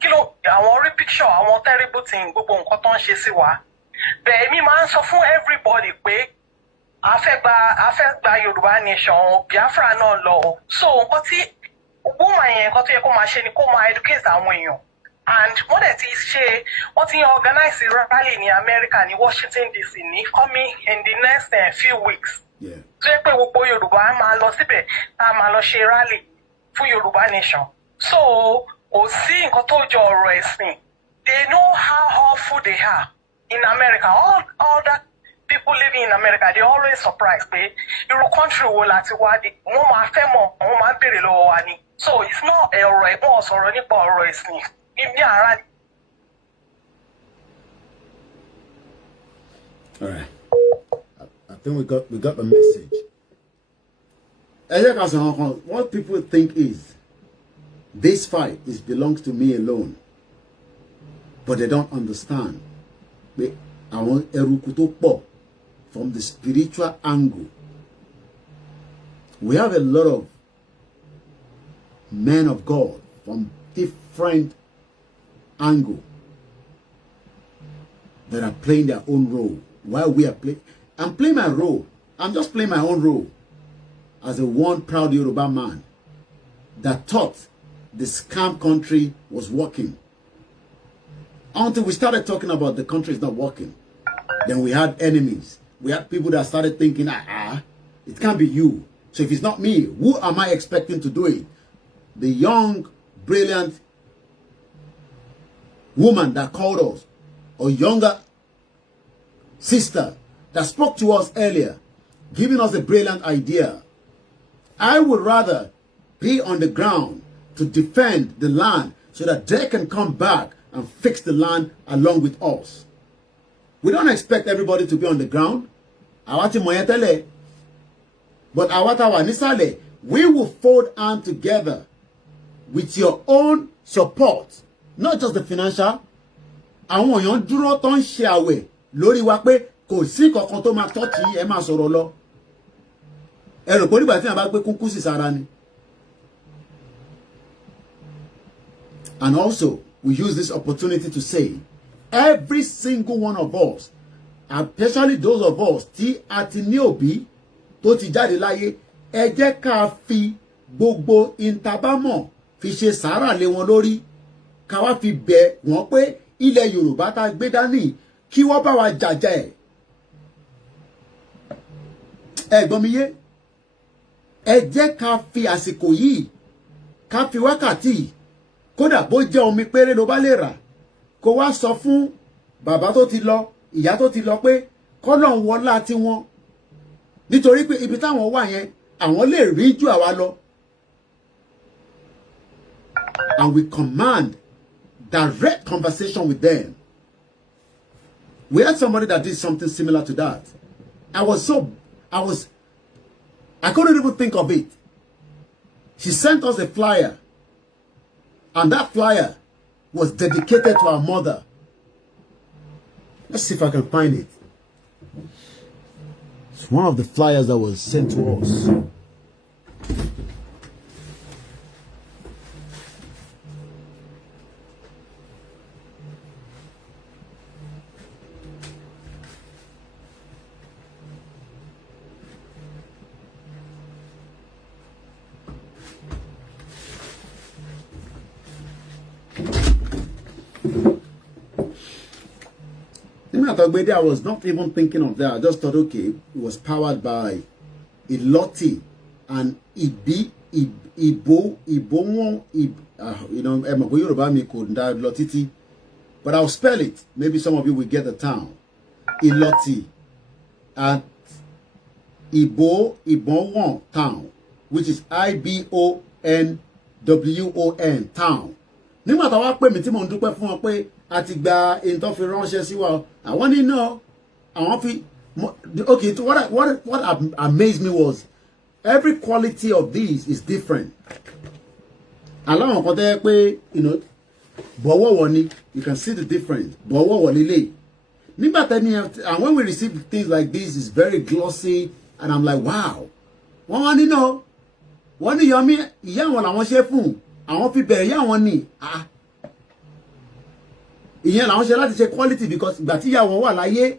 kí ló àwọn rí picture àwọn terrible thing gbogbo nǹkan tó ń ṣe sí wa. Bẹ́ẹ̀ mi máa ń sọ fún everybody pé a fẹ́ gba Yorùbá nation Biafra náà lọ. So nǹkan tí woman yẹn nǹkan tó yẹ kó máa ṣe ni kó máa educate àwọn èèyàn. And wọ́n dẹ̀ ti organize rally ní America ní Washington DC ní coming in the next few weeks. Yeah. tó yẹ pé gbogbo Yorùbá á máa lọ síbẹ̀ tá a máa lọ ṣe rally fún Yorùbá nation. So kò sí nǹkan tó jọ ọ̀rọ̀ ẹ̀sìn. They know how awful they are in America. All that people living in America, they always surprised pé irú country wo láti wá di wọ́n máa fẹ́ mọ̀ wọ́n máa ń béèrè lọ́wọ́ wa ni. So it's not ọ̀rọ̀ ẹ̀gbọ́n sọ̀rọ̀ nípa ọ̀rọ̀ ẹ̀sìn ní ara. All right. I think we got the message. What people think is this fight belongs to me alone, but they don't understand. I want erukuto from the spiritual angle. We have a lot of men of God from different angle that are playing their own role. While we are playing, I'm playing my role. I'm just playing my own role as a one proud Yoruba man that thought the scam country was working. Until we started talking about the country is not working. Then we had enemies. We had people that started thinking, it can't be you. So if it's not me, who am I expecting to do it? The young, brilliant woman that called us, or younger sister that spoke to us earlier, giving us a brilliant idea. I would rather be on the ground to defend the land so that they can come back and fix the land along with us. We don't expect everybody to be on the ground. But we will fold hands together with your own support, not just the financial. Àwọn èèyàn dúró tó ń ṣe àwẹ̀ lórí wa pé kò sí kankan tó máa tọ́tí ẹ máa sọ̀rọ̀ lọ. Ẹ rò pé nígbà tí a bá gbé kúnkún sí sára ni. And also, we use this opportunity to say, every single one of us, especially those of us tí a ti ní òbí tó ti jáde láyé, ẹ jẹ́ ká fi gbogbo intabamọ̀ fi ṣe sàárà lé wọn lórí, ká wá fi bẹ̀ wọ́n pé ilẹ̀ Yorùbá tá gbé dání kí wọ́n bá wa jàjà ẹ̀. Ẹ gbọ́ mi yé? Ẹ jẹ́ ká fi àsìkò yìí, ká fi wákàtí, kódà bó jẹ́ omi péré ló bá lè rà, kó wá sọ fún bàbá tó ti lọ, ìyá tó ti lọ pé kọ́lọ́n wọlá tí wọ́n, nítorí pé ibi táwọn wà yẹn àwọn lè rí jù àwa lọ. And we command direct conversation with them. We had somebody that did something similar to that. I couldn't even think of it. She sent us a flyer, and that flyer was dedicated to our mother. Let's see if I can find it. It's one of the flyers that was sent to us. I was not even thinking of that. I just thought, okay, it was powered by Iloti and Ibo, Yoruba me couldn't Lotiti, but I'll spell it. Maybe some of you will get the town. Iloti at Ibowon town, which is Ibonwon town. Nígbà tá wá pè mí tí mo ń dúpẹ́ fún wọn pé a ti gba ìntọ́ fi ránṣẹ́ sí wa. Àwọn ní náà àwọn fi okay, so what amazed me was every quality of these is different. Aláwọn kan tẹ́ pé bọ̀wọ̀wọ̀ ni, you can see the difference. Bọ̀wọ̀wọ̀ lílé. Nígbà tẹ́ni, and when we receive things like this, it's very glossy, and I'm like, wow. Wọ́n wá ní náà, wọ́n ní yọmí ìyá wọn làwọn ṣe fún. Àwọn fi bẹ̀rẹ̀ yá wọn ni ìyẹn làwọn ṣe láti ṣe quality because ìgbà tí ìyá wọn wà láyé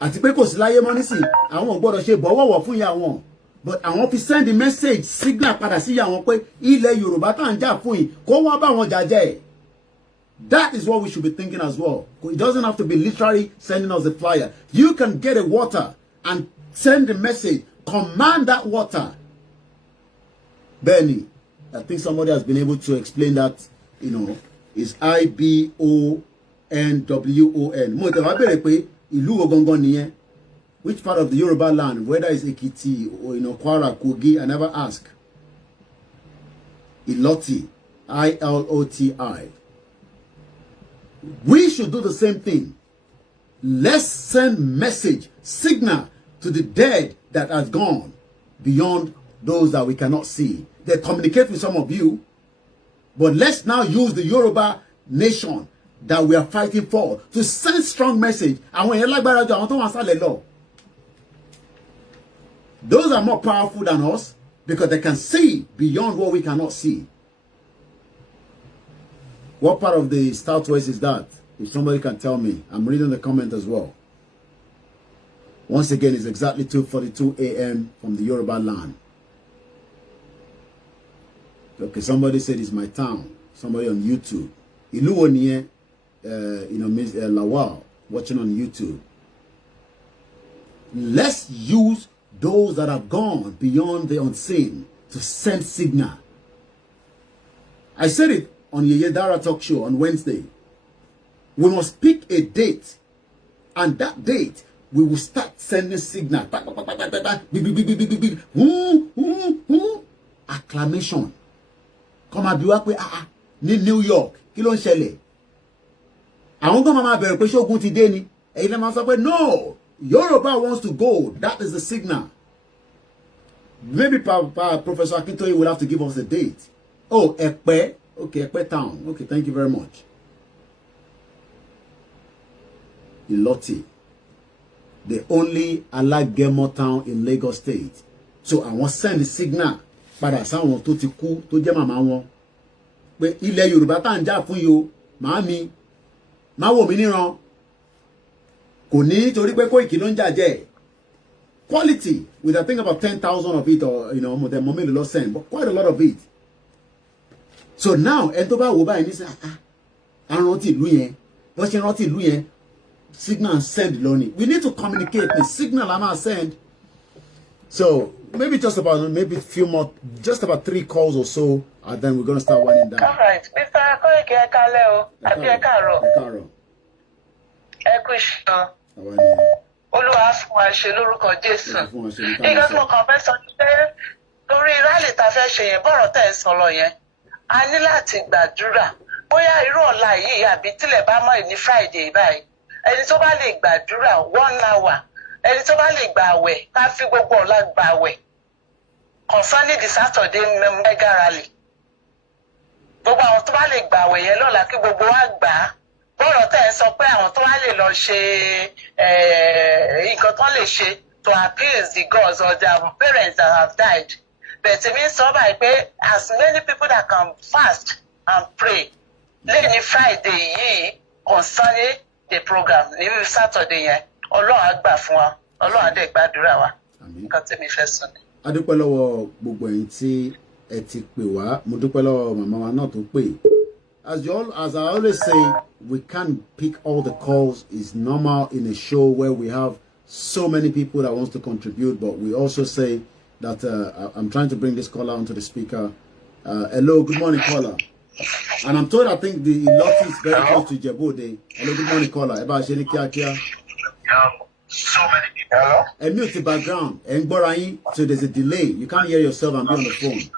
àti pé kò sí láyé mọ́ nísìn àwọn ò gbọ́dọ̀ ṣe bọ̀wọ̀wọ̀ fún ìyá wọn, but àwọn fi send the message signal padà sí ìyá wọn pé ilẹ̀ Yorùbá tá ń jà fún yìí kó wá bá wọn jàjẹ́ ẹ̀. That is what we should be thinking as well. It doesn't have to be literally sending us a flyer. You can get a water and send the message command that water. Benny, I think somebody has been able to explain that, you know, is IBONWON. Mo te wa bere pe ìlú wo gangan nìyẹn. Which part of the Yoruba land, whether it's Ekiti or, you know, Kwara, Kogi, I never ask. Iloti, ILOTI. We should do the same thing. Let's send message, signal to the dead that has gone beyond those that we cannot see. They communicate with some of you, but let's now use the Yoruba nation that we are fighting for to send strong message. And when those are more powerful than us because they can see beyond what we cannot see. What part of the Southwest is that? If somebody can tell me. I'm reading the comment as well. Once again, it's exactly 2:42 a.m. from the Yoruba land. Okay, somebody said it's my town. Somebody on YouTube. Iluwoniye, Miss Lawal, watching on YouTube. Let's use those that have gone beyond the unseen to send signal. I said it on Yeye Dara talk show on Wednesday. We must pick a date, and that date we will start sending signal. Acclamation. Come and be work with New York. Kí ló ń ṣẹlẹ̀? Àwọn kan máa bẹ̀rẹ̀ pé ṣógun ti dé ni. Ẹ̀yin lè máa sọ pé no. Yoruba wants to go. That is the signal. Maybe Professor Akintoye will have to give us the date. Oh, Ekpe. Okay, Ekpe town. Okay, thank you very much. Iloti. The only Alagemo town in Lagos State. So I want to send the signal. Padà sáwọn tó ti kú tó jẹ́ màmá wọn. Pé ilẹ̀ Yorùbá tá ń jà fún yo, màámi, má wò mí níran. Kò ní torí pé Koiki ló ń jàjẹ́. Quality, with I think about 10,000 of it, or, you know, the mommy lo send, but quite a lot of it. So now, ẹni tó bá wò báyìí ní sẹ́, rántí ìlú yẹn, bó ṣe rántí ìlú yẹn, signal send lónìí. We need to communicate. The signal I'm gonna send. So maybe just about few more, just about 3 calls or so, and then we're gonna start winding down. All right, Mr. Koiki Ekale o, àbí Ekaro. Ekaro. Ekushito. Olúwa fún wa ṣe lórúkọ Jésù. Ìgbà tí mo kàn fẹ́ sọ pé torí rálì tá fẹ́ ṣe yẹn bọ́rọ̀ tẹ̀ sọ lọ yẹn, a ní láti gbàdúrà. Bóyá irú ọ̀la yìí àbí tílẹ̀ bá mọ́ ní Friday báyìí. Ẹni tó bá lè gbàdúrà 1 hour. Ẹni tó bá lè gbà àwẹ̀ ká fi gbogbo ọ̀la gbà àwẹ̀. Concerning the Saturday mega rally. Gbogbo àwọn tó bá lè gbà àwẹ̀ yẹn lọ́la kí gbogbo wa gbà á. Bọ́rọ̀ tẹ̀ sọ pé àwọn tó wá lè lọ ṣe nǹkan tó lè ṣe to appease the gods or their parents that have died. But it means so by as many people that can fast and pray. Lẹ́yìn Friday yìí concerning the program ní Saturday yẹn Ọlọ́run á gbà fún wa Ọlọ́run á dẹ̀ gbàdúrà wa. Nǹkan tí mi fẹ́ sọ ni. A dúpẹ́ lọ́wọ́ gbogbo ẹ̀yin tí ẹ ti pè wá. Mo dúpẹ́ lọ́wọ́ màmá wa náà tó pè. As I always say, we can't pick all the calls. It's normal in a show where we have so many people that wants to contribute, but we also say that I'm trying to bring this caller onto the speaker. Hello, good morning, caller. And I'm told I think the lot is very close to Djibouti. Hello, good morning, caller. Eba Sheni Kia. So many people. Hello? And mute the background. And Borayin, so there's a delay. You can't hear yourself and be on the phone.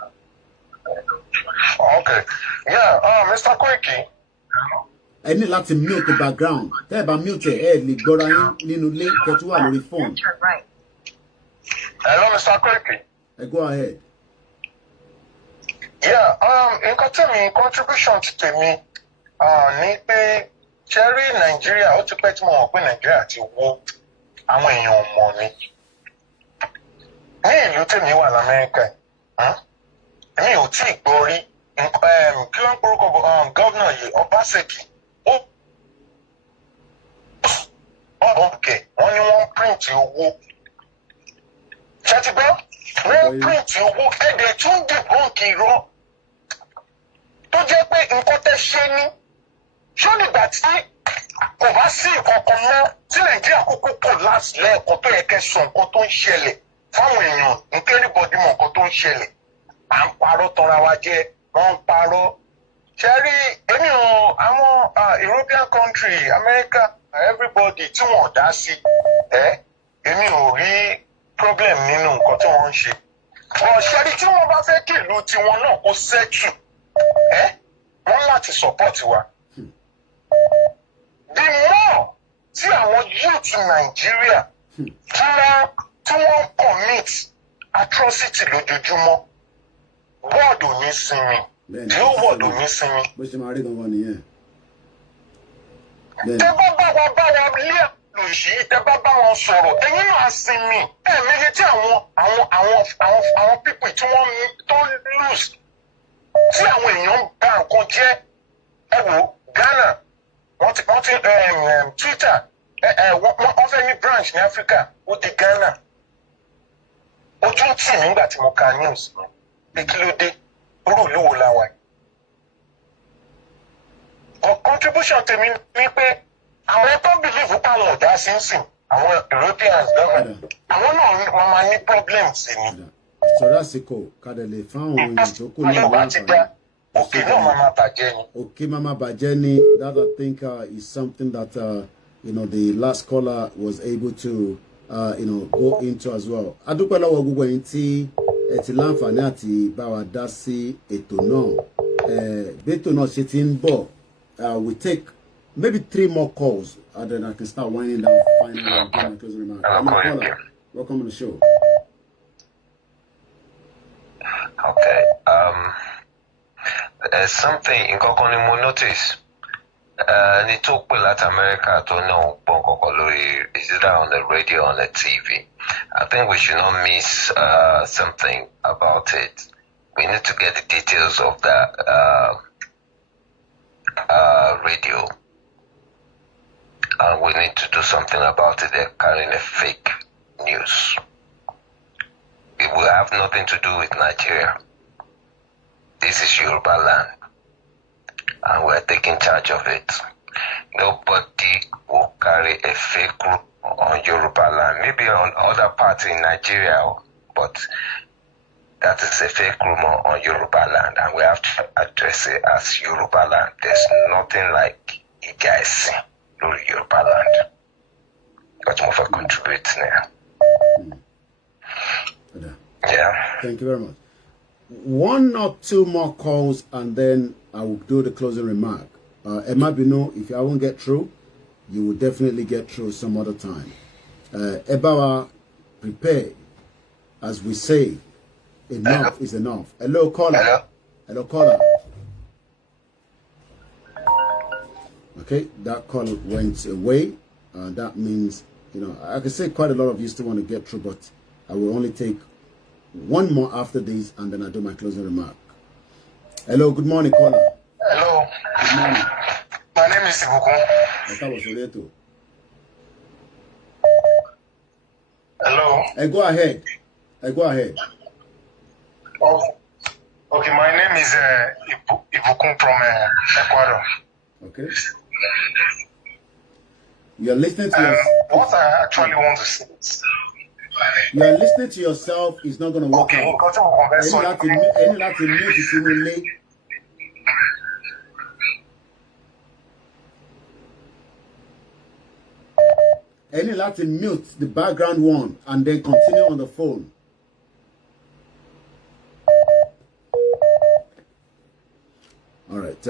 Okay. Yeah, Mr. Koiki. I need to mute the background. Tell about mute ẹ lè gbọ́ra yín nínú ilé kẹ́ tó wà lórí phone. Hello, Mr. Koiki. Go ahead. Yeah, nǹkan tèmi contribution ti tèmi ní pé cherry Nigeria ó ti pẹ́ tí mo mọ̀ pé Nigeria ti wó àwọn èèyàn mọ̀ ni. Ní ìlú tèmi wà l'Amẹ́ríkà, mi ò tí ì gbọ́ rí kí ló ń porúkọ gọ́vnà yìí Obaseki wọ́n ní wọ́n print owó ṣètìgbọ́ wọ́n print owó ẹ̀dẹ̀ tún dìbọ́ǹkì irọ́ tó jẹ́ pé nǹkan tẹ́ ṣe ní ṣó nígbà tí kò bá sí nǹkan kan mọ́ tí Nàìjíríà kúkú kò láti lẹ́ẹ̀kan tó yẹ kẹ́ sọ nǹkan tó ń ṣẹlẹ̀ fáwọn èèyàn nítorí everybody mọ̀ nǹkan tó ń ṣẹlẹ̀ à ń parọ́ tanra wa jẹ wọ́n ń parọ́ ṣe rí èmi ò àwọn European country America everybody tí wọ́n dá sí èmi ò rí problem nínú nǹkan tí wọ́n ń ṣe ṣẹ́rí tí wọ́n bá fẹ́ kí ìlú tiwọn náà kó ṣẹ́tù wọ́n láti support wa. The more tí àwọn youth Nàìjíríà tí wọ́n commit atrocity lójoojúmọ́ world ò ní sinmi the whole world ò ní sinmi. bó ṣe máa rí gangan nìyẹn. tẹ bá bá wa lé lòsì tẹ bá wọn sọ̀rọ̀ ẹ̀yin náà sinmi méje tí àwọn pípì tí wọ́n tó lose tí àwọn èèyàn ń ba nǹkan jẹ́ ẹ wò Ghana wọ́n ti Twitter wọ́n fẹ́ ní branch ní Africa ó di Ghana ojú ń tì mí nígbà tí mo ka news pé kí ló dé orú ìlú wo la wà yìí. Contribution tèmi ni pé àwọn tó believe táwọn ọ̀dà sí ń sìn àwọn Europeans lọ́wọ́ àwọn náà wọ́n máa ní problems ni. ìṣòro àsìkò kàdẹ̀lẹ̀ fáwọn èèyàn tó kù náà wọ́n fà òkè náà máa bàjẹ́ ni. òkè máa bàjẹ́ ni that I think is something that the last caller was able to go into as well. adúpẹ́ lọ́wọ́ gbogbo ẹ̀yin tí ẹ ti láǹfààní àti bá wa dá sí ètò náà bẹ́tò náà ṣe ti ń bọ̀ we take maybe 3 more calls and then I can start winding down finally and doing my closing remarks. Welcome on the show. Okay. There's something in Kokonimo notice. Ni tó pè láti America tó náà gbọ́n kọ̀kọ́ lórí is it on the radio or on the TV. I think we should not miss something about it. We need to get the details of that radio. And we need to do something about it. They're carrying a fake news. It will have nothing to do with Nigeria. This is Yoruba land. And we're taking charge of it. Nobody will carry a fake group on Yoruba land. Maybe on other parts in Nigeria, but that is a fake rumor on Yoruba land, and we have to address it as Yoruba land. There's nothing like Ijaisi on Yoruba land. Got more for contribute now. Yeah. Thank you very much. 1 or 2 more calls, and then I will do the closing remark. Emma Bino, if I won't get through, you will definitely get through some other time. Ebawa, prepare. As we say, enough is enough. Hello, caller. Hello, caller. Okay, that call went away. That means, I can say quite a lot of you still want to get through, but I will only take 1 more after this, and then I do my closing remark. Hello, good morning, caller. Hello. Good morning. My name is Ibuku. Hello. Go ahead. Go ahead. Okay, my name is Ibukun from Ecuador. Okay. You're listening to what I actually want to say. You're listening to yourself is not going to work out. Any láti mute the background one and then continue on the phone. All right.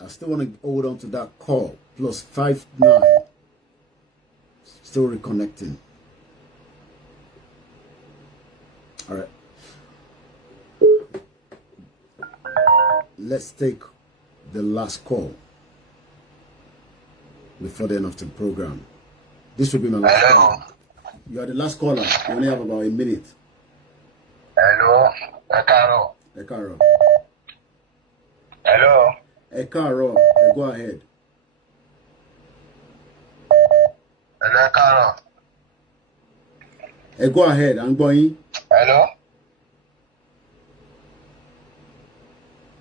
I still want to hold on to that call. +59. Still reconnecting. All right. Let's take the last call before the end of the program. This will be my last call. You are the last caller. You only have about a minute. Hello. Ekaro. Ekaro. Hello. Ekaro. Go ahead. Hello, Ekaro. Go ahead. I'm going. Hello.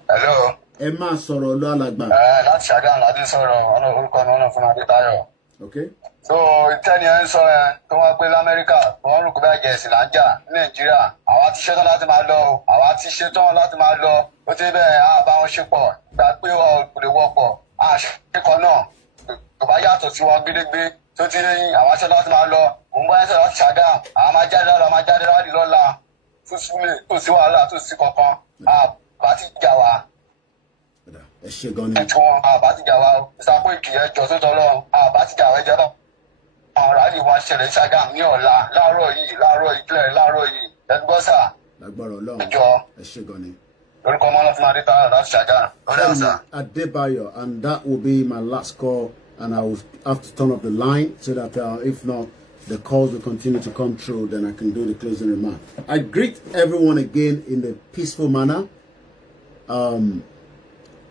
Hello. Ẹ máa sọ̀rọ̀ lọ alàgbà. Láti Ṣàgámù láti sọ̀rọ̀ orúkọ mi ọ̀nà fún Adétayọ̀. Okay. So ìtẹ́ni ẹ̀ ń sọ ẹ tó wá pé lamẹ́ríkà wọ́n rò pé bá jẹ́ ẹ̀sìn là ń jà ní nàìjíríà àwa ti ṣetán láti máa lọ o àwa ti ṣetán láti máa lọ ó ti bẹ́ẹ̀ á bá wọn ṣe pọ̀ gbà pé kò lè wọ́pọ̀ àṣekọ̀ náà kò bá yàtọ̀ sí wọn gédégbé tó ti lẹ́yìn àwa ṣetán láti máa lọ òun bá yẹn sọ láti ṣàgá àwọn máa jáde lọ́la máa jáde láti lọ́la tó súnlẹ̀ tó sí wàhálà tó sí kankan àbá ti jà wá. Ẹ ṣe gan ni. ètò wọn àbá ti jà wá ìsàpò ìkìyẹ jọ tó tọ́lọ́ àbá ti jà wá ẹjẹ́ bá àwọn aráàlú wa ṣẹlẹ̀ Ṣàgámù ní ọ̀la láàárọ̀ yìí láàárọ̀ yìí ẹgbọ́sà. Lágbára Ọlọ́run. ẹjọ́ ẹ ṣe gan ni. orúkọ ọmọ ọlọ́fun adétayọ̀ láti Ṣàgámù. Fẹ́mi Adébáyọ̀, and that will be my last call, and I will have to turn up the line so that if not, the calls will continue to come through, then I can do the closing remark. I greet everyone again in a peaceful manner.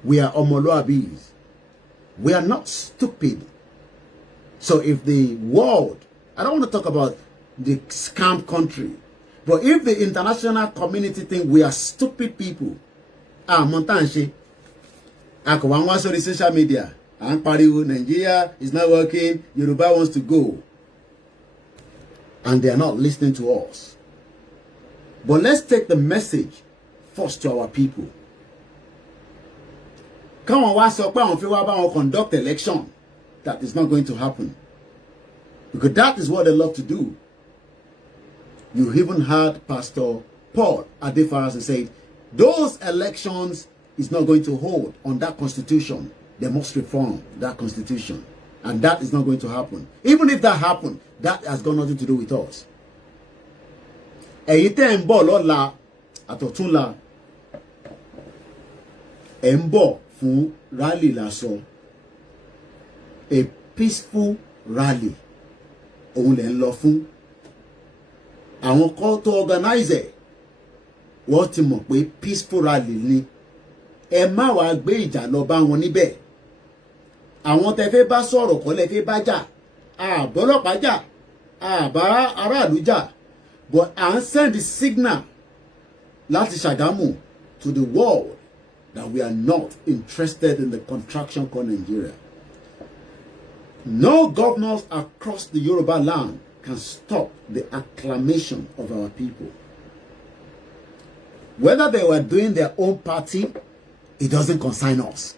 We are Omoluabis. We are not stupid. So if the world, I don't want to talk about the scam country, but if the international community think we are stupid people, Montanche, I can one on the social media, and pariwo, Nigeria is not working, Yoruba wants to go. And they are not listening to us. But let's take the message first to our people. Come on, what's up? Conduct election. That is not going to happen. Because that is what they love to do. You even heard Pastor Paul Adefaras said, those elections is not going to hold on that constitution. They must reform that constitution. And that is not going to happen. Even if that happened, that has got nothing to do with us. Ẹ̀yin tẹ́ ń bọ̀ lọ́la àtọ̀túnla ẹ̀ ń bọ̀ fún rally lásán. A peaceful rally. Òun lẹ̀ ń lọ fún. Àwọn kan tó organize ẹ̀ wọ́n ti mọ̀ pé peaceful rally ni. Ẹ má wàá gbé ìjà lọ bá wọn níbẹ̀. Àwọn tẹ́ fẹ́ bá sọ̀rọ̀ kọ́ lẹ fẹ́ bá jà. Àbọ́lọ́pàá jà. Àbá aráàlú jà. But I send the signal láti Ṣàgámù to the world that we are not interested in the contraction called Nigeria. No governors across the Yoruba land can stop the acclamation of our people. Whether they were doing their own party, it doesn't concern us.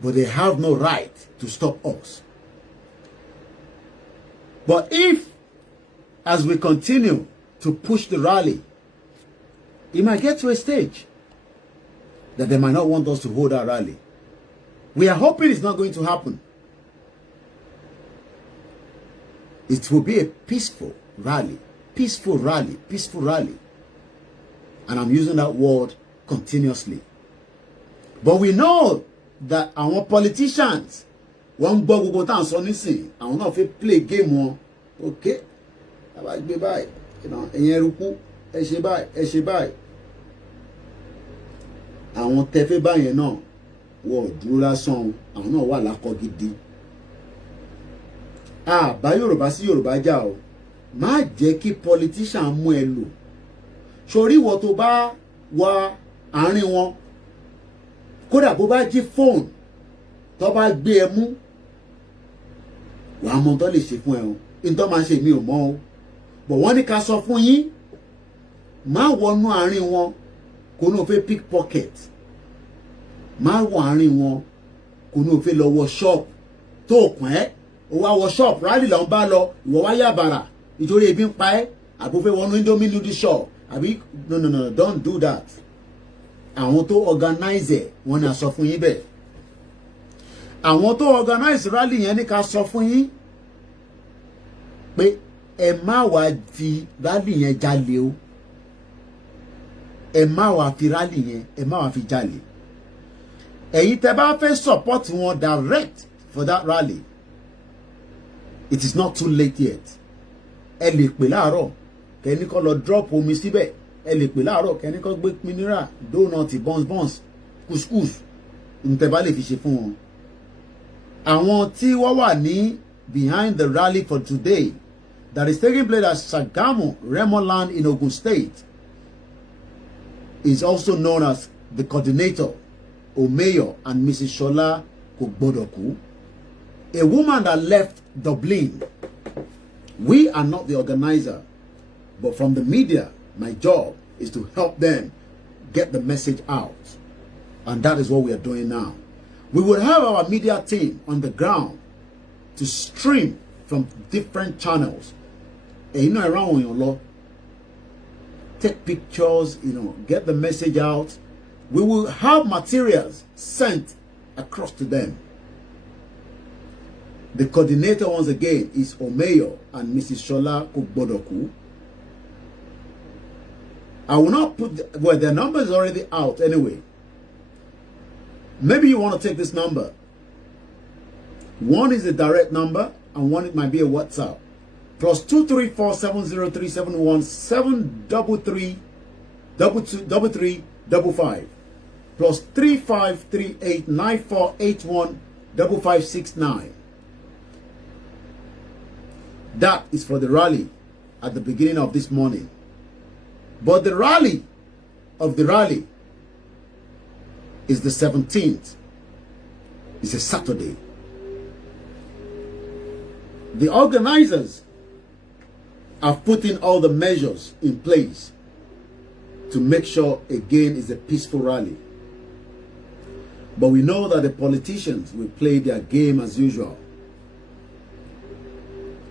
But they have no right to stop us. But if, as we continue to push the rally, it might get to a stage that they might not want us to hold our rally. We are hoping it's not going to happen. It will be a peaceful rally. Peaceful rally. Peaceful rally. And I'm using that word continuously. But we know that our politicians, one gbogbo tan sọ nísìn, àwọn náà fẹ́ play game wọn. Okay? Aba gbé báyìí, ẹ̀yin eruku, ẹ ṣe báyìí, ẹ ṣe báyìí. Àwọn tẹ́ fẹ́ báyẹn náà wọ́n dúró lásán, àwọn náà wà lákọ gidi. Bá Yorùbá sí Yorùbá jà o. Má jẹ́ kí politician mú ẹ lò. Sórí ìwọ tó bá wà àárín wọn, kódà bó bá jí fóònù tó bá gbé ẹ mú, wà á mọ tó lè ṣe fún ẹ o. Ìtọ́ máa ṣe mi ò mọ̀ o. Bọ̀ wọ́n ní ká sọ fún yín, má wọnú àárín wọn kó ní o fẹ́ pickpocket. Má wọ àárín wọn kó ní o fẹ́ lọ wọ ṣọ́ọ̀pù tó kàn ẹ́. O wá wọ ṣọ́ọ̀pù rálì lọ́n bá lọ, ìwọ wá yàbàrà nítorí ebi ń pa ẹ́, àbò fẹ́ wọnú Indomie noodle shop. Àbí no, don't do that. Àwọn tó organize ẹ̀ wọ́n ní a sọ fún yín bẹ́ẹ̀. Àwọn tó organize rally yẹn ní ká sọ fún yín pé ẹ má wá fi rally yẹn jalè o. Ẹ má wá fi rally yẹn, ẹ má wá fi jalè. Ẹ̀yin tẹ́ bá fẹ́ support wọn direct for that rally, it is not too late yet. Ẹ lè pè láàárọ̀ kẹ́ni kọ́ lọ drop omi síbẹ̀. Ẹ lè pè láàárọ̀ kẹ́ni kọ́ gbé mineral, donut, buns, couscous. Ntẹ́ bá lè fi ṣe fún wọn. Àwọn tí wọ́n wà ní behind the rally for today that is taking place at Ṣàgámù, Remo Land in Ogun State, is also known as the coordinator, Omeyo, and Mrs. Shola Kogbodoku. A woman that left Dublin. We are not the organizer, but from the media, my job is to help them get the message out. And that is what we are doing now. We will have our media team on the ground to stream from different channels. And you know, around your law, take pictures, you know, get the message out. We will have materials sent across to them. The coordinator, once again, is Omeyo and Mrs. Shola Kugbodoku. I will not put, well, their number is already out anyway. Maybe you want to take this number. One is a direct number, and one it might be a WhatsApp. Plus 234-703-717-333-55. Plus 3538-9481-5569. That is for the rally at the beginning of this morning. But the rally of the rally is the 17th. It's a Saturday. The organizers are putting all the measures in place to make sure, again, it's a peaceful rally. But we know that the politicians will play their game as usual.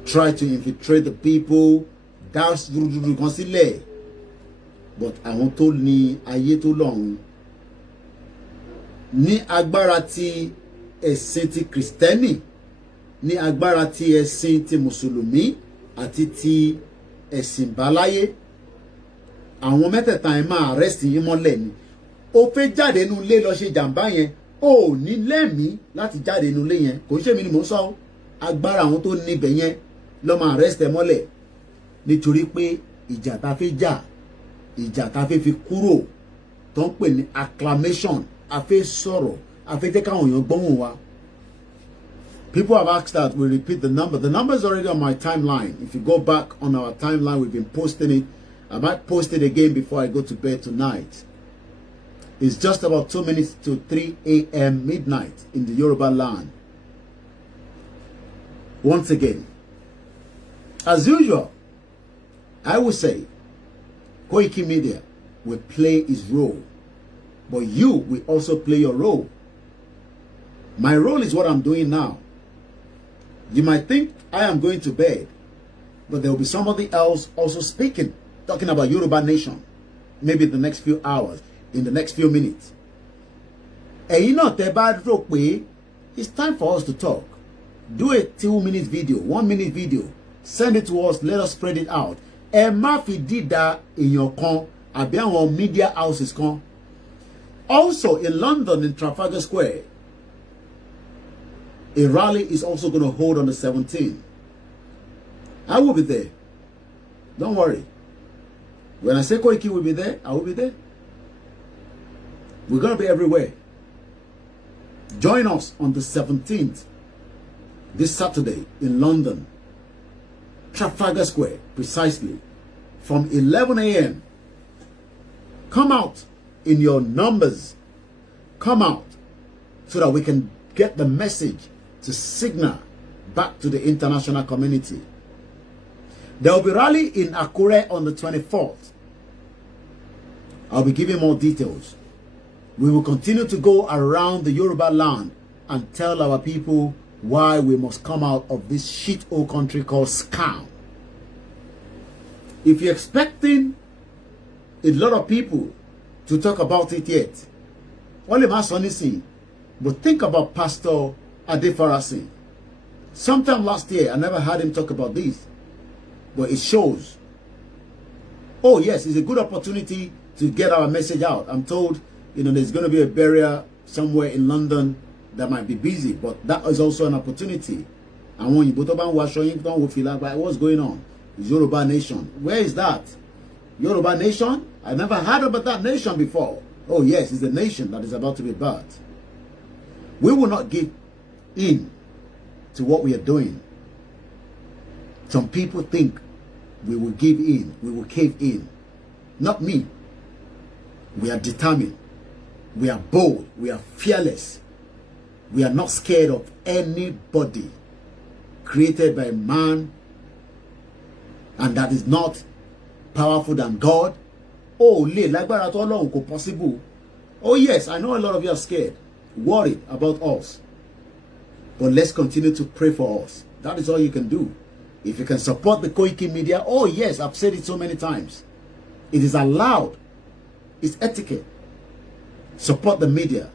Try to infiltrate the people. That's reconcile. But I want to ní ayé tó long. Ní agbára ti ẹ̀sìn ti Kristẹni, ní agbára ti ẹ̀sìn ti Mùsùlùmí àti ti ẹ̀sìn báláyé. Àwọn mẹ́tẹ̀ẹ̀ta ẹ máa arrest yín mọ́lẹ̀ ni. Ó fẹ́ jáde nínú ilé lọ ṣe jàǹbá yẹn. Ó ní lẹ́mìí láti jáde nínú ilé yẹn. Kò ṣe mí ni mò ń sọ. Agbára àwọn tó níbẹ̀ yẹn ló máa arrest ẹ mọ́lẹ̀. Nítorí pé ìjà tá fẹ́ jà, ìjà tá fẹ́ fi kúrò tó ń pè ní acclamation, a fẹ́ sọ̀rọ̀, a fẹ́ jẹ́ káwọn èèyàn gbóhùn wa. People have asked that we repeat the number. The number is already on my timeline. If you go back on our timeline, we've been posting it. I might post it again before I go to bed tonight. It's just about 2 minutes to 3 a.m. midnight in the Yoruba land. Once again, as usual, I will say, Koiki Media will play its role, but you will also play your role. My role is what I'm doing now. You might think I am going to bed, but there will be somebody else also speaking, talking about Yoruba nation, maybe in the next few hours, in the next few minutes. And you know, it's time for us to talk. Do a 2-minute video, 1-minute video, send it to us, let us spread it out. And Mafi did that in your con, or media houses con. Also in London, in Trafalgar Square, a rally is also going to hold on the 17th. I will be there. Don't worry. When I say Koiki will be there, I will be there. We're going to be everywhere. Join us on the 17th, this Saturday in London, Trafalgar Square, precisely, from 11 a.m. Come out in your numbers. Come out so that we can get the message to signal back to the international community. There will be a rally in Akure on the 24th. I'll be giving more details. We will continue to go around the Yoruba land and tell our people why we must come out of this shithole country called scam. If you're expecting a lot of people to talk about it yet, only my son is saying, but think about Pastor Adefarasi. Sometime last year, I never heard him talk about this, but it shows. Oh yes, it's a good opportunity to get our message out. I'm told, you know, there's going to be a burial somewhere in London that might be busy, but that is also an opportunity. And when you put up and showing, don't feel like what's going on? It's Yoruba nation. Where is that? Yoruba nation? I never heard about that nation before. Oh yes, it's a nation that is about to be birthed. We will not give in to what we are doing. Some people think we will give in, we will cave in. Not me. We are determined. We are bold. We are fearless. We are not scared of anybody created by man and that is not powerful than God. Oh, lágbára tó Ọlọ́run kò possible. Oh yes, I know a lot of you are scared, worried about us. But let's continue to pray for us. That is all you can do. If you can support the Koiki media, oh yes, I've said it so many times. It is allowed. It's etiquette. Support the media.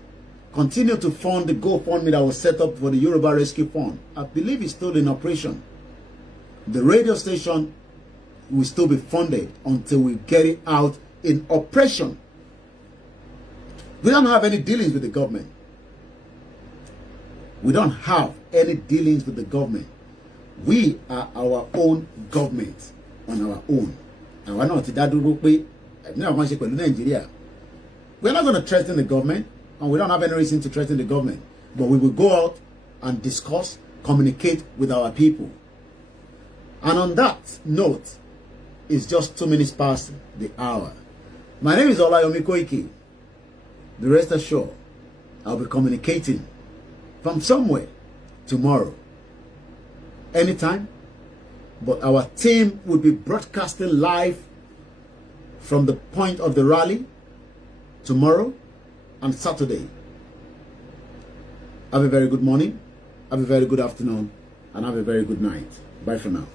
Continue to fund the GoFundMe that was set up for the Yoruba Rescue Fund. I believe it's still in operation. The radio station will still be funded until we get it out in operation. We don't have any dealings with the government. We don't have any dealings with the government. We are our own government on our own. And we're not going to threaten the government, and we don't have any reason to threaten the government. But we will go out and discuss, communicate with our people. And on that note, it's just 2 minutes past the hour. My name is Olayomi Koiki. The rest assured, I'll be communicating from somewhere tomorrow. Anytime. But our team will be broadcasting live from the point of the rally tomorrow and Saturday. Have a very good morning, have a very good afternoon, and have a very good night. Bye for now.